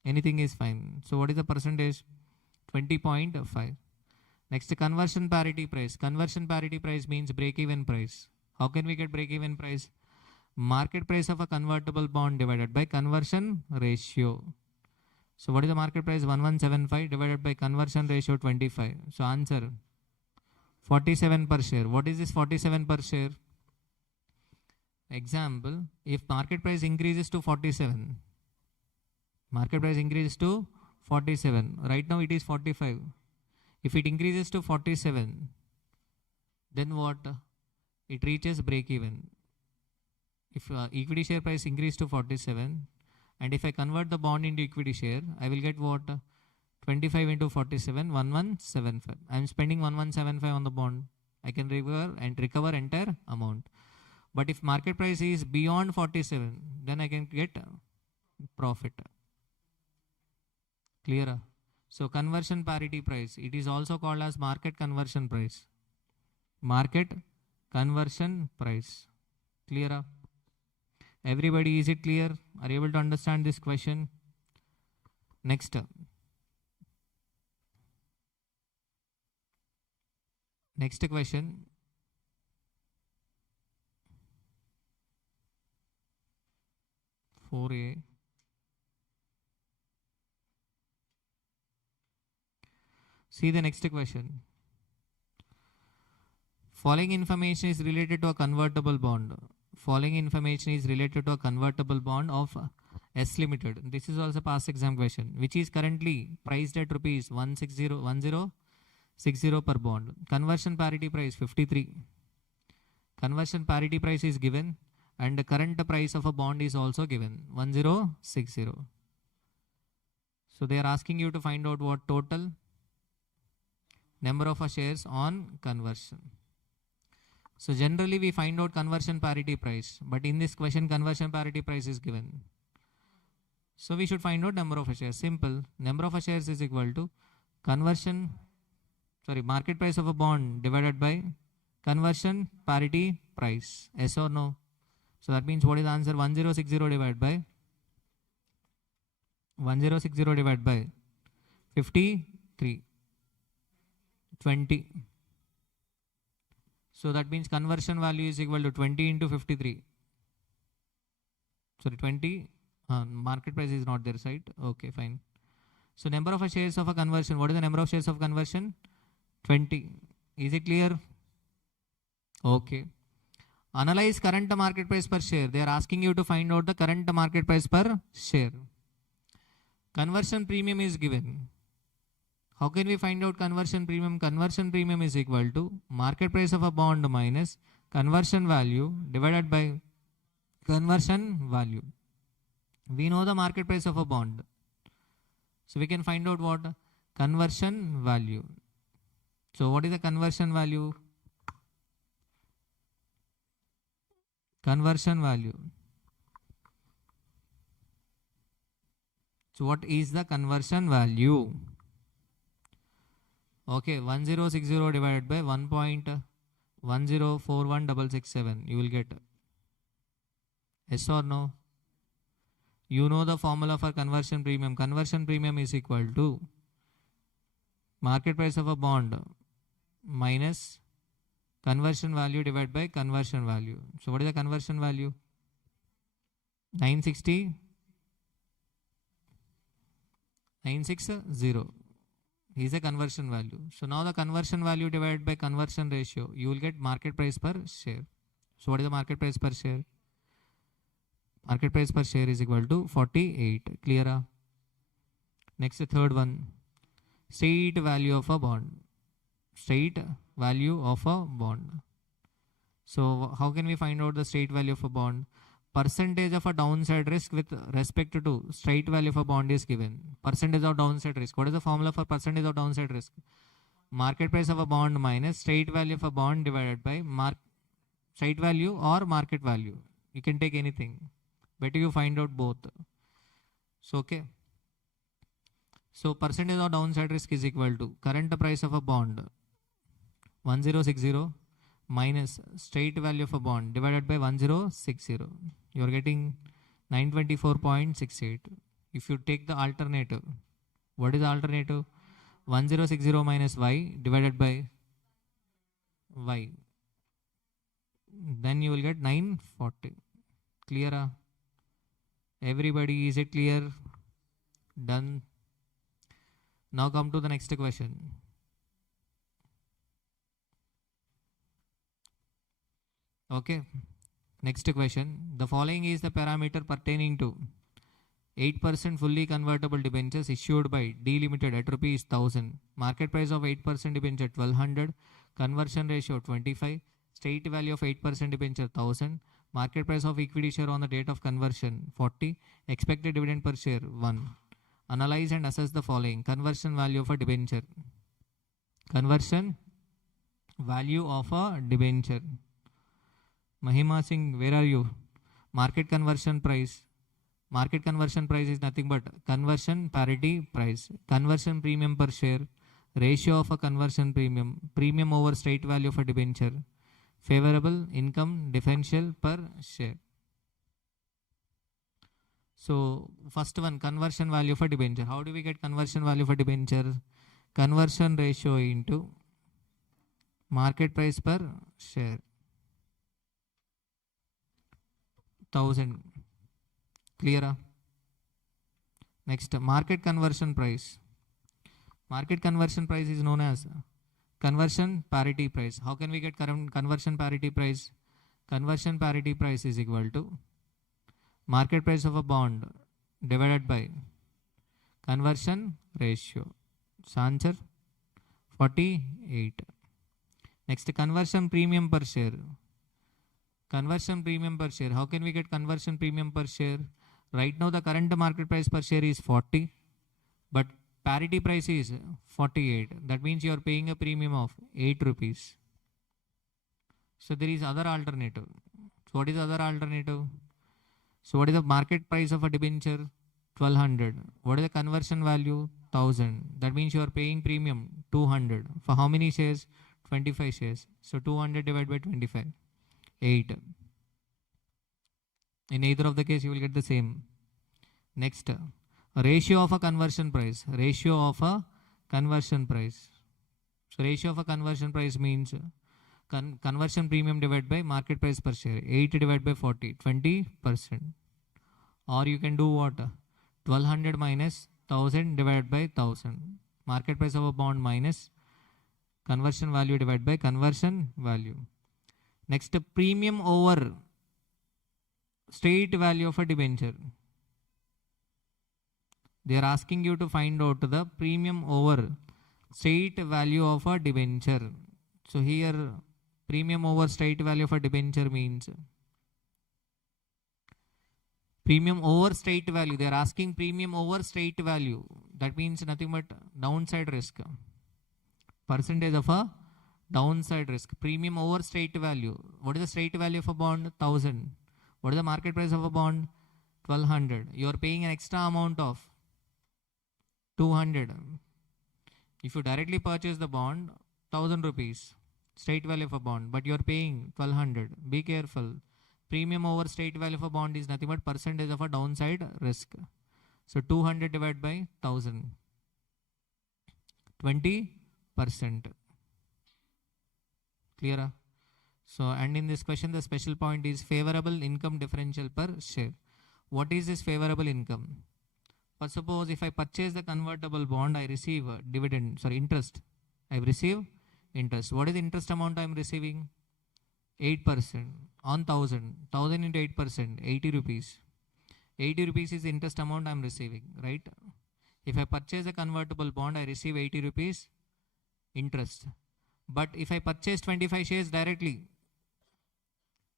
Anything is fine. So what is the percentage? 20.5. Next, conversion parity price. Conversion parity price means break-even price. How can we get break-even price? Market price of a convertible bond divided by conversion ratio. So what is the market price? 1175 divided by conversion ratio 25. So answer 47 per share. What is this 47 per share? Example, if market price increases to 47. Market price increases to 47. Right now it is 45. If it increases to 47, then what? It reaches break even. If equity share price increase to 47, and if I convert the bond into equity share, I will get what? 25 into 47, 1175. I am spending 1175 on the bond. I can recover entire amount. But if market price is beyond 47, then I can get profit. Clear? So conversion parity price, it is also called as market conversion price. Market conversion price. Clear? Everybody, is it clear? Are you able to understand this question? Next. Next question. (4A). See the next question. Following information is related to a convertible bond. Following information is related to a convertible bond of S Limited. This is also past exam question, which is currently priced at rupees 1060 per bond. Conversion parity price 53. Conversion parity price is given, and the current price of a bond is also given 1060. So they are asking you to find out what total number of shares on conversion. So generally we find out conversion parity price, but in this question conversion parity price is given. So we should find out number of shares. Simple. Number of shares is equal to market price of a bond divided by conversion parity price. Yes or no? So that means what is the answer? 1060 divided by 53. 20. So that means conversion value is equal to 20 into 53. Sorry, 20. Market price is not there, right? Okay, fine. So number of shares of a conversion. What is the number of shares of conversion? 20. Is it clear? Okay. Analyze current market price per share. They are asking you to find out the current market price per share. Conversion premium is given. How can we find out conversion premium? Conversion premium is equal to market price of a bond minus conversion value divided by conversion value. We know the market price of a bond. So we can find out what? Conversion value. So what is the conversion value? Conversion value. So what is the conversion value? Okay, 1060 divided by 1.1041667. You will get. Yes or no? You know the formula for conversion premium. Conversion premium is equal to market price of a bond minus conversion value divided by conversion value. So what is the conversion value? 960. Is a conversion value. So now the conversion value divided by conversion ratio, you will get market price per share. So what is the market price per share? Market price per share is equal to 48. Clear? Next, the third one. Straight value of a bond. Straight value of a bond. So how can we find out the straight value of a bond? Percentage of a downside risk with respect to straight value of a bond is given. Percentage of downside risk. What is the formula for percentage of downside risk? Market price of a bond minus straight value of a bond divided by straight value or market value. You can take anything. Better you find out both. So okay. So percentage of downside risk is equal to current price of a bond 1060 minus straight value of a bond divided by 1060. You are getting 924.68. If you take the alternative, what is the alternative? 1060 minus y divided by y. Then you will get 940. Clear? Everybody, is it clear? Done. Now come to the next question. Okay. Next question. The following is the parameter pertaining to 8% fully convertible debentures issued by D Limited at rupees 1000. Market price of 8% debenture 1200. Conversion ratio 25. State value of 8% debenture 1000. Market price of equity share on the date of conversion 40. Expected dividend per share 1. Analyze and assess the following. Conversion value of a debenture. Conversion value of a debenture. Mahima Singh, where are you? Market conversion price. Market conversion price is nothing but conversion parity price. Conversion premium per share. Ratio of a conversion premium. Premium over straight value of a debenture. Favorable income differential per share. So first one, conversion value for debenture. How do we get conversion value for debenture? Conversion ratio into market price per share. 1000. Clear? Next, market conversion price. Market conversion price is known as conversion parity price. How can we get conversion parity price? Conversion parity price is equal to market price of a bond divided by conversion ratio. So answer 48. Next, conversion premium per share. Conversion premium per share. How can we get conversion premium per share? Right now the current market price per share is 40, but parity price is 48. That means you are paying a premium of 8 rupees. So there is other alternative. So what is the other alternative? So what is the market price of a debenture? 1200. What is the conversion value? 1000. That means you are paying premium 200. For how many shares? 25 shares. So 200 divided by 25. 8. In either of the case you will get the same. Next, ratio of a conversion price. Ratio of a conversion price. So ratio of a conversion price means conversion premium divided by market price per share. 8 divided by 40. 20%. Or you can do what? 1200 minus 1000 divided by 1000. Market price of a bond minus conversion value divided by conversion value. Next, premium over straight value of a debenture. They are asking you to find out the premium over straight value of a debenture. So here premium over straight value of a debenture means premium over straight value. They are asking premium over straight value. That means nothing but downside risk. Percentage of a downside risk. Premium over straight value. What is the straight value of a bond? 1000. What is the market price of a bond? 1200. You are paying an extra amount of 200. If you directly purchase the bond, 1000 rupees. Straight value of a bond. But you are paying 1200. Be careful. Premium over straight value of a bond is nothing but percentage of a downside risk. So 200 divided by 1000. 20%. Clear? So, and in this question, the special point is favorable income differential per share. What is this favorable income? First, suppose if I purchase the convertible bond, I receive interest. I receive interest. What is the interest amount I am receiving? 8% on 1000. 1000 into 8%, 80 rupees. 80 rupees is the interest amount I am receiving, right? If I purchase a convertible bond, I receive 80 rupees interest. But if I purchase 25 shares directly,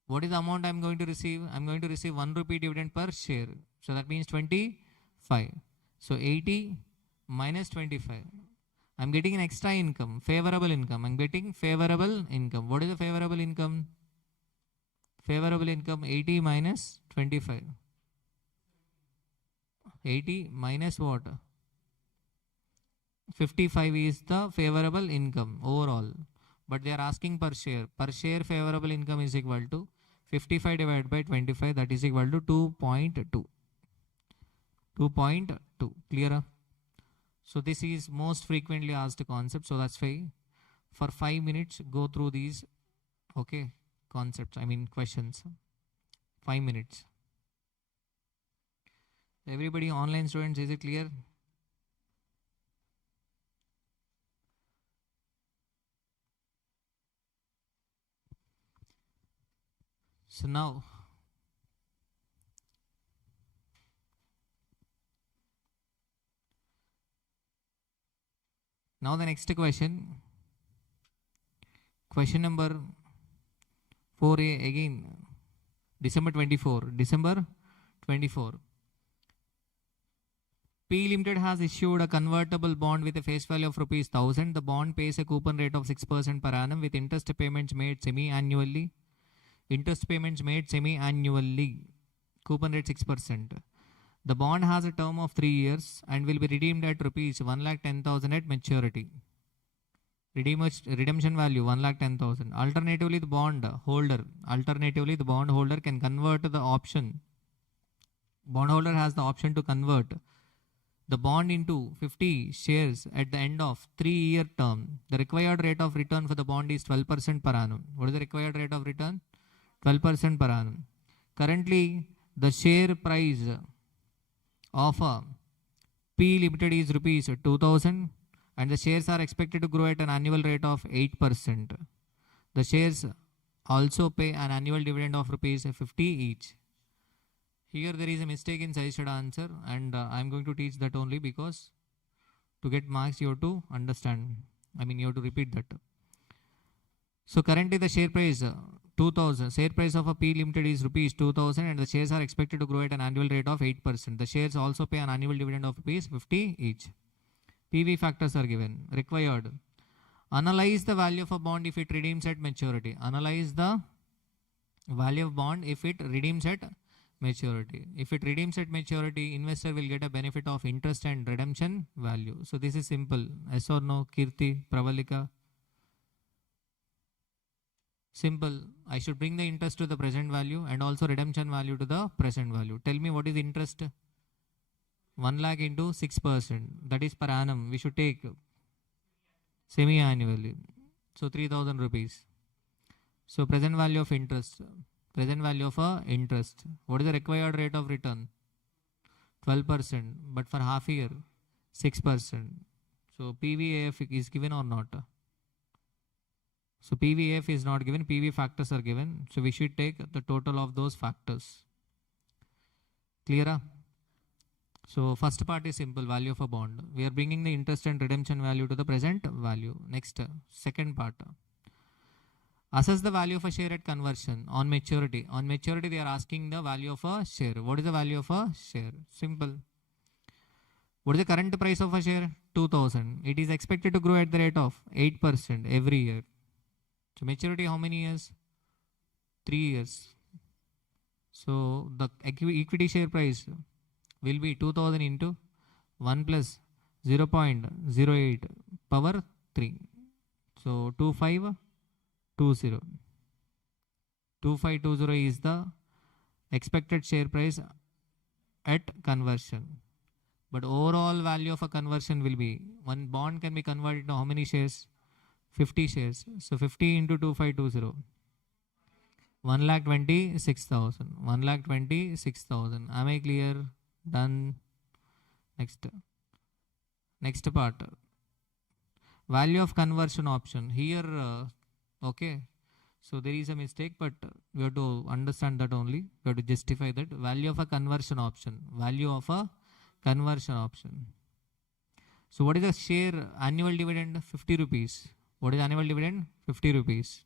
what is the amount I am going to receive? I am going to receive 1 rupee dividend per share. So that means 25. So 80 minus 25. I am getting an extra income, favorable income. I am getting favorable income. What is the favorable income? Favorable income 80 minus 25. 80 minus what? 55 is the favorable income overall. But they are asking per share. Per share favorable income is equal to 55 divided by 25, that is equal to 2.2. 2.2. Clear? So this is most frequently asked concept. So that's why for 5 minutes go through these, okay, concepts, I mean questions. 5 minutes. Everybody, online students, is it clear? So now the next question. Question number 4A again. December 24. P Limited has issued a convertible bond with a face value of rupees 1000. The bond pays a coupon rate of 6% per annum with interest payments made semi-annually. Coupon rate 6%. The bond has a term of 3 years and will be redeemed at rupees 1,10,000 at maturity. Redemption value 1,10,000. Alternatively, the bond holder can convert the option. Bondholder has the option to convert the bond into 50 shares at the end of 3-year term. The required rate of return for the bond is 12% per annum. What is the required rate of return? 12% per annum. Currently, the share price of P Limited is rupees 2,000 and the shares are expected to grow at an annual rate of 8%. The shares also pay an annual dividend of rupees 50 each. Here there is a mistake in suggested answer and I am going to teach that only because to get marks you have to understand. I mean you have to repeat that. So currently the share price 2000. Share price of a P Limited is rupees 2000 and the shares are expected to grow at an annual rate of 8%. The shares also pay an annual dividend of rupees 50 each. PV factors are given. Required. Analyze the value of a bond if it redeems at maturity. Analyze the value of bond if it redeems at maturity. If it redeems at maturity, investor will get a benefit of interest and redemption value. So this is simple. Yes or no, Kirti, Pravalika? Simple. I should bring the interest to the present value and also redemption value to the present value. Tell me what is interest? 1 lakh into 6%. That is per annum. We should take semi-annually. So 3,000 rupees. So present value of interest. Present value of interest. What is the required rate of return? 12%. But for half year, 6%. So PVAF is given or not? So PVAF is not given. PV factors are given. So we should take the total of those factors. Clear? So first part is simple, value of a bond. We are bringing the interest and redemption value to the present value. Next, second part. Assess the value of a share at conversion on maturity. On maturity, they are asking the value of a share. What is the value of a share? Simple. What is the current price of a share? 2,000. It is expected to grow at the rate of 8% every year. So maturity how many years? 3 years. So the equity share price will be 2000 into 1 plus 0.08 power 3. So 2520. 2520 is the expected share price at conversion. But overall value of a conversion will be, one bond can be converted to how many shares? 50 shares. So 50 into 2520. 1,26,000. 1,26,000. Am I clear? Done. Next part. Value of conversion option. Here, okay. So there is a mistake, but we have to understand that only. We have to justify that. Value of a conversion option. Value of a conversion option. So what is the share annual dividend? 50 rupees. What is annual dividend? 50 rupees.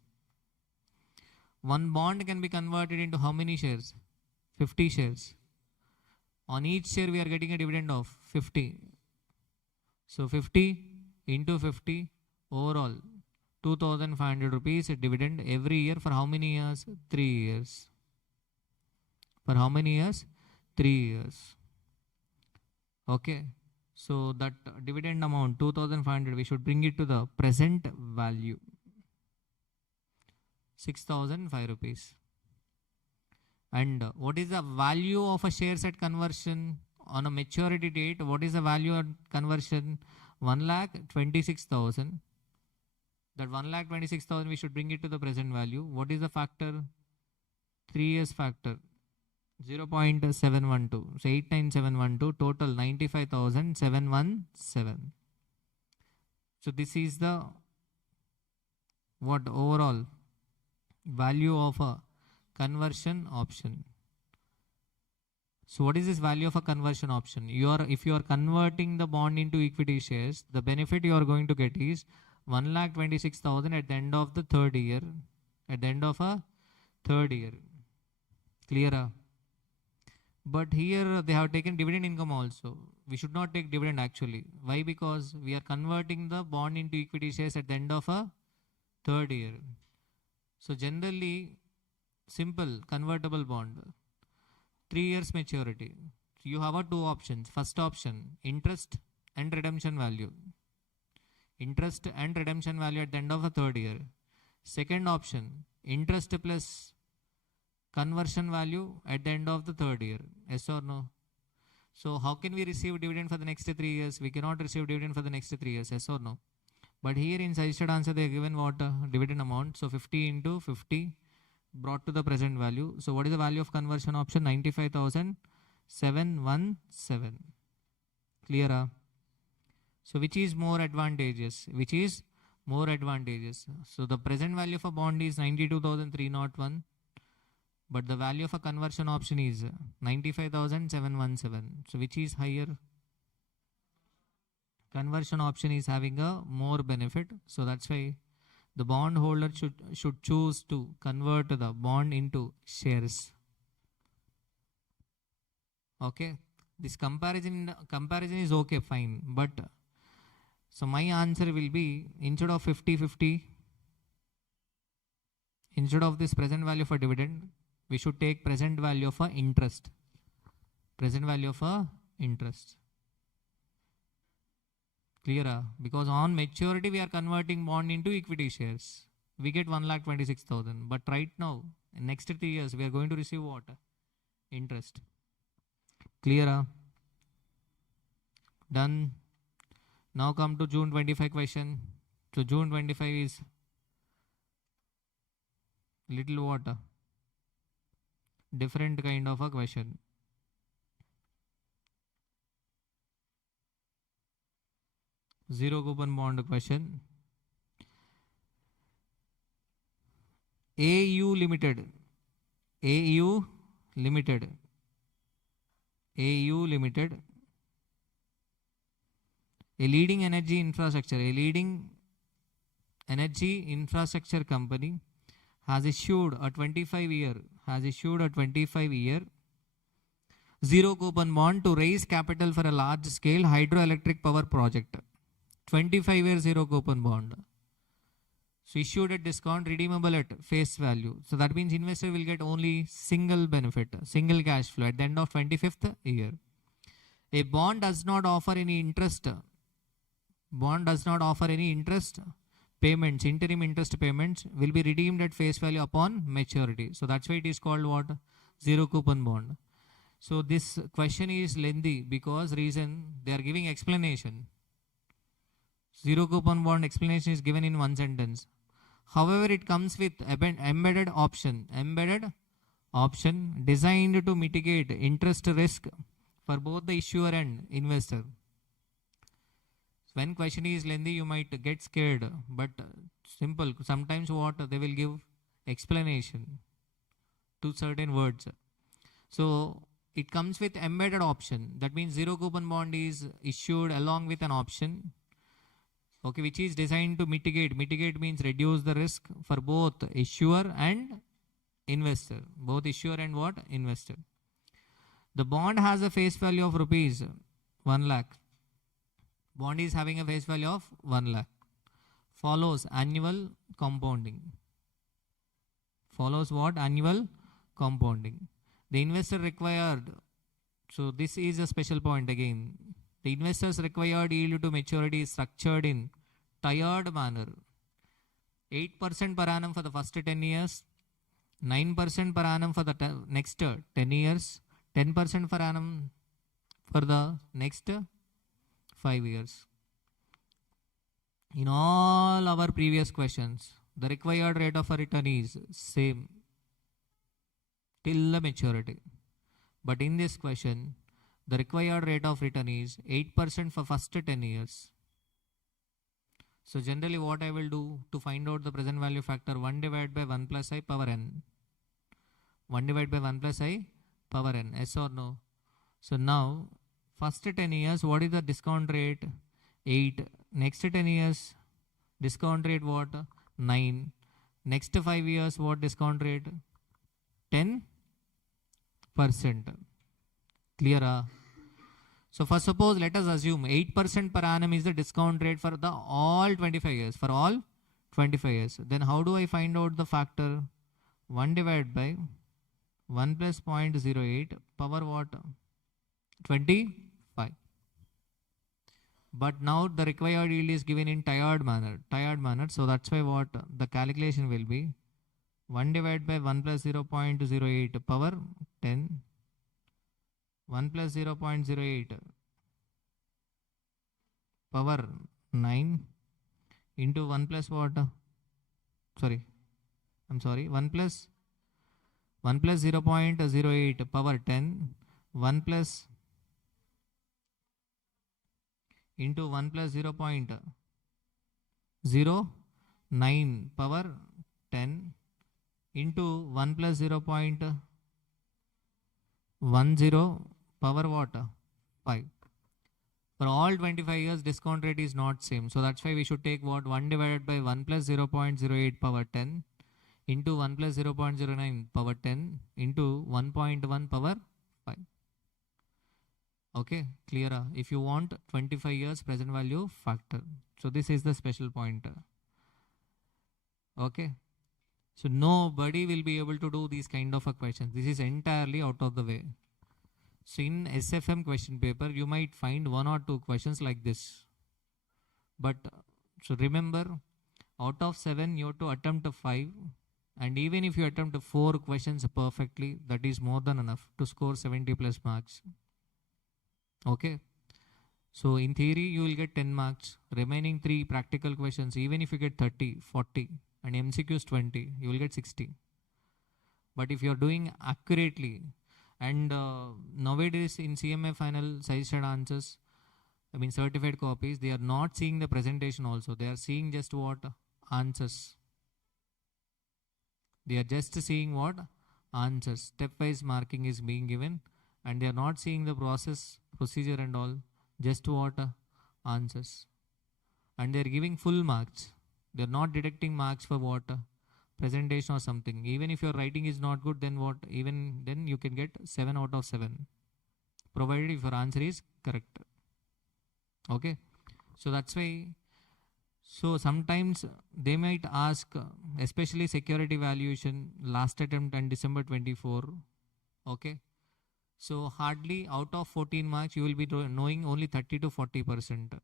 One bond can be converted into how many shares? 50 shares. On each share we are getting a dividend of 50. So 50 into 50 overall 2,500 rupees dividend every year for how many years? 3 years. For how many years? 3 years. Okay. So that dividend amount 2,500 we should bring it to the present value. 6,005 rupees. And what is the value of a shares at conversion on a maturity date? What is the value at conversion? 1,26,000. That 1,26,000 we should bring it to the present value. What is the factor? 3 years factor. 0.712. So 89712. Total 95,717. So this is the what overall value of a conversion option. So what is this value of a conversion option? If you are converting the bond into equity shares, the benefit you are going to get is 1,26,000 at the end of the third year. At the end of a third year. Clear? But here they have taken dividend income also. We should not take dividend actually. Why? Because we are converting the bond into equity shares at the end of a third year. So generally, simple convertible bond, 3 years maturity. You have two options. First option, interest and redemption value. Interest and redemption value at the end of the third year. Second option, interest plus conversion value at the end of the third year. Yes or no? So how can we receive dividend for the next 3 years? We cannot receive dividend for the next 3 years. Yes or no? But here in suggested answer they are given what dividend amount. So 50 into 50 brought to the present value. So what is the value of conversion option? 95,717. Clear? So which is more advantageous? Which is more advantageous? So the present value of a bond is 92,301. But the value of a conversion option is 95,717. So which is higher? Conversion option is having a more benefit. So that's why the bond holder should choose to convert the bond into shares. Okay. This comparison is okay, fine. But so my answer will be instead of 50-50, instead of this present value for dividend, we should take present value of interest. Present value of interest. Clear? Because on maturity we are converting bond into equity shares. We get 1,26,000. But right now, in next 3 years, we are going to receive what? Interest. Clear? Done. Now come to June 25 question. So June 25 is little what? Different kind of a question. Zero coupon bond question. AU Limited. AU Limited. AU Limited. A leading energy infrastructure. A leading energy infrastructure company has issued a 25-year zero coupon bond to raise capital for a large scale hydroelectric power project. 25-year zero coupon bond. So issued at discount, redeemable at face value. So that means investor will get only single benefit, single cash flow at the end of 25th year. A bond does not offer any interest. Bond does not offer any interest payments, interim interest payments will be redeemed at face value upon maturity. So that's why it is called what? Zero coupon bond. So this question is lengthy because reason they are giving explanation. Zero coupon bond explanation is given in one sentence. However, it comes with embedded option designed to mitigate interest risk for both the issuer and investor. When question is lengthy, you might get scared, but simple. Sometimes what they will give explanation to certain words. So it comes with embedded option. That means zero coupon bond is issued along with an option. Okay, which is designed to mitigate. Mitigate means reduce the risk for both issuer and investor. Both issuer and what? Investor. The bond has a face value of rupees 1 lakh. Bond is having a face value of 1 lakh. Follows annual compounding. Follows what? Annual compounding. The investor required. So this is a special point again. The investor's required yield to maturity is structured in tiered manner. 8% per annum for the first 10 years, 9% per annum for the next 10 years, 10% per annum for the next 5 years. In all our previous questions, the required rate of a return is same till the maturity. But in this question, the required rate of return is 8% for first 10 years. So generally what I will do to find out the present value factor, 1 divided by 1 plus I power n. 1 divided by 1 plus I power n. Yes or no? So now, first 10 years, what is the discount rate? 8. Next 10 years, discount rate what? 9. Next 5 years, what discount rate? 10%. Clear? So first suppose, let us assume 8% per annum is the discount rate for the all 25 years. For all 25 years. Then how do I find out the factor? 1 divided by 1 plus 0.08 power what? 25. But now the required yield is given in tired manner. So that's why what the calculation will be 1 divided by 1 plus 0.08 power 10. 1 plus 0.08 power 9 into 1 plus what? Sorry. 1 plus 0.08 power 10. 1 plus into 1 plus 0.09 power 10 into 1 plus 0.10 power what? 5. For all 25 years, discount rate is not same. So that's why we should take what? 1 divided by 1 plus 0.08 power 10 into 1 plus 0.09 power 10 into 1.1 power 5. Okay, clear? If you want 25 years present value factor. So this is the special point. Okay. So nobody will be able to do these kind of a questions. This is entirely out of the way. So in SFM question paper, you might find 1 or 2 questions like this. But so remember, out of 7, you have to attempt 5. And even if you attempt 4 questions perfectly, that is more than enough to score 70 plus marks. Okay. So in theory, you will get 10 marks. Remaining 3 practical questions, even if you get 30, 40 and MCQs 20, you will get 60. But if you are doing accurately, and nowadays in CMA final suggested answers, certified copies, they are not seeing the presentation also. They are seeing just what? Answers. They are just seeing what? Answers. Stepwise marking is being given, and they are not seeing the procedure and all. Just what? Answers. And they are giving full marks. They are not deducting marks for what? Presentation or something. Even if your writing is not good, then what? Even then you can get 7 out of 7, provided if your answer is correct. Okay. So that's why. So sometimes they might ask, especially security valuation, last attempt and December 24. Okay. So hardly out of 14 marks, you will be knowing only 30 to 40%.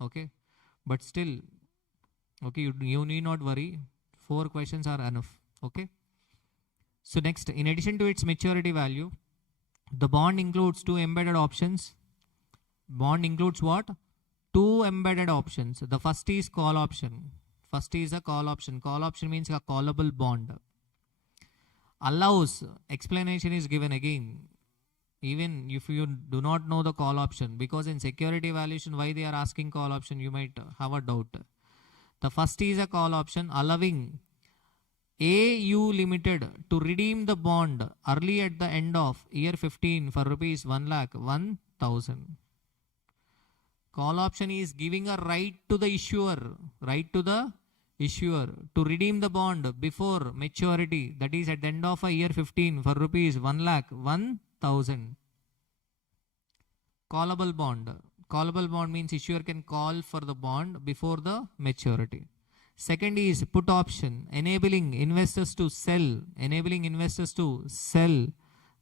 Okay. But still, okay, you need not worry. 4 questions are enough. Okay. So next, in addition to its maturity value, the bond includes 2 embedded options. Bond includes what? 2 embedded options. The first is call option. First is a call option. Call option means a callable bond. Allows, explanation is given again. Even if you do not know the call option, because in security valuation, why they are asking call option, you might have a doubt. The first is a call option allowing AU Limited to redeem the bond early at the end of year 15 for rupees 1,01,000. Call option is giving a right to the issuer, to redeem the bond before maturity, that is at the end of a year 15 for rupees 1,01,000. Callable bond. Callable bond means issuer can call for the bond before the maturity. Second is put option, enabling investors to sell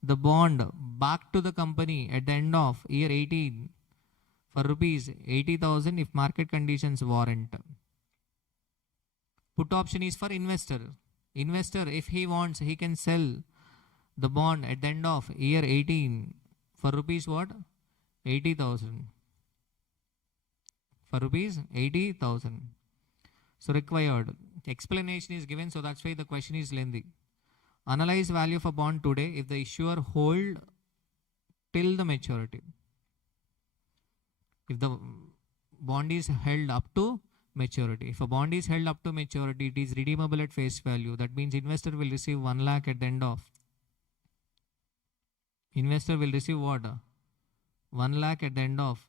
the bond back to the company at the end of year 18 for rupees 80,000 if market conditions warrant. Put option is for investor. Investor, if he wants, he can sell the bond at the end of year 18 for rupees what? 80,000. For rupees 80,000. So required. Explanation is given, so that's why the question is lengthy. Analyze value for bond today if the issuer hold till the maturity. If the bond is held up to maturity. If a bond is held up to maturity, it is redeemable at face value. That means investor will receive 1 lakh at the end of. Investor will receive what? 1 lakh at the end of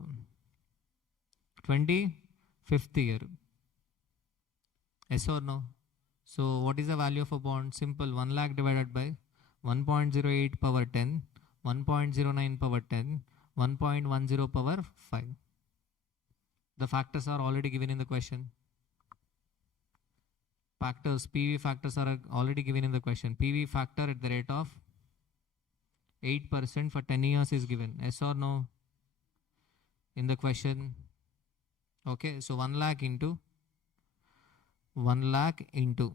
25th year. Yes or no? So what is the value of a bond? Simple. 1 lakh divided by 1.08 power 10, 1.09 power 10, 1.10 power 5. The factors are already given in the question. Factors, PV factors are already given in the question. PV factor at the rate of 8% for 10 years is given. Yes or no? In the question. Okay, so 1 lakh into 1 lakh into.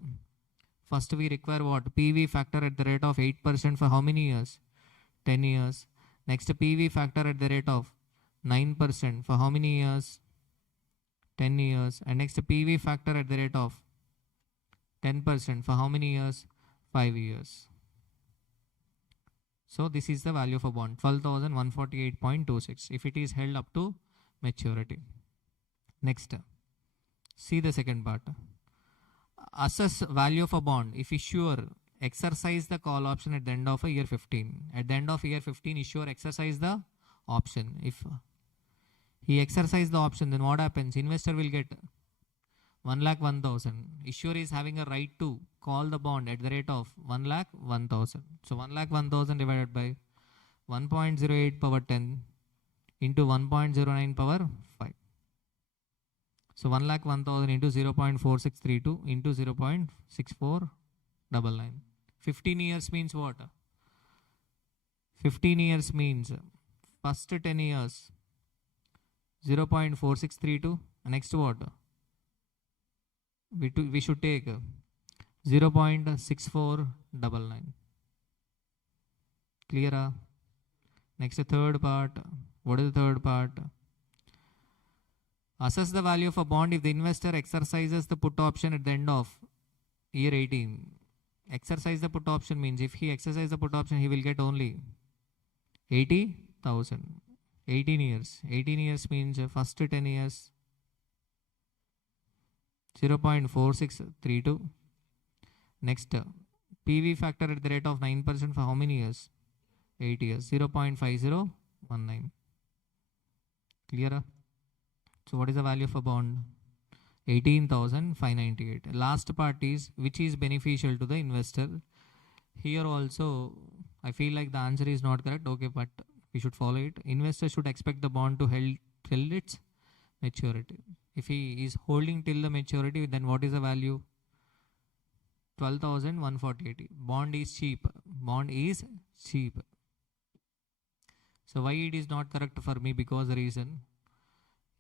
First we require what? PV factor at the rate of 8% for how many years? 10 years. Next PV factor at the rate of 9% for how many years? 10 years. And next PV factor at the rate of 10% for how many years? 5 years. So this is the value of a bond, 12,148.26 if it is held up to maturity. Next, see the second part. Assess value of a bond if issuer exercise the call option at the end of a year 15. At the end of year 15, issuer exercise the option. If he exercise the option, then what happens? Investor will get 1,01,000. Issuer is having a right to call the bond at the rate of 1,01,000. So 1,01,000 divided by 1.08 power 10 into 1.09 power 5. So 1,01,000 into 0.4632 into 0.6499. 15 years means what? 15 years means first 10 years 0.4632. Next what? We should take 0.6499. Clear? Next, the third part. What is the third part? Assess the value of a bond if the investor exercises the put option at the end of year 18. Exercise the put option means if he exercises the put option, he will get only 80,000. 18 years. 18 years means first 10 years 0.4632. Next, PV factor at the rate of 9% for how many years? 8 years. 0.5019. Clear? So what is the value of a bond? 18,598. Last part is which is beneficial to the investor. Here also I feel like the answer is not correct. Okay, but we should follow it. Investor should expect the bond to hold till its maturity. If he is holding till the maturity, then what is the value? 12,148. Bond is cheap. Bond is cheap. So why it is not correct for me? Because the reason,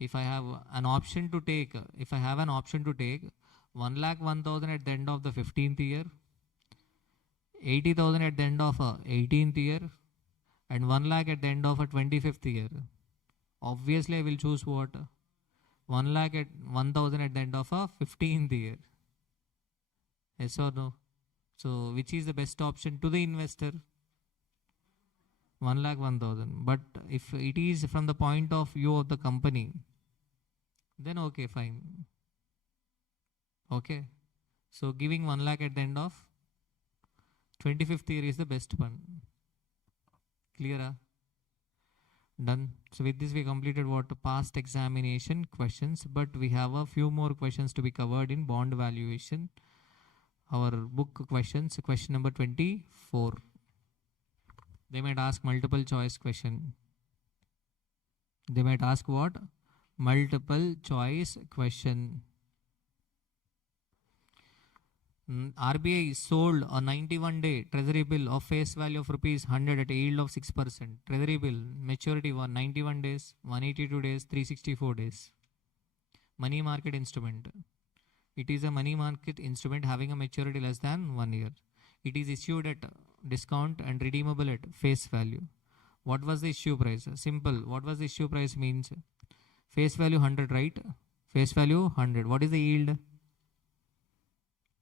if I have an option to take, 1,01,000 at the end of the 15th year, 80,000 at the end of 18th year, and 1 lakh at the end of a 25th year. Obviously, I will choose what? 1,01,000 at the end of a 15th year. Yes or no? So, which is the best option to the investor? 1,01,000. But if it is from the point of view of the company, then okay, fine. Okay. So, giving 1 lakh at the end of 25th year is the best one. Clear? Done. So with this we completed what? Past examination questions, but we have a few more questions to be covered in bond valuation. Our book questions, question number 24. They might ask multiple choice question. They might ask what? Multiple choice question. RBI sold a 91-day treasury bill of face value of rupees 100 at a yield of 6%. Treasury bill maturity 91 days, 182 days, 364 days. Money market instrument. It is a money market instrument having a maturity less than 1 year. It is issued at discount and redeemable at face value. What was the issue price? Simple. What was the issue price means? Face value 100, right? Face value 100. What is the yield?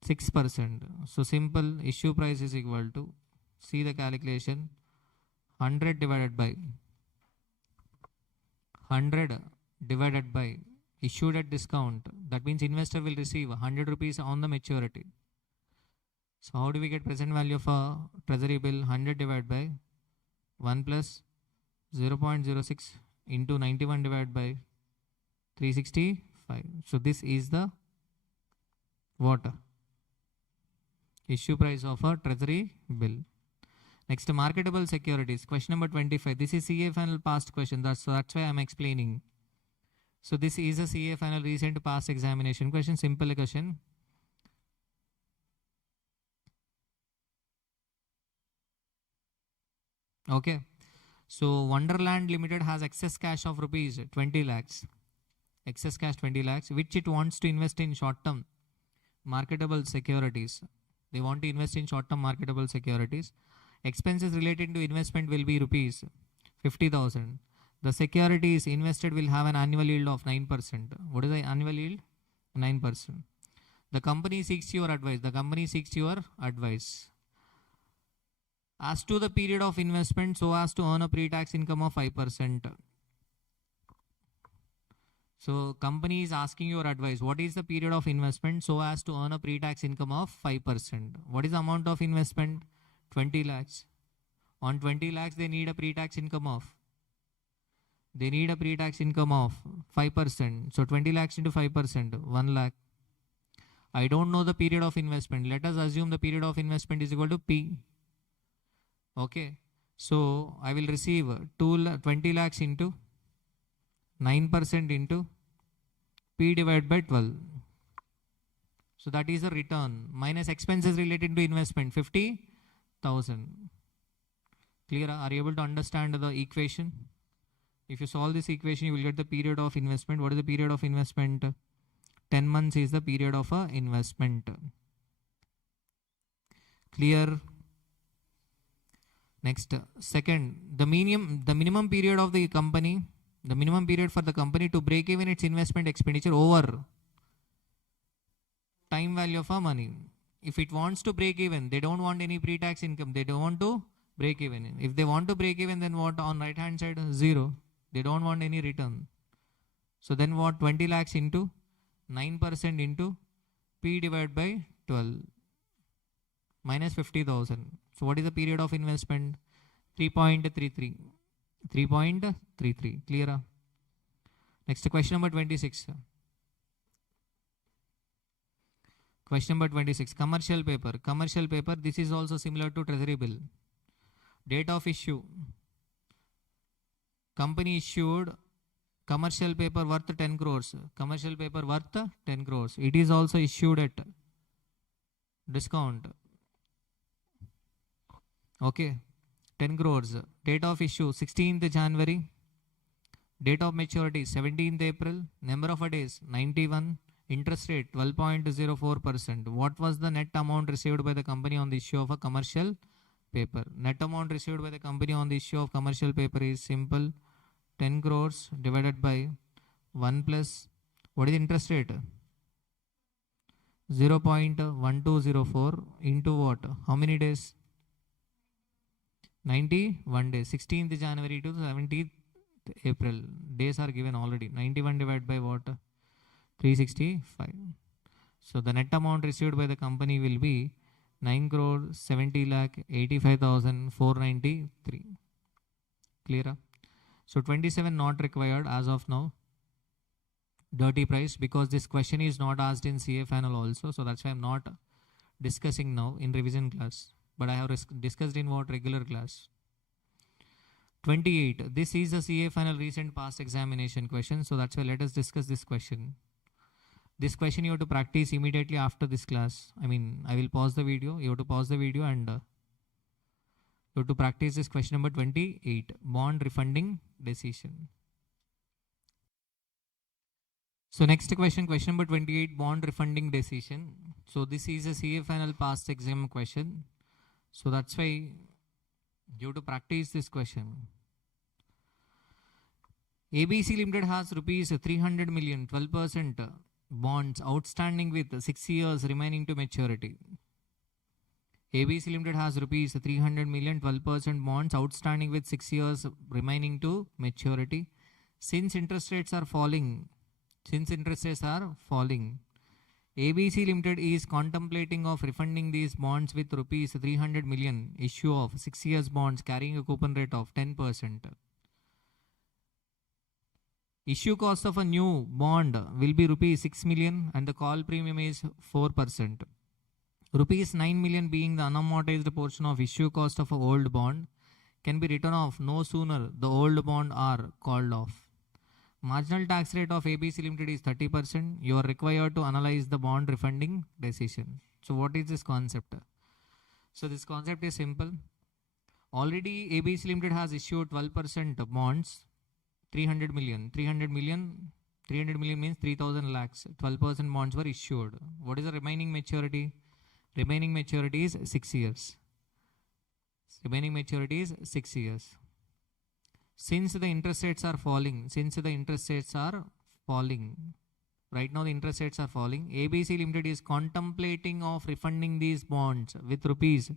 6%. So simple, issue price is equal to, see the calculation, 100 divided by 100 divided by issued at discount. That means investor will receive 100 rupees on the maturity. So how do we get present value of a treasury bill? 100 divided by 1 plus 0.06 into 91 divided by 365. So this is the what? Issue price of a treasury bill. Next, marketable securities. Question number 25. This is CA final past question. That's why I'm explaining. So this is a CA final recent past examination question. Simple question. Okay. So Wonderland Limited has excess cash of rupees 20 lakhs. Excess cash 20 lakhs, which it wants to invest in short-term marketable securities. They want to invest in short-term marketable securities. Expenses related to investment will be rupees 50,000. The securities invested will have an annual yield of 9%. What is the annual yield? 9%. The company seeks your advice. The company seeks your advice as to the period of investment so as to earn a pre-tax income of 5%. So company is asking your advice. What is the period of investment so as to earn a pre-tax income of 5%? What is the amount of investment? 20 lakhs. On 20 lakhs, they need a pre-tax income of 5%. So 20 lakhs into 5%, 1 lakh. I don't know the period of investment. Let us assume the period of investment is equal to P. Okay. So I will receive 20 lakhs into 9% into P divided by 12. So that is the return minus expenses related to investment 50,000. Clear? Are you able to understand the equation? If you solve this equation, you will get the period of investment. What is the period of investment? 10 months is the period of investment. Clear? Next, second, the minimum period of the company, the minimum period for the company to break even its investment expenditure over time value of money. If it wants to break even, they don't want any pre-tax income. They don't want to break even. If they want to break even, then what? On right hand side, 0. They don't want any return. So then what? 20 lakhs into 9% into P divided by 12 minus 50,000. So what is the period of investment? 3.33. 3.33. Clear? Next, question number 26. Question number 26. Commercial paper. Commercial paper. This is also similar to treasury bill. Date of issue. Company issued commercial paper worth 10 crores. Commercial paper worth 10 crores. It is also issued at discount. Okay. 10 crores. Date of issue 16th January. Date of maturity 17th April. Number of days 91. Interest rate 12.04%. What was the net amount received by the company on the issue of a commercial paper? Net amount received by the company on the issue of commercial paper is simple. 10 crores divided by 1 plus, what is the interest rate? 0.1204 into what? How many days? 91 days. 16th January to 17th April. Days are given already. 91 divided by what? 365. So the net amount received by the company will be 9 crore 70 lakh 85,493. Clear? So 27 not required as of now. Dirty price, because this question is not asked in CA final also. So that's why I'm not discussing now in revision class. But I have discussed in what? Regular class. 28. This is a CA final recent past examination question. So that's why let us discuss this question. This question you have to practice immediately after this class. I will pause the video. You have to pause the video and you have to practice this question number 28. Bond refunding decision. So next question, question number 28, bond refunding decision. So this is a CA final past exam question. So that's why you have to practice this question. ABC Limited has rupees 300 million, 12% bonds outstanding with 6 years remaining to maturity. ABC Limited has rupees 300 million, 12% bonds outstanding with 6 years remaining to maturity. Since interest rates are falling, ABC Limited is contemplating of refunding these bonds with rupees 300 million issue of 6 years bonds carrying a coupon rate of 10%. Issue cost of a new bond will be rupees 6 million and the call premium is 4%. Rupees 9 million being the unamortized portion of issue cost of an old bond can be written off no sooner the old bond are called off. Marginal tax rate of ABC Limited is 30%. You are required to analyze the bond refunding decision. So what is this concept? So this concept is simple. Already ABC Limited has issued 12% bonds, 300 million. 300 million means 3000 lakhs. 12% bonds were issued. What is the remaining maturity? Remaining maturity is 6 years. Remaining maturity is 6 years. Since the interest rates are falling, right now the interest rates are falling, ABC Limited is contemplating of refunding these bonds with rupees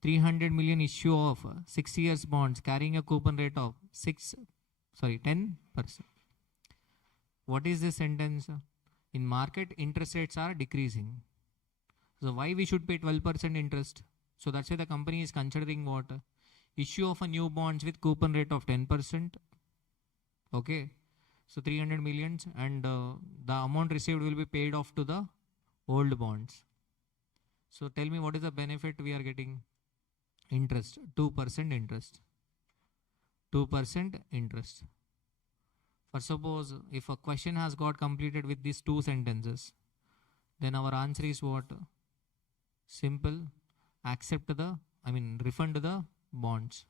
300 million issue of 6 years bonds carrying a coupon rate of 10%. What is this sentence? In market, interest rates are decreasing. So why we should pay 12% interest? So that's why the company is considering what? Issue of a new bonds with coupon rate of 10%. Okay. So 300 millions and the amount received will be paid off to the old bonds. So tell me what is the benefit we are getting? Interest, 2% interest. 2% interest. For suppose if a question has got completed with these two sentences, then our answer is what? Simple. Refund the bonds.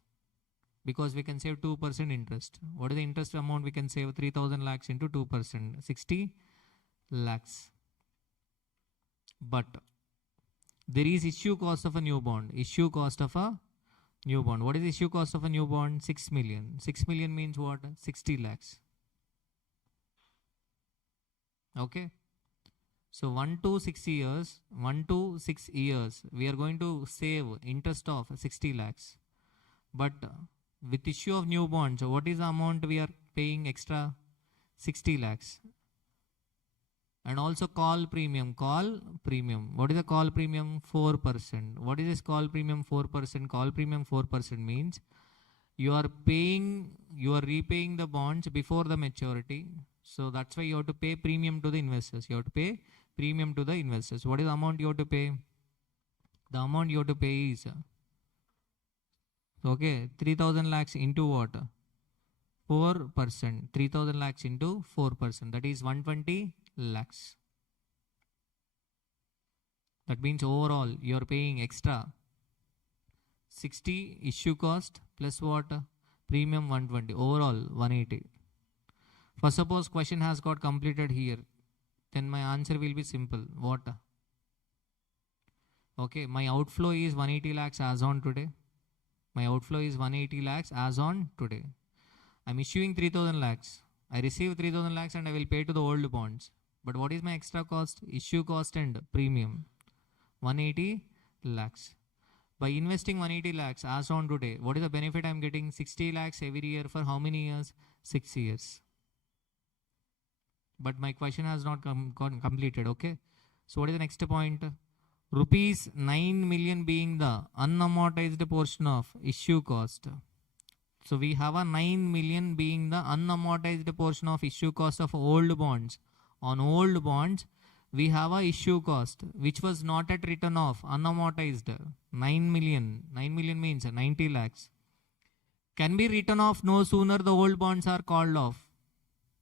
Because we can save 2% interest. What is the interest amount we can save? 3000 lakhs into 2%, 60 lakhs. But there is issue cost of a new bond. Issue cost of a new bond. What is the issue cost of a new bond? 6 million. 6 million means what? 60 lakhs. Okay. So 1 to 6 years, we are going to save interest of 60 lakhs. But with issue of new bonds, what is the amount we are paying extra? 60 lakhs. And also call premium. What is the call premium? 4%. What is this call premium? 4%. Call premium 4% means you are repaying the bonds before the maturity. So that's why you have to pay premium to the investors. What is the amount you have to pay? The amount you have to pay is 3000 lakhs into what? 4%. 3000 lakhs into 4%. That is 120 lakhs. That means overall you are paying extra 60 issue cost plus what? Premium 120. Overall 180. For suppose question has got completed here, then my answer will be simple. What? Okay, my outflow is 180 lakhs as on today. I'm issuing 3000 lakhs. I receive 3000 lakhs and I will pay to the old bonds. But what is my extra cost? Issue cost and premium. 180 lakhs. By investing 180 lakhs as on today, what is the benefit I'm getting? 60 lakhs every year for how many years? 6 years. But my question has not gotten completed. Okay. So what is the next point? Rupees 9 million being the unamortized portion of issue cost. So we have a 9 million being the unamortized portion of issue cost of old bonds. On old bonds, we have a issue cost which was not at written off, unamortized. 9 million. 9 million means 90 lakhs. Can be written off no sooner the old bonds are called off.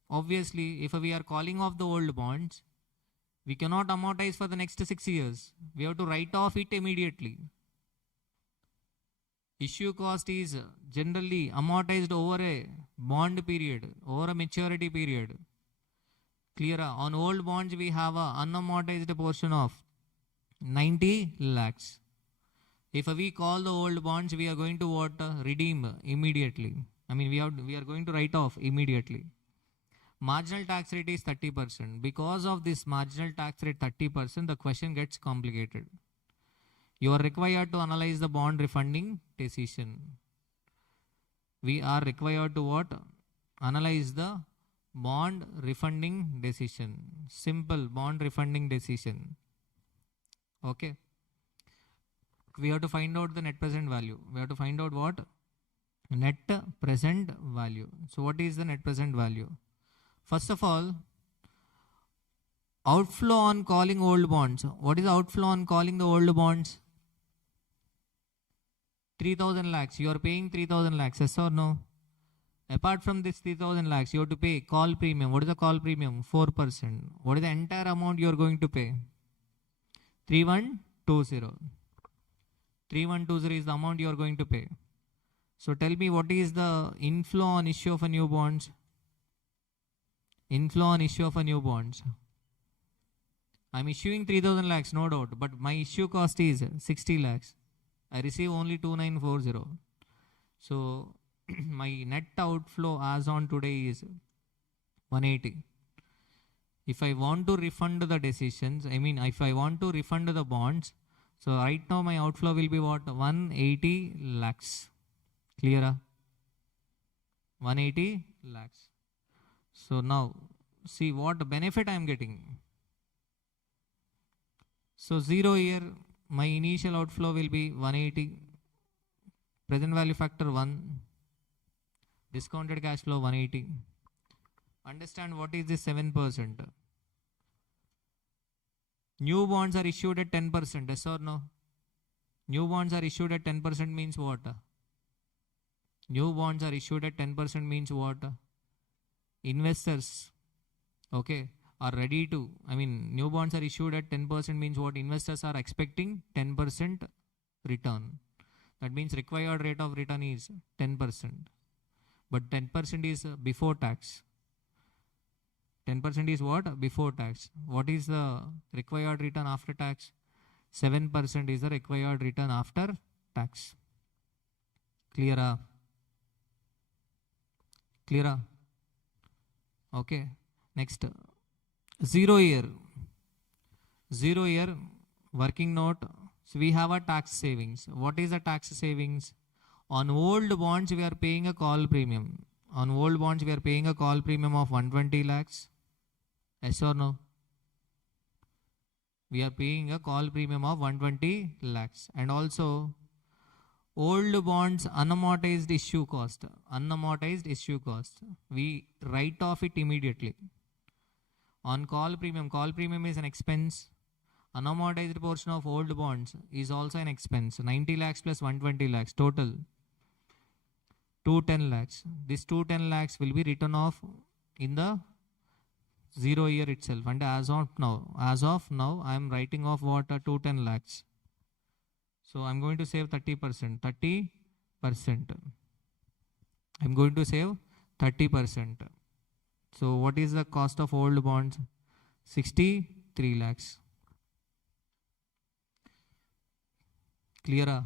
Obviously, if we are calling off the old bonds, we cannot amortize for the next 6 years. We have to write off it immediately. Issue cost is generally amortized over a bond period, over a maturity period. Clear? On old bonds, we have a unamortized portion of 90 lakhs. If we call the old bonds, we are going to what? Redeem immediately. I mean, we are going to write off immediately. Marginal tax rate is 30%. Because of this marginal tax rate 30%, the question gets complicated. You are required to analyze the bond refunding decision. We are required to what? Analyze the bond refunding decision. Simple bond refunding decision. Okay. We have to find out the net present value. We have to find out what? Net present value. So what is the net present value? First of all, outflow on calling old bonds. What is outflow on calling the old bonds? 3,000 lakhs. You are paying 3,000 lakhs. Yes or no? Apart from this 3,000 lakhs, you have to pay call premium. What is the call premium? 4%. What is the entire amount you are going to pay? 3120. 3120 is the amount you are going to pay. So tell me, what is the inflow on issue of a new bonds? Inflow on issue of a new bonds. I'm issuing 3,000 lakhs, no doubt, but my issue cost is 60 lakhs. I receive only 2940. So my net outflow as on today is 180. If I want to refund the decisions, I mean, if I want to refund the bonds, so right now my outflow will be what? 180 lakhs. Clear? 180 lakhs. So now, see what benefit I am getting. So 0 year, my initial outflow will be 180. Present value factor 1. Discounted cash flow 180. Understand what is this 7%? New bonds are issued at 10%. Yes or no? New bonds are issued at 10% means what? New bonds are issued at 10% means what? Investors, okay, are ready to, new bonds are issued at 10% means what? Investors are expecting 10% return. That means required rate of return is 10%. But 10% is before tax. 10% is what? Before tax. What is the required return after tax? 7% is the required return after tax. Clear? Clear? Okay. Next. 0 year. 0 year working note. So we have a tax savings. What is the tax savings? On old bonds, we are paying a call premium. On old bonds, we are paying a call premium of 120 lakhs. Yes or no? We are paying a call premium of 120 lakhs. And also, old bonds unamortized issue cost. Unamortized issue cost. We write off it immediately. On call premium is an expense. Unamortized portion of old bonds is also an expense. 90 lakhs plus 120 lakhs total 210 lakhs. This 210 lakhs will be written off in the 0 year itself. And as of now, I am writing off what? 210 lakhs. So I'm going to save 30%. 30%. I'm going to save 30%. So what is the cost of old bonds? 63 lakhs. Clear?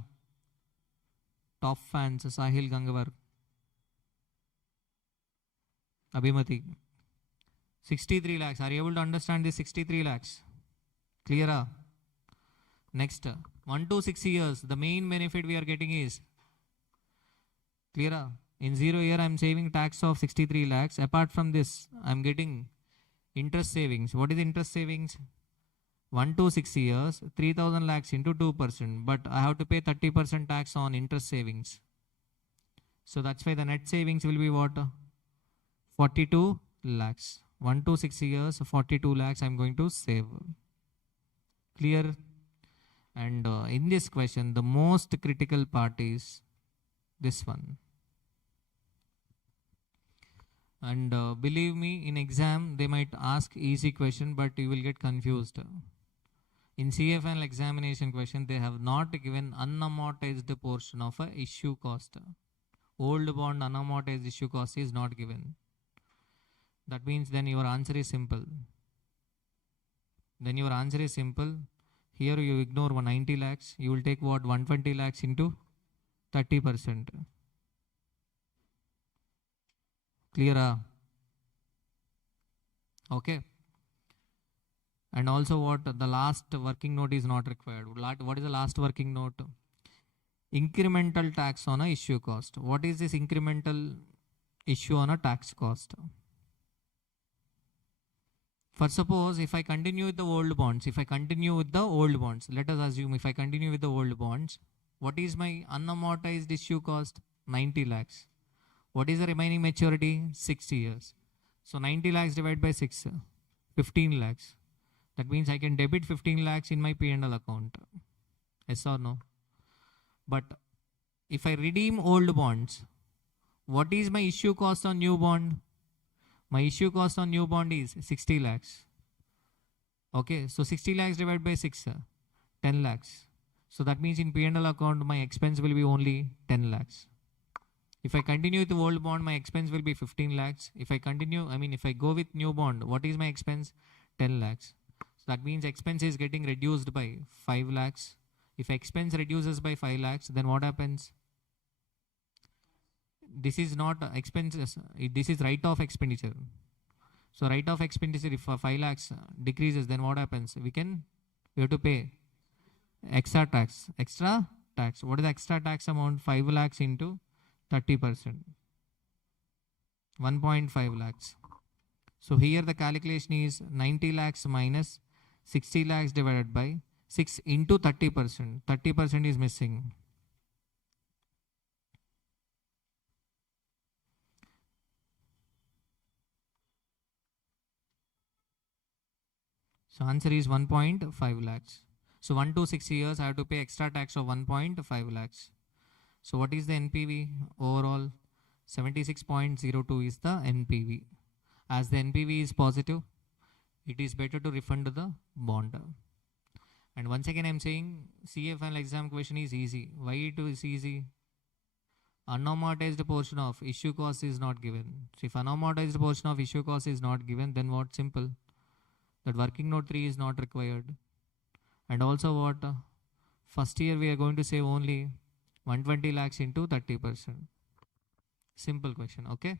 Top fans, Sahil Gangavar, Abhimati. 63 lakhs. Are you able to understand this 63 lakhs? Clear? Next, 1 to 6 years, the main benefit we are getting is, clear? In 0 year, I am saving tax of 63 lakhs. Apart from this, I am getting interest savings. What is interest savings? 1 to 6 years, 3,000 lakhs into 2%. But I have to pay 30% tax on interest savings. So that's why the net savings will be what? 42 lakhs. 1 to 6 years, 42 lakhs I am going to save. Clear? And in this question, the most critical part is this one. And believe me, in exam, they might ask easy question, but you will get confused. In CFL examination question, they have not given unamortized portion of a issue cost. Old bond unamortized issue cost is not given. That means then your answer is simple. Then your answer is simple. Here you ignore 190 lakhs. You will take what? 120 lakhs into 30%. Clear? Okay. And also what? The last working note is not required. What is the last working note? Incremental tax on a issue cost. What is this incremental issue on a tax cost? For suppose if I continue with the old bonds, let us assume if I continue with the old bonds, what is my unamortized issue cost? 90 lakhs. What is the remaining maturity? 60 years. So 90 lakhs divided by 6, 15 lakhs. That means I can debit 15 lakhs in my P&L account. Yes or no? But if I redeem old bonds, what is my issue cost on new bond? My issue cost on new bond is 60 lakhs. Okay, so 60 lakhs divided by 6, 10 lakhs. So that means in P&L account, my expense will be only 10 lakhs. If I continue with the old bond, my expense will be 15 lakhs. If I go with new bond, what is my expense? 10 lakhs. So that means expense is getting reduced by 5 lakhs. If expense reduces by 5 lakhs, then what happens? This is not expenses, this is write-off expenditure. So write-off expenditure, if 5 lakhs decreases, then what happens? We have to pay extra tax. What is the extra tax amount? 5 lakhs into 30%. 1.5 lakhs. So here the calculation is 90 lakhs minus 60 lakhs divided by 6 into 30%. 30% is missing. So answer is 1.5 lakhs. So 1 to 6 years I have to pay extra tax of 1.5 lakhs. So what is the NPV overall? 76.02 is the NPV. As the NPV is positive, it is better to refund the bond. And once again I am saying CA final exam question is easy. Why it is easy? Unamortized portion of issue cost is not given. So if unamortized portion of issue cost is not given, then what? Simple. That working note 3 is not required. And also what? First year we are going to save only 120 lakhs into 30%. Simple question. Okay.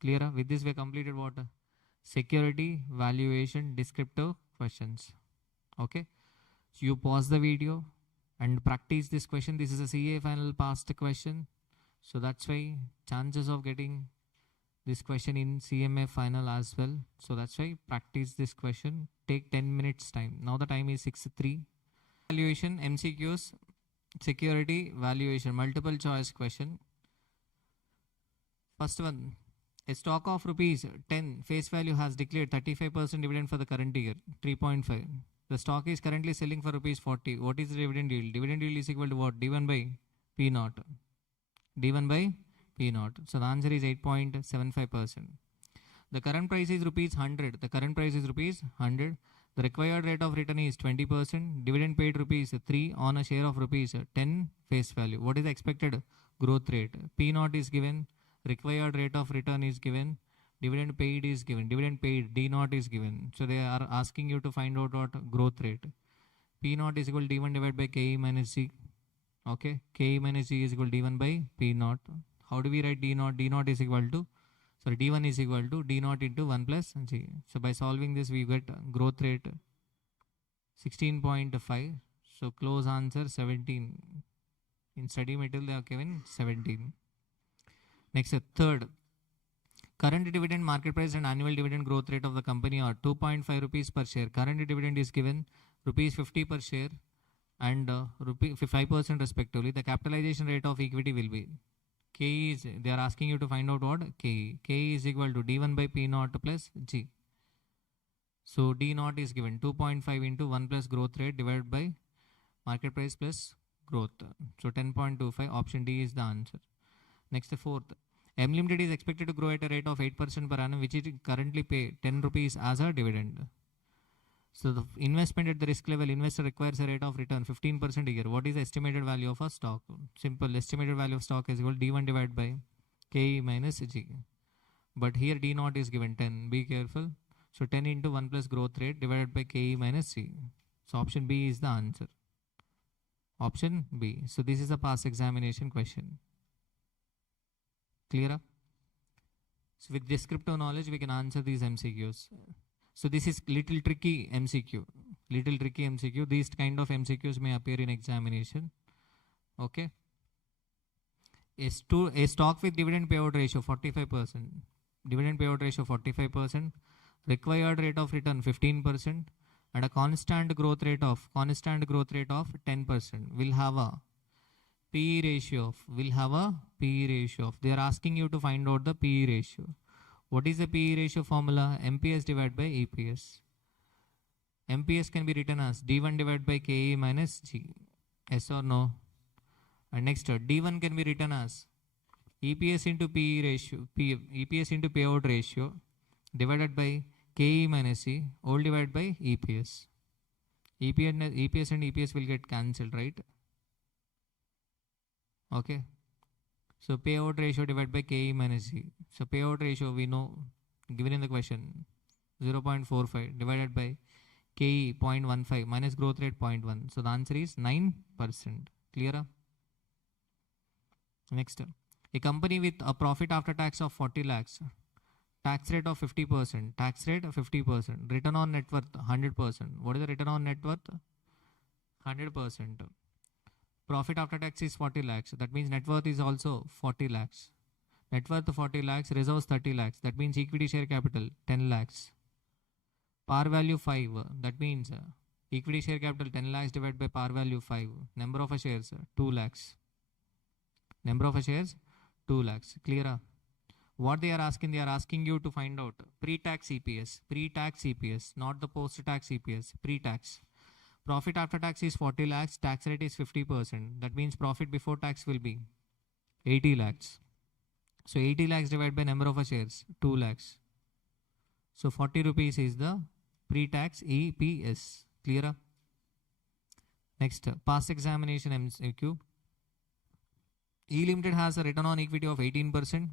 Clear? With this we have completed what? Security, valuation, descriptive questions. Okay. So you pause the video and practice this question. This is a CA final past question. So that's why chances of getting this question in CMA final as well. So that's why practice this question. Take 10 minutes time. Now the time is 6:03. Valuation, MCQs, security, valuation, multiple choice question. First one, a stock of rupees 10 face value has declared 35% dividend for the current year, 3.5. The stock is currently selling for rupees 40. What is the dividend yield? Dividend yield is equal to what? D1 by P naught. D1 by P naught. So the answer is 8.75%. The current price is rupees 100. The current price is rupees 100. The required rate of return is 20%. Dividend paid rupees 3 on a share of rupees 10 face value. What is the expected growth rate? P naught is given. Required rate of return is given. Dividend paid is given. Dividend paid D naught is given. So they are asking you to find out what growth rate. P naught is equal to D1 divided by KE minus G. Okay. KE minus G is equal to D1 by P naught. How do we write D naught? D naught is equal to, D1 is equal to D naught into 1 plus G. So by solving this, we get growth rate 16.5. So close answer 17. In study material, they are given 17. Next, third. Current dividend market price and annual dividend growth rate of the company are 2.5 rupees per share. Current dividend is given rupees 50 per share and 5% respectively. The capitalization rate of equity will be KE is, they are asking you to find out what? KE. KE is equal to D1 by P naught plus G. So D naught is given 2.5 into 1 plus growth rate divided by market price plus growth. So 10.25. Option D is the answer. Next, the fourth. M Limited is expected to grow at a rate of 8% per annum, which it currently pay 10 rupees as a dividend. So the investment at the risk level, investor requires a rate of return 15% a year. What is the estimated value of a stock? Simple. Estimated value of stock is equal to D1 divided by KE minus G. But here D naught is given 10. Be careful. So 10 into 1 plus growth rate divided by KE minus C. So option B is the answer. Option B. So this is a past examination question. Clear? So with descriptive knowledge, we can answer these MCQs. So this is little tricky MCQ. Little tricky MCQ. These kind of MCQs may appear in examination. Okay. A stock with dividend payout ratio 45%. Dividend payout ratio 45%. Required rate of return 15%. And a constant growth rate of 10% will have a PE ratio of, they are asking you to find out the PE ratio. What is the PE ratio formula? MPS divided by EPS. MPS can be written as D1 divided by KE minus G. Yes or no? And next, D1 can be written as EPS into PE ratio, EPS into payout ratio divided by KE minus C, all divided by EPS. EPS and EPS will get cancelled, right? Okay. So payout ratio divided by KE minus C. So payout ratio we know, given in the question, 0.45 divided by KE 0.15 minus growth rate 0.1. So the answer is 9%. Clear? Next, a company with a profit after tax of 40 lakhs. Tax rate of 50%. Tax rate of 50%. Return on net worth 100%. What is the return on net worth? 100%. Profit after tax is 40 lakhs. That means net worth is also 40 lakhs. Net worth 40 lakhs. Reserves 30 lakhs. That means equity share capital 10 lakhs. Par value 5. That means equity share capital 10 lakhs divided by par value 5. Number of shares 2 lakhs. Number of shares 2 lakhs. Clear? What they are asking you to find out pre-tax EPS. Pre-tax EPS, not the post-tax EPS. Pre-tax. Profit after tax is 40 lakhs. Tax rate is 50%. That means profit before tax will be 80 lakhs. So 80 lakhs divided by number of shares 2 lakhs. So 40 rupees is the pre-tax EPS. Clear? Next, past examination MCQ. E Limited has a return on equity of 18%.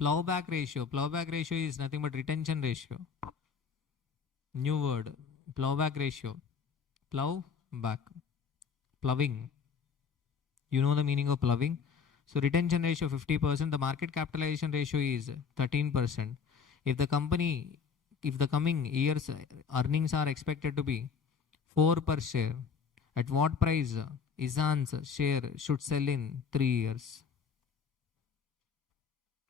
Plowback ratio. Plowback ratio is nothing but retention ratio. New word. Plowback ratio. Plow back. Plowing. You know the meaning of plowing. So retention ratio 50%. The market capitalization ratio is 13%. If the coming years earnings are expected to be 4 per share, at what price Isan's share should sell in 3 years?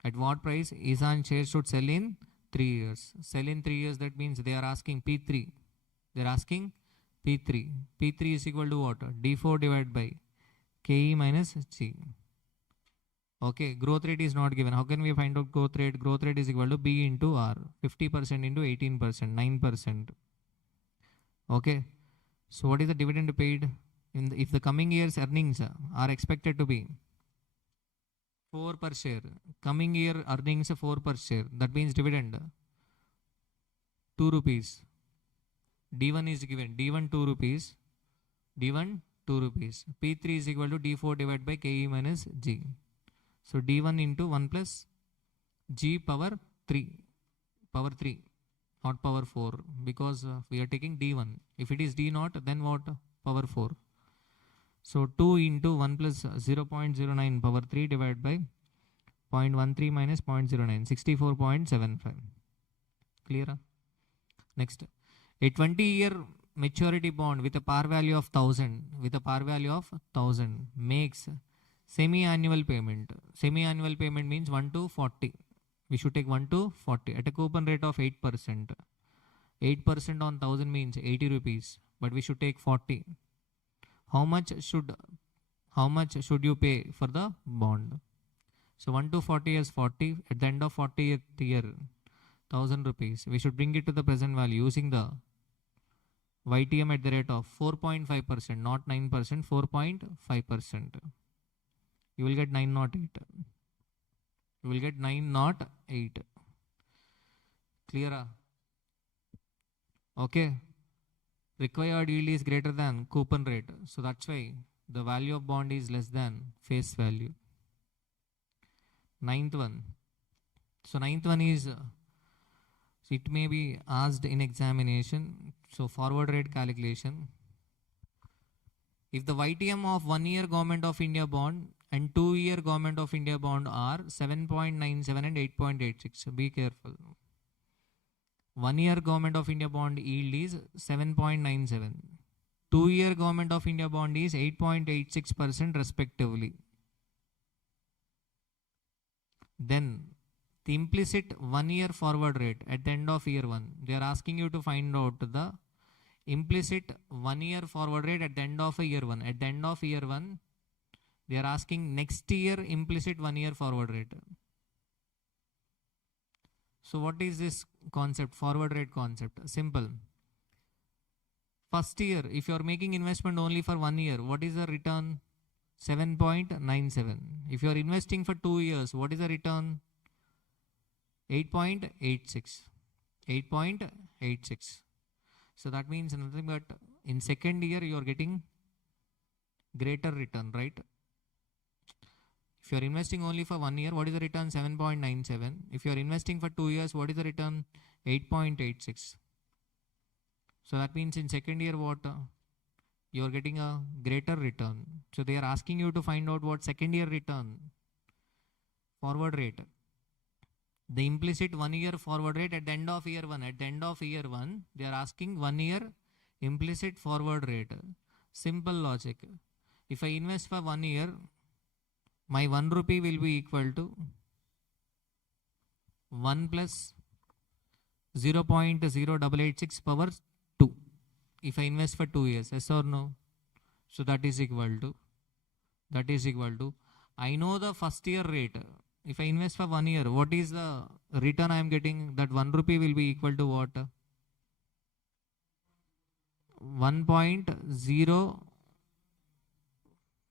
At what price Isan share should sell in 3 years? Sell in 3 years, that means they are asking P3. They are asking P3. P3 is equal to what? D4 divided by KE minus C. Okay, growth rate is not given. How can we find out growth rate? Growth rate is equal to B into R. 50% into 18%, 9%. Okay, so what is the dividend paid? If the coming year's earnings are expected to be 4 per share. Coming year earnings 4 per share. That means dividend 2 rupees. D1 is given. D1 2 rupees. D1 2 rupees. P3 is equal to D4 divided by KE minus G. So D1 into 1 plus G power 3. Power 3. Not power 4. Because we are taking D1. If it is D0, then what? Power 4. So 2 into 1 plus 0.09 power 3 divided by 0.13 minus 0.09, 64.75. Clear? Next, a 20-year maturity bond with a par value of 1000, makes semi-annual payment. Semi-annual payment means 1 to 40. We should take 1 to 40 at a coupon rate of 8%. 8% on 1000 means 80 rupees, but we should take 40. How much should you pay for the bond? So 1 to 40 is 40. At the end of 40th year, 1000 rupees. We should bring it to the present value using the YTM at the rate of 4.5%, not 9%, 4.5%. You will get 908. You will get 908. Clear? Okay. Required yield is greater than coupon rate. So that's why the value of bond is less than face value. 9th one. So ninth one is, it may be asked in examination. So forward rate calculation. If the YTM of 1 year Government of India bond and 2 year Government of India bond are 7.97 and 8.86. Be careful. 1 year Government of India bond yield is 7.97. 2 year Government of India bond is 8.86% respectively. Then the implicit 1 year forward rate at the end of year 1. They are asking you to find out the implicit 1 year forward rate at the end of a year 1. At the end of year 1, they are asking next year implicit 1 year forward rate. So what is this concept, forward rate concept? Simple. First year, if you are making investment only for 1 year, what is the return? 7.97. If you are investing for 2 years, what is the return? 8.86. 8.86. So that means nothing but in second year you are getting greater return, right? If you are investing only for 1 year, what is the return? 7.97. If you are investing for 2 years, what is the return? 8.86. So that means in second year what? You are getting a greater return. So they are asking you to find out what second year return, forward rate. The implicit 1 year forward rate at the end of year 1. At the end of year 1, they are asking 1 year implicit forward rate. Simple logic. If I invest for 1 year, my 1 rupee will be equal to 1 plus 0.0886 power 2. If I invest for 2 years, yes or no? So that is equal to, I know the first year rate. If I invest for 1 year, what is the return I am getting? That 1 rupee will be equal to what? 1.0,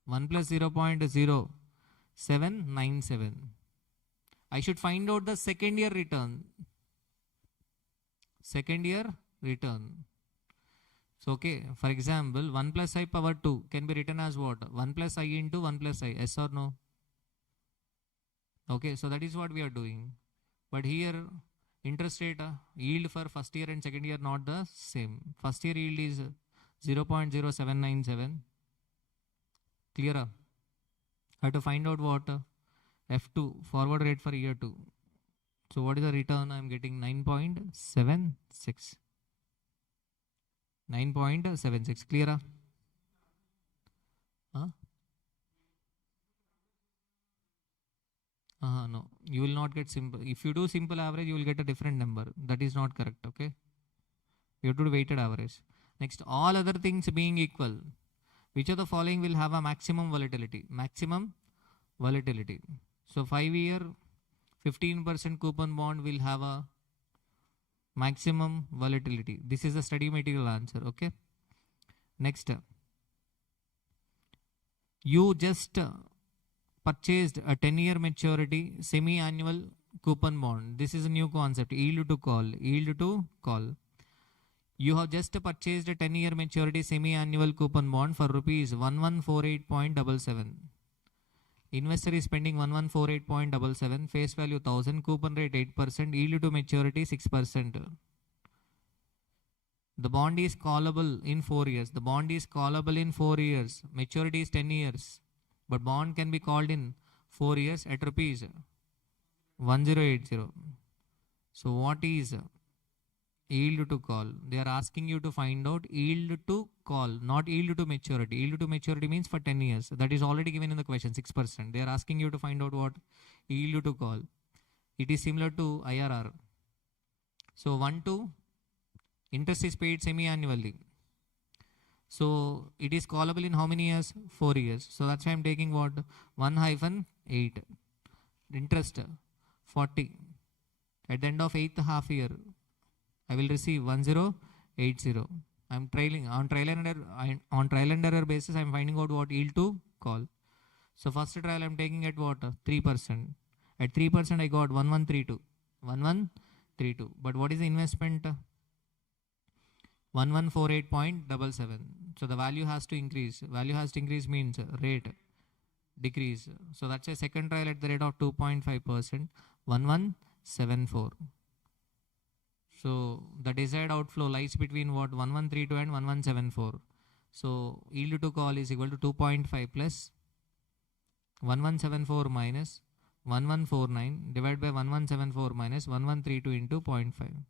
1 plus 0.0797. I should find out the second year return. Second year return. So, okay, for example, 1 plus I power 2 can be written as what? 1 plus I into 1 plus I, yes or no? Okay, so that is what we are doing. But here, interest rate yield for first year and second year not the same. First year yield is 0.0797. Clear? Have to find out what? F2, forward rate for year 2. So what is the return? I am getting 9.76. 9.76. Clear? Huh? No, you will not get simple. If you do simple average, you will get a different number. That is not correct, okay? You have to do weighted average. Next, all other things being equal, which of the following will have a maximum volatility? Maximum volatility. So 5-year, 15% coupon bond will have a maximum volatility. This is the study material answer, okay? Next, you just purchased a 10-year maturity semi-annual coupon bond. This is a new concept, yield to call. Yield to call. You have just purchased a 10-year maturity semi-annual coupon bond for rupees 1148.77. Investor is spending 1148.77, face value 1000, coupon rate 8%, yield to maturity 6%. The bond is callable in 4 years. The bond is callable in 4 years. Maturity is 10 years. But bond can be called in 4 years at rupees 1080. So what is yield to call? They are asking you to find out yield to call, not yield to maturity. Yield to maturity means for 10 years. That is already given in the question, 6%. They are asking you to find out what yield to call. It is similar to IRR. So 1 to interest is paid semi-annually. So it is callable in how many years? 4 years. So that's why I'm taking what? 1-8. Interest 40. At the end of 8th half year, I will receive 1080. I'm trailing on trial and error basis. I'm finding out what yield to call. So first trial I'm taking at what? 3%. At 3% I got 1132. 1132. But what is the investment? 1148.77. So the value has to increase. Value has to increase means rate decrease. So that's a second trial at the rate of 2.5%. 1132. 1174. So the desired outflow lies between what? 1132 and 1174. So yield to call is equal to 2.5 plus 1174 minus 1149 divided by 1174 minus 1132 into 0.5.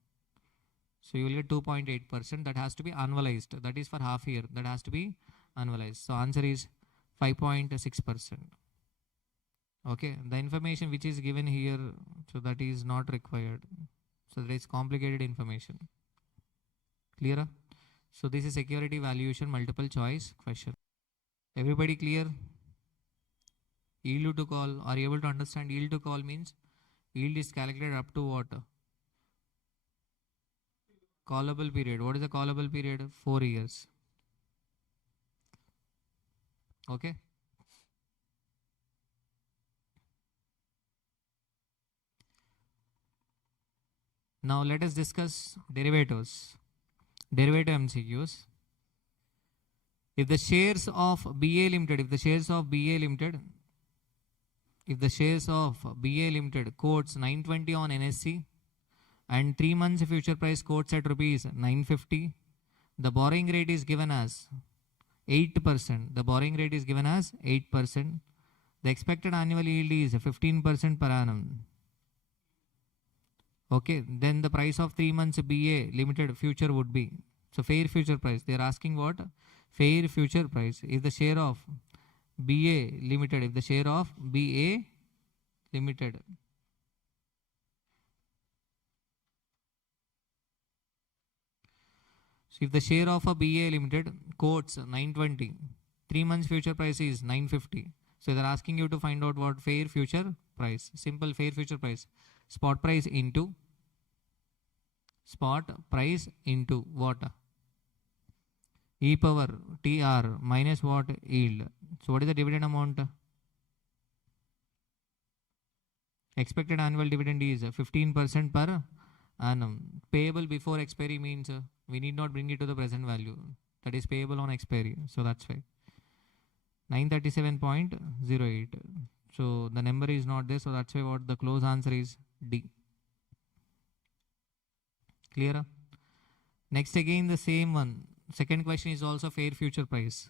So you will get 2.8%. That has to be annualized. That is for half year. That has to be annualized. So answer is 5.6%. Okay. The information which is given here, so that is not required. So that is complicated information. Clear? So this is security valuation multiple choice question. Everybody clear? Yield to call. Are you able to understand? Yield to call means yield is calculated up to what? Callable period. What is the callable period? 4 years. Okay. Now let us discuss derivatives. Derivative MCQs. If the shares of BA Limited, if the shares of BA Limited quotes 920 on NSE and 3 months future price quotes at rupees 950, the borrowing rate is given as 8%. The borrowing rate is given as 8%. The expected annual yield is 15% per annum. Okay, then the price of 3 months BA Limited future would be, so fair future price. They are asking what? Fair future price. If the share of BA Limited, if the share of BA Limited so if the share of a BA Limited quotes 920, 3 months future price is 950. So they're asking you to find out what fair future price. Simple fair future price. Spot price into what? E power TR minus what? Yield. So what is the dividend amount? Expected annual dividend is 15% per annum. Payable before expiry means we need not bring it to the present value. That is payable on expiry. So that's why 937.08. So the number is not there. So that's why what the close answer is D. Clear? Next again the same one. Second question is also fair future price.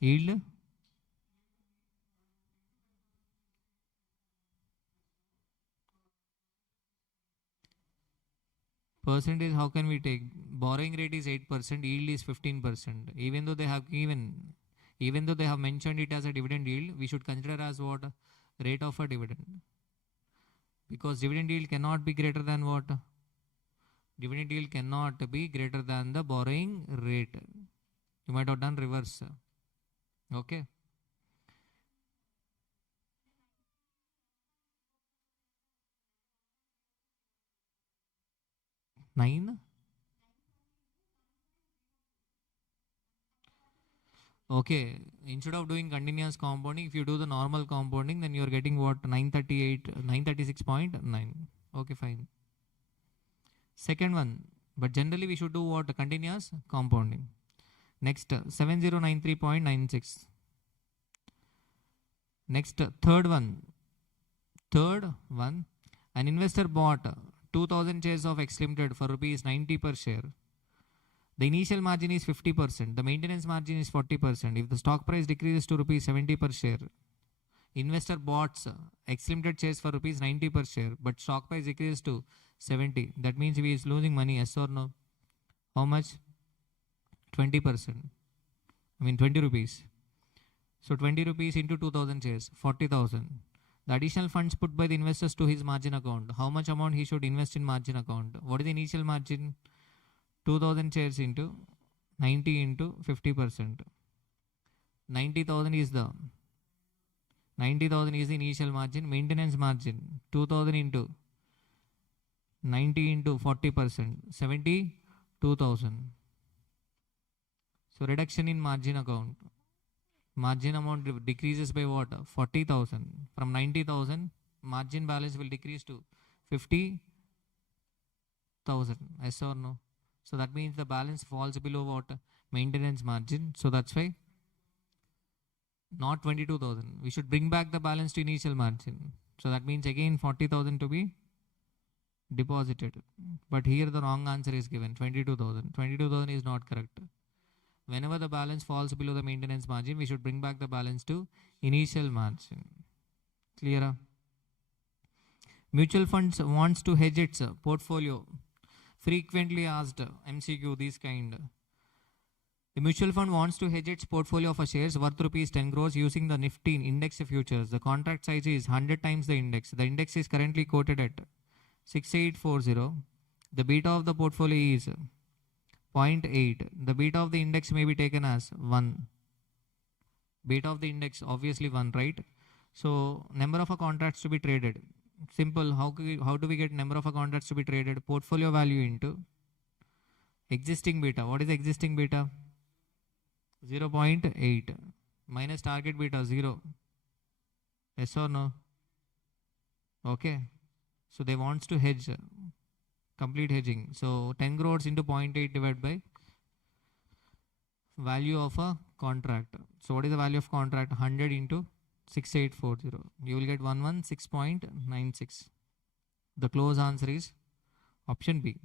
Yield. Percentage, how can we take? Borrowing rate is 8%, yield is 15%. Even though they have mentioned it as a dividend yield, we should consider as what? Rate of a dividend. Because dividend yield cannot be greater than what? Dividend yield cannot be greater than the borrowing rate. You might have done reverse. Okay. Nine. Okay, instead of doing continuous compounding, if you do the normal compounding, then you are getting what? 936.9. Okay, fine. Second one, but generally we should do what? Continuous compounding. Next, 7093.96. Next, third one, an investor bought 2000 shares of X Limited for rupees 90 per share. The initial margin is 50%. The maintenance margin is 40%. If the stock price decreases to rupees 70 per share, investor bought X Limited shares for rupees 90 per share, but stock price decreases to 70. That means he is losing money, yes or no? How much? 20%. 20 rupees. So 20 rupees into 2000 shares, 40,000. The additional funds put by the investors to his margin account. How much amount he should invest in margin account? What is the initial margin? 2000 shares into 90 into 50%. 90,000 is the initial margin. Maintenance margin 2000 into 90 into 40%. 72,000. So reduction in margin account. Margin amount decreases by what? 40,000. From 90,000, margin balance will decrease to 50,000. Yes or no? So that means the balance falls below what? maintenance margin. So that's why not 22,000. We should bring back the balance to initial margin. So that means again 40,000 to be deposited. But here the wrong answer is given, 22,000. 22,000 is not correct. Whenever the balance falls below the maintenance margin, we should bring back the balance to initial margin. Clear? Mutual funds wants to hedge its portfolio. Frequently asked MCQ, these kind. The mutual fund wants to hedge its portfolio of shares worth rupees 10 crores using the Nifty index futures. The contract size is 100 times the index. The index is currently quoted at 6840. The beta of the portfolio is 0.8. The beta of the index may be taken as 1. Beta of the index obviously 1, right? So number of contracts to be traded. Simple. How do we get number of contracts to be traded? Portfolio value into existing beta. What is existing beta? 0.8 minus target beta 0. Yes or no? Okay. So they wants to hedge, complete hedging. So 10 crores into 0.8 divided by value of a contract. So what is the value of contract? 100 into 6840. You will get 116.96. The close answer is option B.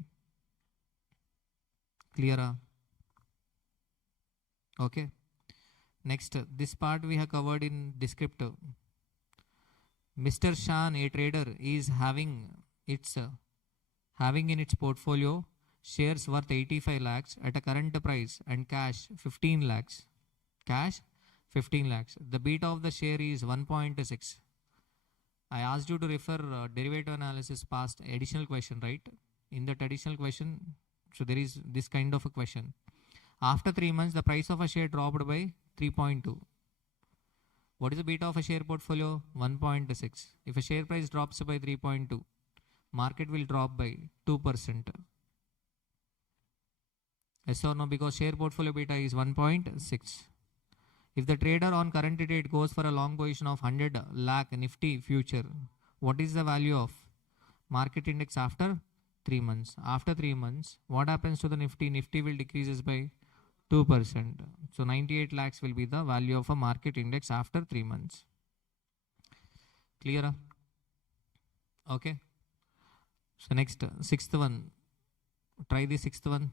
Clear? Okay. Next, this part we have covered in descriptive. Mr. Shan, a trader, is having in its portfolio shares worth 85 lakhs at a current price and cash 15 lakhs. Cash 15 lakhs. The beta of the share is 1.6. I asked you to refer derivative analysis past additional question, right? In that additional question, so there is this kind of a question. After 3 months, the price of a share dropped by 3.2. What is the beta of a share portfolio? 1.6. If a share price drops by 3.2, market will drop by 2%. Yes or no? Because share portfolio beta is 1.6. If the trader on current date goes for a long position of 100 lakh Nifty future, what is the value of market index after 3 months? After 3 months, what happens to the Nifty? Nifty will decreases by 2%. So 98 lakhs will be the value of a market index after 3 months. Clear? Okay. So next, sixth one. Try the sixth one.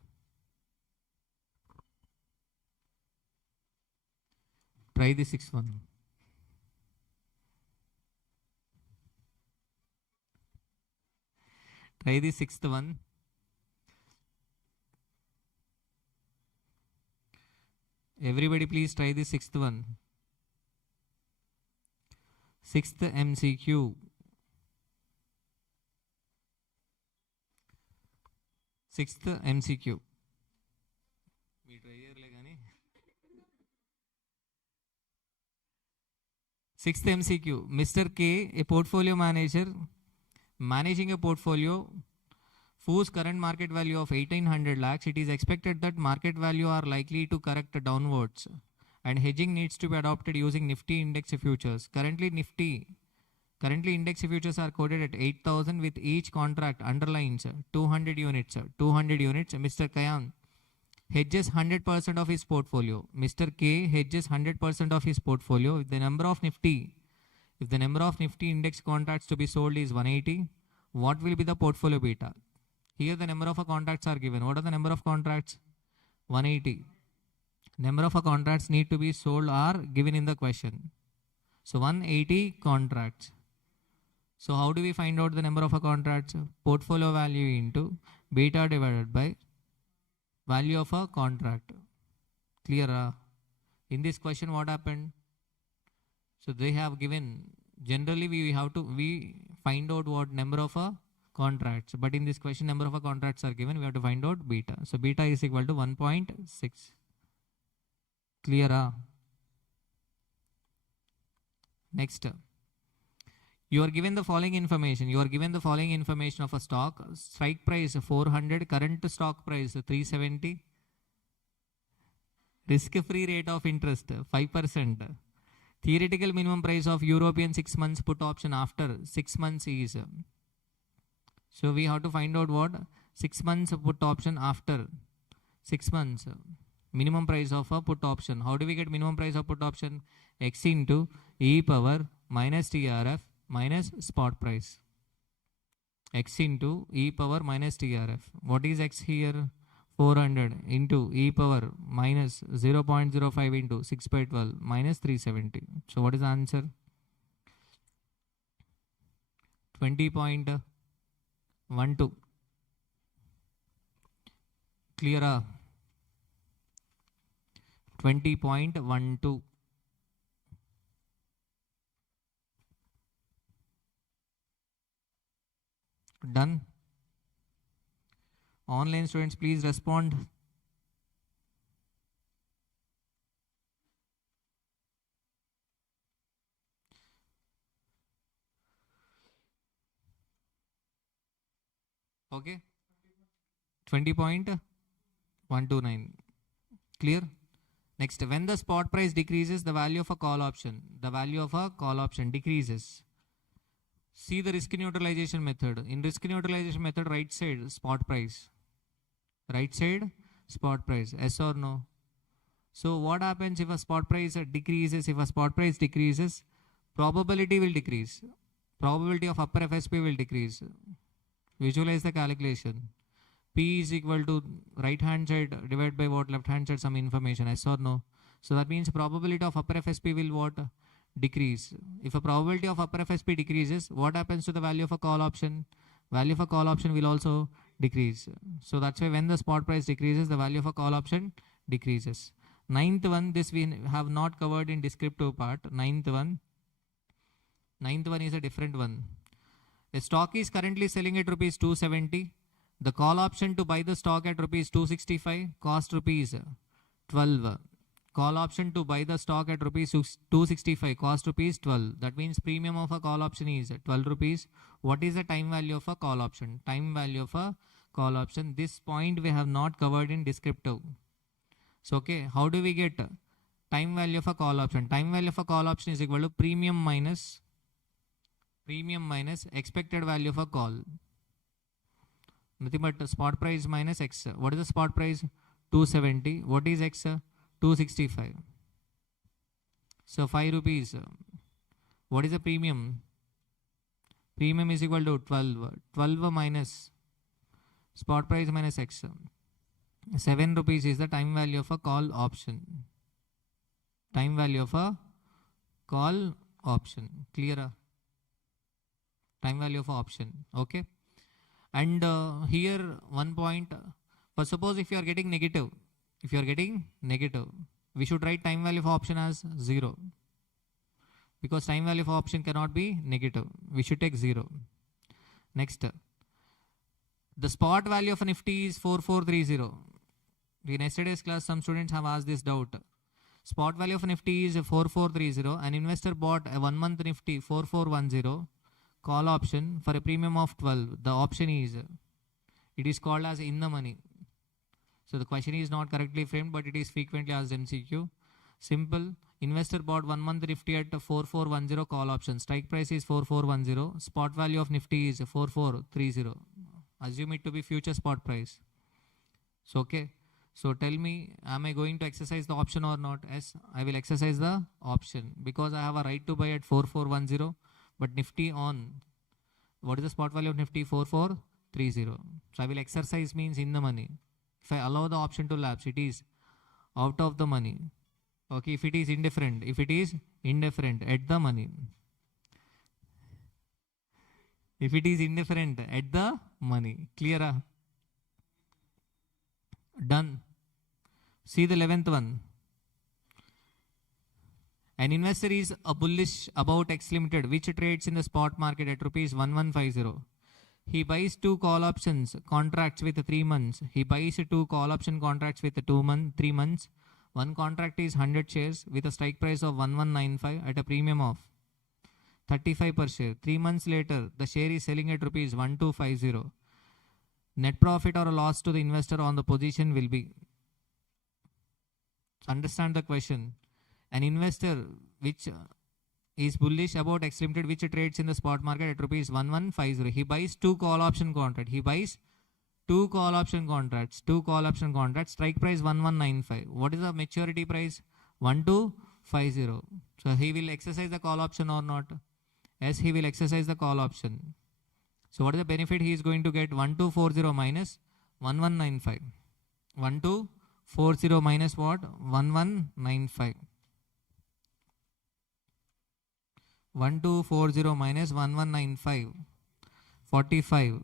Try the sixth one. Try the sixth one. Everybody please try the sixth one. Sixth MCQ. Sixth MCQ. Sixth MCQ. Mr. K, a portfolio manager, managing a portfolio whose current market value of 1800 lakhs, it is expected that market value are likely to correct downwards and hedging needs to be adopted using Nifty index futures. Currently index futures are quoted at 8,000 with each contract underlines 200 units. 200 units. Mr. Kayan hedges 100% of his portfolio. Mr. K hedges 100% of his portfolio. If the number of Nifty index contracts to be sold is 180, what will be the portfolio beta? Here the number of contracts are given. What are the number of contracts? 180. Number of contracts need to be sold are given in the question. So 180 contracts. So how do we find out the number of contracts? Portfolio value into beta divided by value of a contract. Clear? In this question what happened? So they have given, generally we find out what number of contracts, but in this question number of contracts are given, we have to find out beta. So beta is equal to 1.6. Clear? Next, you are given the following information. You are given the following information of a stock. Strike price 400, current stock price 370, risk-free rate of interest 5%. Theoretical minimum price of European 6 months put option after 6 months is. So we have to find out what 6 months put option after 6 months. minimum price of a put option. How do we get minimum price of put option? X into e power minus TRF minus spot price. X into e power minus TRF. What is X here? 400 into e power minus 0.05 into 6 by 12 minus 370. So what is the answer? 20.12. Clear? 20.12. Done. Online students, please respond. Okay. 20.129. Clear? Next, when the spot price decreases, the value of a call option decreases. See the risk neutralization method. In risk neutralization method, right side spot price. Right side spot price. Yes or no? So what happens if a spot price decreases? If a spot price decreases, probability will decrease. Probability of upper FSP will decrease. Visualize the calculation. P is equal to right hand side divided by what? Left hand side some information. Yes or no? So that means probability of upper FSP will what? Decrease. If a probability of upper FSP decreases, what happens to the value of a call option? Value of a call option will also decrease. So that's why when the spot price decreases, the value of a call option decreases. Ninth one, this we have not covered in descriptive part. Ninth one is a different one. A stock is currently selling at rupees 270. The call option to buy the stock at rupees 265 cost rupees 12. Call option to buy the stock at rupees 265 cost rupees 12. That means premium of a call option is 12 rupees. What is the time value of a call option? Time value of a call option. This point we have not covered in descriptive. So okay, how do we get time value of a call option? Time value of a call option is equal to premium minus expected value of a call. Nothing but spot price minus X. What is the spot price? 270. What is X? 265. So 5 rupees. What is the premium? Premium is equal to 12. 12 minus spot price minus X. 7 rupees is the time value of a call option. Time value of a call option. Clear? Time value of a option. Okay. And here one point. For suppose if you are getting negative. We should write time value of option as 0. Because time value of option cannot be negative. We should take 0. Next. The spot value of a Nifty is 4430. In yesterday's class, some students have asked this doubt. Spot value of a Nifty is 4430. An investor bought a 1 month Nifty 4410 call option for a premium of 12. The option is, it is called as in the money. So the question is not correctly framed, but it is frequently asked MCQ. Simple. Investor bought 1 month Nifty at 4410 call option. Strike price is 4410. Spot value of Nifty is 4430. Assume it to be future spot price. So okay. So tell me, am I going to exercise the option or not? Yes, I will exercise the option because I have a right to buy at 4410. But Nifty on, what is the spot value of Nifty? 4430. So I will exercise means in the money. If I allow the option to lapse, it is out of the money. Okay, if it is indifferent, at the money. If it is indifferent, at the money. Clear? Done. See the 11th one. An investor is bullish about X Limited, which trades in the spot market at rupees 1150. He buys 2 call options contracts with 3 months. He buys 2 call option contracts with 3 months. One contract is 100 shares with a strike price of 1195 at a premium of 35 per share. 3 months later, the share is selling at rupees 1250. Net profit or a loss to the investor on the position will be. Understand the question. An investor which is bullish about X Limited, which trades in the spot market at rupees 1150. He buys 2 call option contract. He buys Two call option contracts, strike price 1195. What is the maturity price? 1250. So he will exercise the call option or not? Yes, he will exercise the call option. So what is the benefit he is going to get? 1240 minus 1195. 1240 minus what? 1195. 1240 minus 1195. 45.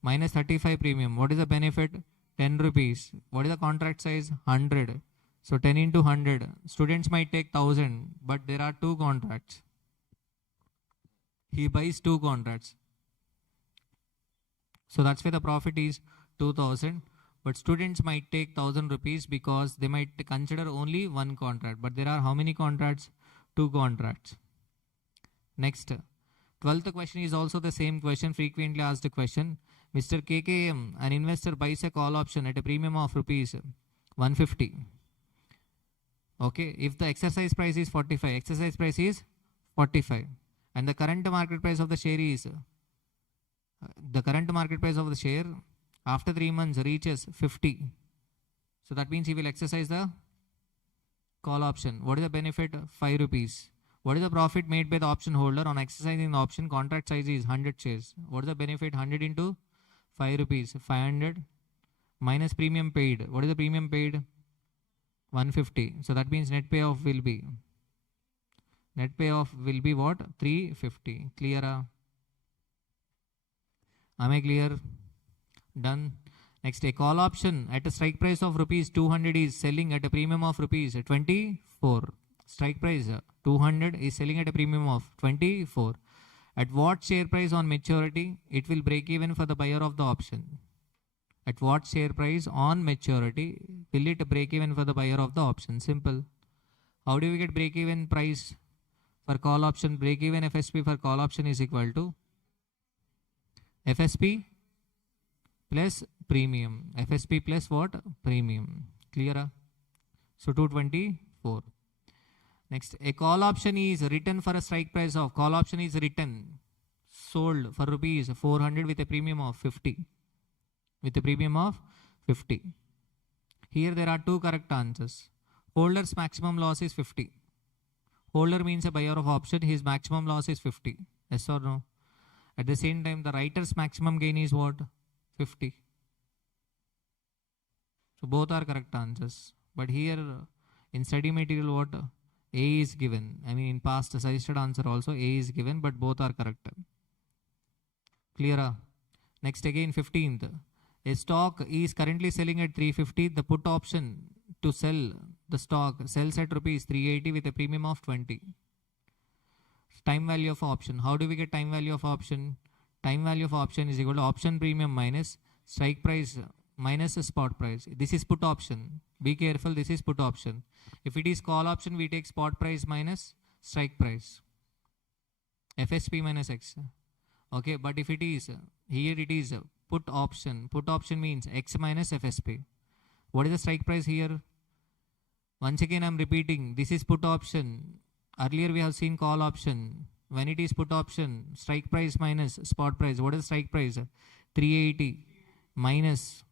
Minus 35 premium. What is the benefit? 10 rupees. What is the contract size? 100. So 10 into 100. Students might take 1000, but there are two contracts. He buys two contracts. So that's why the profit is 2000. But students might take 1000 rupees because they might consider only one contract. But there are how many contracts? Two contracts. Next. 12th question is also the same question, frequently asked question. Mr. KKM, an investor buys a call option at a premium of rupees 150. Okay, if the exercise price is 45, exercise price is 45, and the current market price of the share is, after 3 months reaches 50. So that means he will exercise the call option. What is the benefit? 5 rupees. What is the profit made by the option holder on exercising the option? Contract size is 100 shares. What is the benefit? 100 into 5 rupees, 500 minus premium paid. What is the premium paid? 150. So that means net payoff will be what? 350. Clear? Am I clear? Done. Next, a call option at a strike price of rupees 200 is selling at a premium of rupees 24. Strike price 200 is selling at a premium of 24. At what share price on maturity it will break even for the buyer of the option? At what share price on maturity will it break even for the buyer of the option? Simple. How do we get break even price for call option? Break even FSP for call option is equal to FSP plus premium. FSP plus what? Premium. Clear? So 224. Next, a call option is written for a strike price of, sold for rupees 400 with a premium of 50. Here there are two correct answers. Holder's maximum loss is 50. Holder means a buyer of option, his maximum loss is 50. Yes or no? At the same time, the writer's maximum gain is what? 50. So both are correct answers. But here in study material, what? A is given. I mean, in past suggested answer also A is given, but both are correct. Clear? Next, again 15th. A stock is currently selling at 350. The put option to sell the stock sells at rupees 380 with a premium of 20. Time value of option. How do we get time value of option? Time value of option is equal to option premium minus strike price minus the spot price. This is put option. Be careful, this is put option. If it is call option, we take spot price minus strike price. FSP minus X. Okay, but if it is, here it is put option. Put option means X minus FSP. What is the strike price here? Once again, I am repeating, this is put option. Earlier we have seen call option. When it is put option, strike price minus spot price. What is the strike price? 380 minus,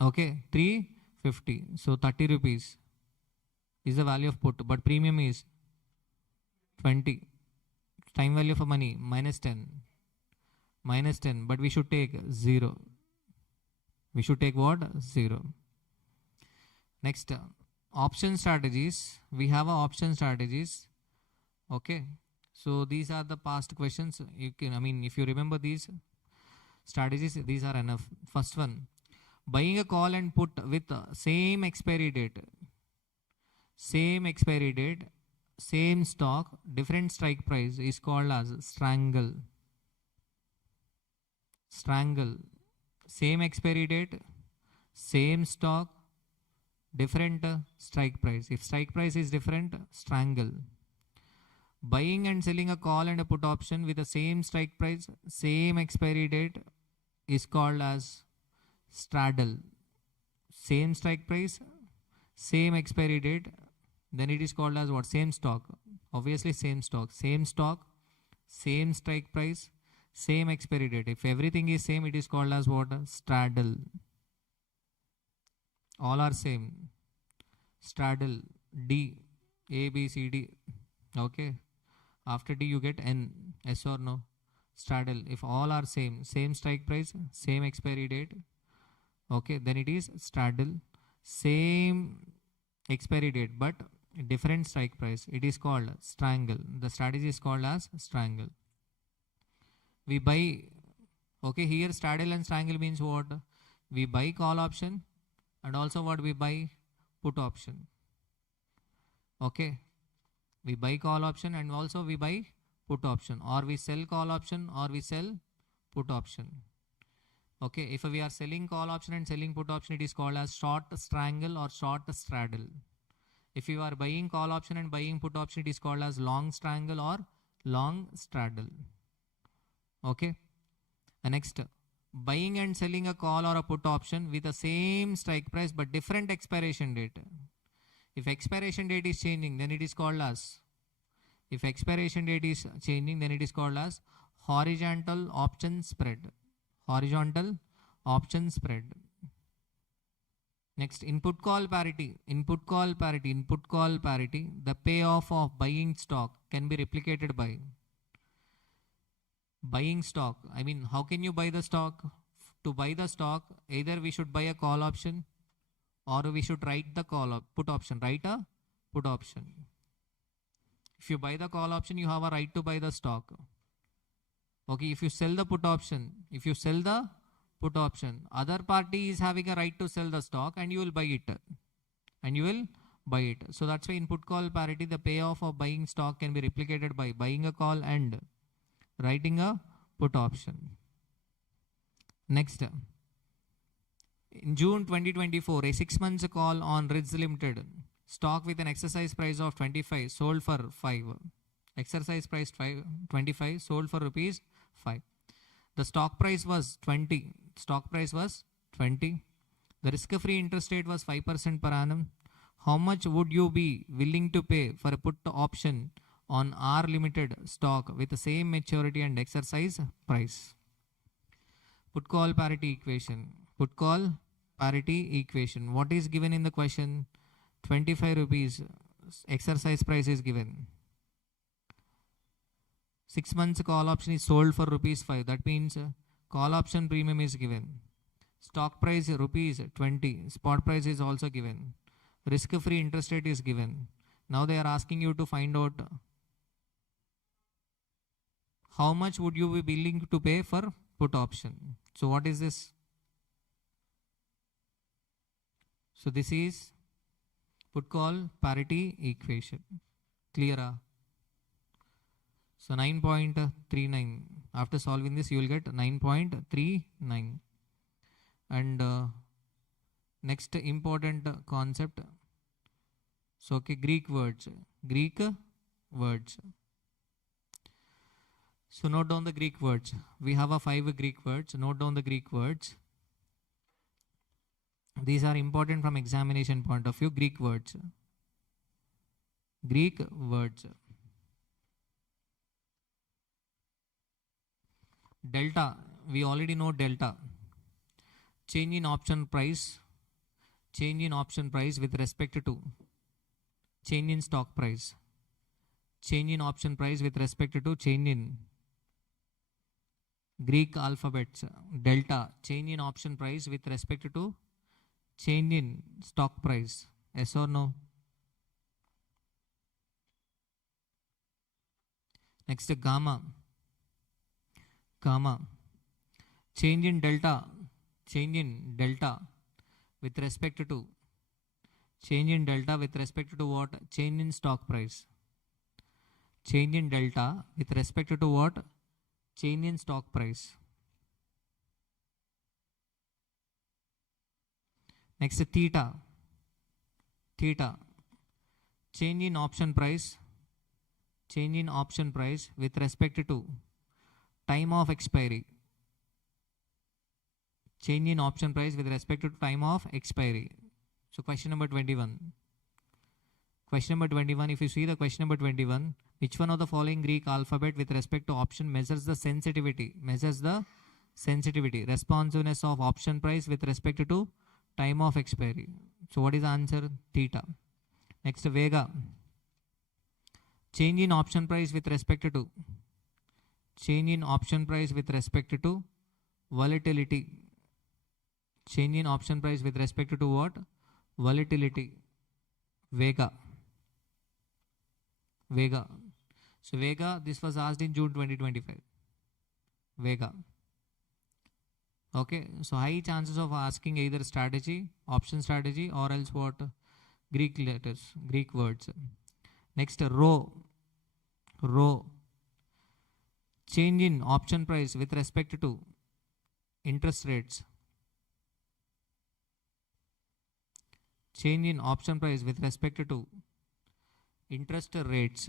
okay, 350. So 30 rupees is the value of put, but premium is 20. Time value for money minus 10. Minus 10, but we should take 0. We should take what? 0. Next, option strategies. We have option strategies. Okay. So these are the past questions. You can, I mean, if you remember these strategies, these are enough. First one, buying a call and put with same expiry date, same stock, different strike price is called as strangle. Strangle. Same expiry date, same stock, different strike price. If strike price is different, strangle. Buying and selling a call and a put option with the same strike price, same expiry date is called as straddle. Same strike price, same expiry date, then it is called as what? Same stock. Obviously same stock. Same stock, same strike price, Same expiry date. If everything is same, it is called as what? Straddle. All are same. Straddle. D. A, B, C, D. Okay. After D you get N. Yes or no? Straddle. If all are same strike price, same expiry date, okay, then it is straddle. Same expiry date but different strike price, it is called strangle. The strategy is called as strangle. We buy, okay, here straddle and strangle means what? We buy call option and also what we buy? Put option. Okay, we buy call option and also we buy put option, or we sell call option or we sell put option. Okay, if we are selling call option and selling put option, it is called as short strangle or short straddle. If you are buying call option and buying put option, it is called as long strangle or long straddle. Okay, and next, buying and selling a call or a put option with the same strike price but different expiration date. If expiration date is changing, then it is called as, if expiration date is changing, then it is called as horizontal option spread. Horizontal option spread. Next, input call parity. Input call parity. Input call parity. The payoff of buying stock can be replicated by buying stock. I mean, how can you buy the stock? To buy the stock, either we should buy a call option or we should write the put option. Write a put option. If you buy the call option, you have a right to buy the stock. Okay, if you sell the put option, other party is having a right to sell the stock and you will buy it. So that's why in put call parity, the payoff of buying stock can be replicated by buying a call and writing a put option. Next, in June 2024, a 6 months call on Ritz Limited, stock with an exercise price of 25 sold for 5. Exercise price 25 sold for rupees 5. The stock price was 20. The risk-free interest rate was 5% per annum. How much would you be willing to pay for a put option on R Limited stock with the same maturity and exercise price? Put call parity equation. Put call parity equation. What is given in the question? 25 rupees exercise price is given. 6 months call option is sold for rupees 5. That means call option premium is given. Stock price rupees 20. Spot price is also given. Risk-free interest rate is given. Now they are asking you to find out how much would you be willing to pay for put option. So what is this? So this is put call parity equation. Clear? So 9.39. After solving this, you will get 9.39. And next important concept. So okay, Greek words. So note down the Greek words. We have 5 Greek words. Note down the Greek words. These are important from examination point of view. Greek words. Delta. We already know delta. Change in option price. Change in option price with respect to change in stock price. Change in option price with respect to change in Greek alphabets. Delta. Change in option price with respect to change in stock price. Yes or no? Next, gamma. Change in delta with respect to what? Change in stock price. Change in delta with respect to what? Change in stock price. Next, theta. Change in option price with respect to time of expiry. Change in option price with respect to time of expiry. So question number 21. Question number 21. If you see the question number 21, which one of the following Greek alphabet with respect to option measures the sensitivity? Measures the sensitivity, responsiveness of option price with respect to time of expiry. So what is the answer? Theta. Next, Vega. Change in option price with respect to. Change in option price with respect to volatility. Change in option price with respect to what? Volatility. Vega. Vega. So Vega, this was asked in June 2025. Vega. Okay, so high chances of asking either strategy, option strategy, or else what? Greek letters, Greek words. Next, rho. Rho. Change in option price with respect to interest rates. Change in option price with respect to interest rates.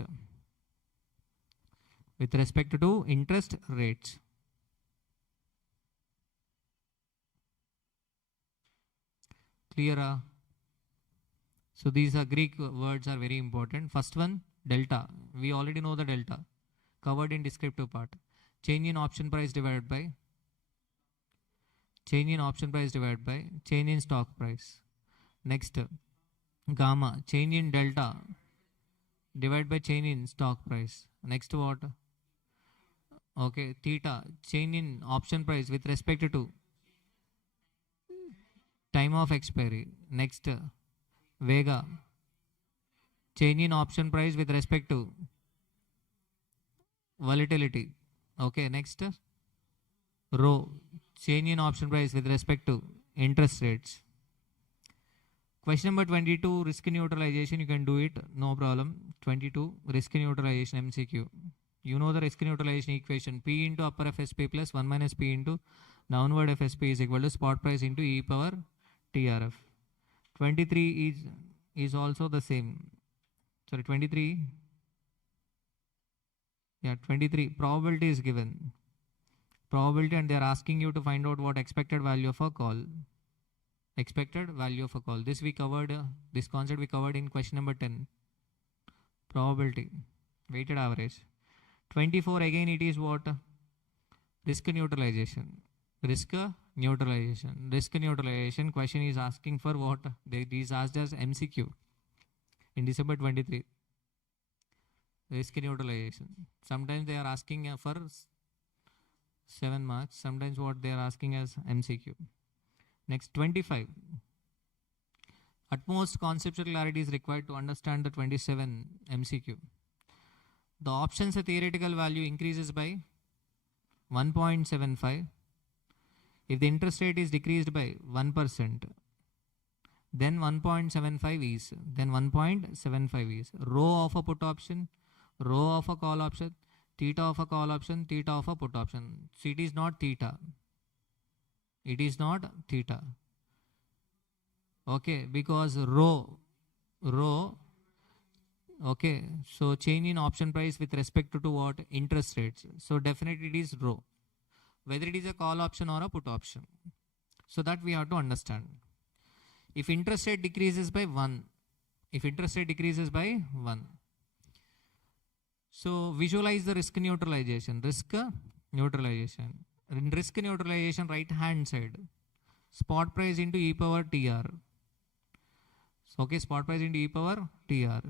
With respect to interest rates. Clear? So these are Greek words are very important. First one, delta. We already know the delta. Covered in descriptive part. Change in option price divided by. Change in option price divided by. Change in stock price. Next, gamma. Change in delta divided by change in stock price. Next what? Okay, theta. Change in option price with respect to time of expiry. Next, Vega. Change in option price with respect to volatility. Okay, next, rho. Change in option price with respect to interest rates. Question number 22, risk neutralization. You can do it, no problem. 22, risk neutralization MCQ. You know the risk neutralization equation. P into upper FSP plus 1 minus P into downward FSP is equal to spot price into E power TRF. 23 is also the same. Sorry, 23. Yeah, 23. Probability is given. Probability, and they are asking you to find out what expected value of a call. Expected value of a call. This we covered, this concept we covered in question number 10. Probability, weighted average. 24, again it is what? Risk neutralization. Risk neutralization. Risk neutralization question is asking for what? It is asked as MCQ in December 23. Risk neutralization. Sometimes they are asking for 7 marks. Sometimes what they are asking as MCQ. Next, 25. Utmost conceptual clarity is required to understand the 27 MCQ. The options theoretical value increases by 1.75. If the interest rate is decreased by 1%, then 1.75 is, then 1.75 is rho of a put option, rho of a call option, theta of a call option, theta of a put option. So it is not theta. It is not theta. Okay, because rho, okay, so change in option price with respect to what? Interest rates. So definitely it is rho. Whether it is a call option or a put option. So that we have to understand. If interest rate decreases by 1, so visualize the risk neutralization. In risk neutralization, right hand side, spot price into E power TR. So, okay, spot price into E power TR.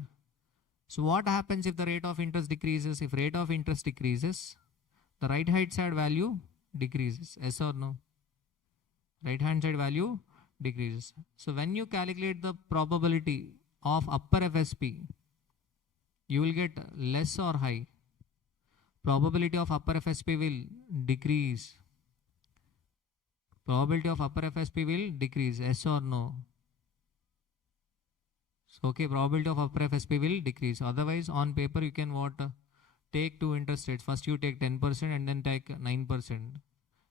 So what happens if the rate of interest decreases? If rate of interest decreases, the right hand side value decreases. Yes or no? Right hand side value decreases. So when you calculate the probability of upper FSP, you will get less or high. Probability of upper FSP will decrease. Probability of upper FSP will decrease. Yes or no? So, okay, probability of upper FSP will decrease. Otherwise, on paper, you can what? Take two interest rates. First, you take 10% and then take 9%.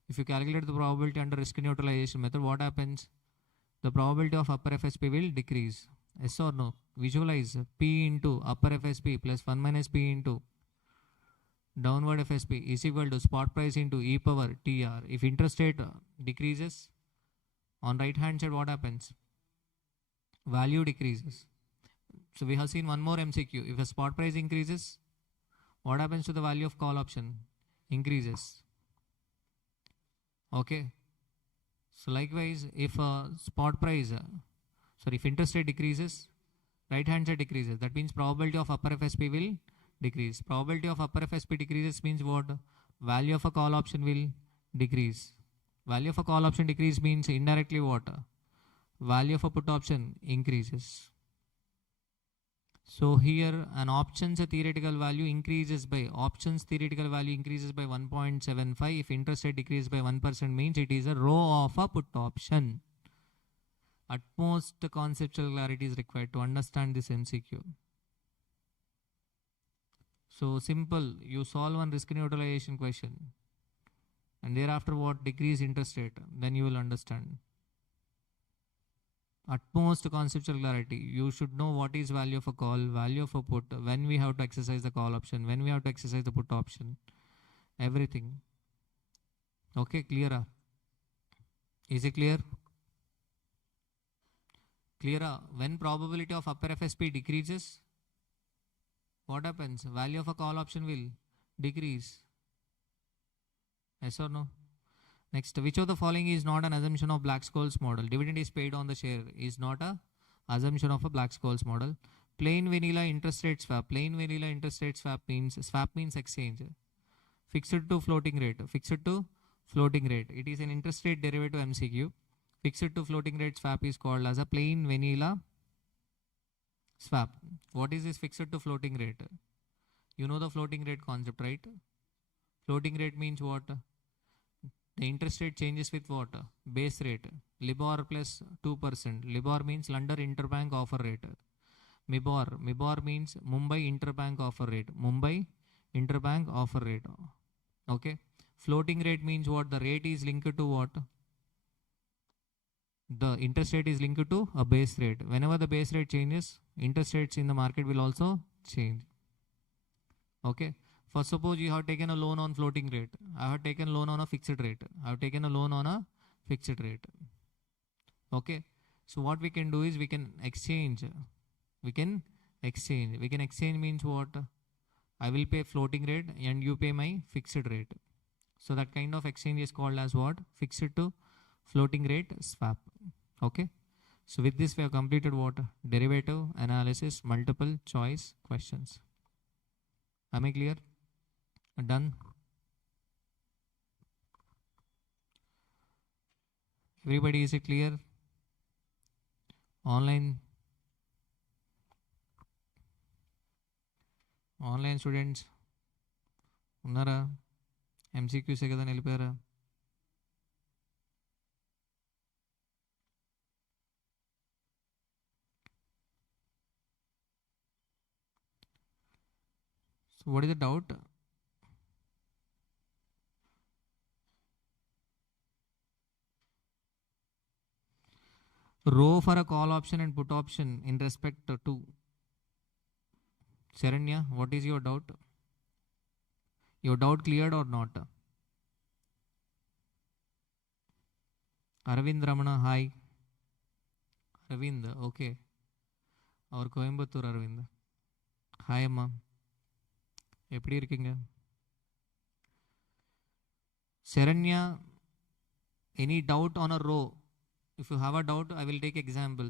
If you calculate the probability under risk neutralization method, what happens? The probability of upper FSP will decrease. Yes or no? Visualize P into upper FSP plus 1 minus P into downward FSP is equal to spot price into E power TR. If interest rate decreases, on right hand side what happens? Value decreases. So we have seen one more MCQ. If a spot price increases, what happens to the value of call option? Increases. Okay. So likewise, if a spot price, if interest rate decreases, right hand side decreases. That means probability of upper FSP will decrease. Probability of upper FSP decreases means what? Value of a call option will decrease. Value of a call option decrease means indirectly what? Value of a put option increases. So here an options theoretical value increases by 1.75. If interest rate decreases by 1% means it is a row of a put option. Utmost conceptual clarity is required to understand this MCQ. So simple, you solve one risk neutralization question and thereafter what? Decrease interest rate, then you will understand. Utmost conceptual clarity. You should know what is value of a call, value of a put, when we have to exercise the call option, when we have to exercise the put option, everything. Okay, clear? Is it clear? Clear? When probability of upper FSP decreases, what happens? Value of a call option will decrease. Yes or no? Next, which of the following is not an assumption of Black-Scholes model? Dividend is paid on the share is not a assumption of a Black-Scholes model. Plain vanilla interest rate swap. Plain vanilla interest rate swap means exchange. Fixed to floating rate. Fixed to floating rate. It is an interest rate derivative MCQ. Fixed to floating rate swap is called as a plain vanilla swap. What is this fixed to floating rate? You know the floating rate concept, right? Floating rate means what? The interest rate changes with what? Base rate. LIBOR plus 2%. LIBOR means London Interbank Offer Rate. MIBOR means Mumbai Interbank Offer Rate. Mumbai Interbank Offer Rate. Okay. Floating rate means what? The rate is linked to what? The interest rate is linked to a base rate. Whenever the base rate changes, interest rates in the market will also change. Okay. For suppose you have taken a loan on floating rate. I have taken loan on a fixed rate. I have taken a loan on a fixed rate. Okay. So what we can do is we can exchange. We can exchange means what? I will pay floating rate and you pay my fixed rate. So that kind of exchange is called as what? Fixed to floating rate swap. Okay. So with this we have completed what? Derivative analysis, multiple choice questions. Am I clear? Done. Everybody, is it clear? Online students ఉన్నారా? MCQసే కదా నిలిపారా? So what is the doubt? Row for a call option and put option in respect to. Sharanya, what is your doubt? Your doubt cleared or not? Arvind Ramana, hi. Arvind, okay. Our Coimbatore Arvind. Hi Amma. எப்படி இருக்கீங்க? Sharanya, any doubt on a row? If you have a doubt, I will take example.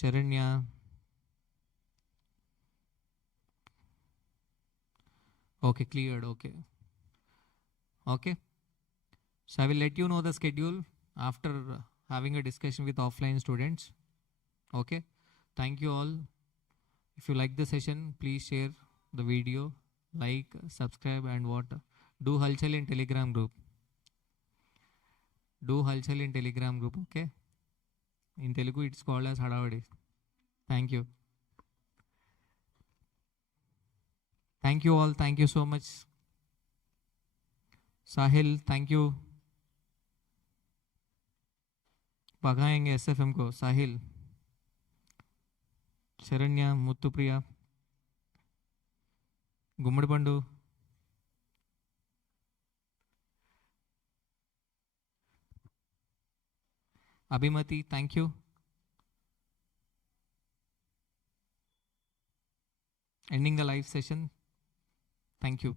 Sharanya. Okay, cleared. Okay. Okay. So I will let you know the schedule after having a discussion with offline students. Okay. Thank you all. If you like the session, please share the video, like, subscribe, and what? Do Halchal in Telegram group. Do Halchal in Telegram group. Okay. In Telugu, it's called as Hadavadi. Thank you. Thank you all. Thank you so much. Sahil, thank you. भगाएंगे SFM को. साहिल, Sharanya, मुत्तुप्रिया, गुम्मड़पंडु, Abhimati, thank you. Ending the live session. Thank you.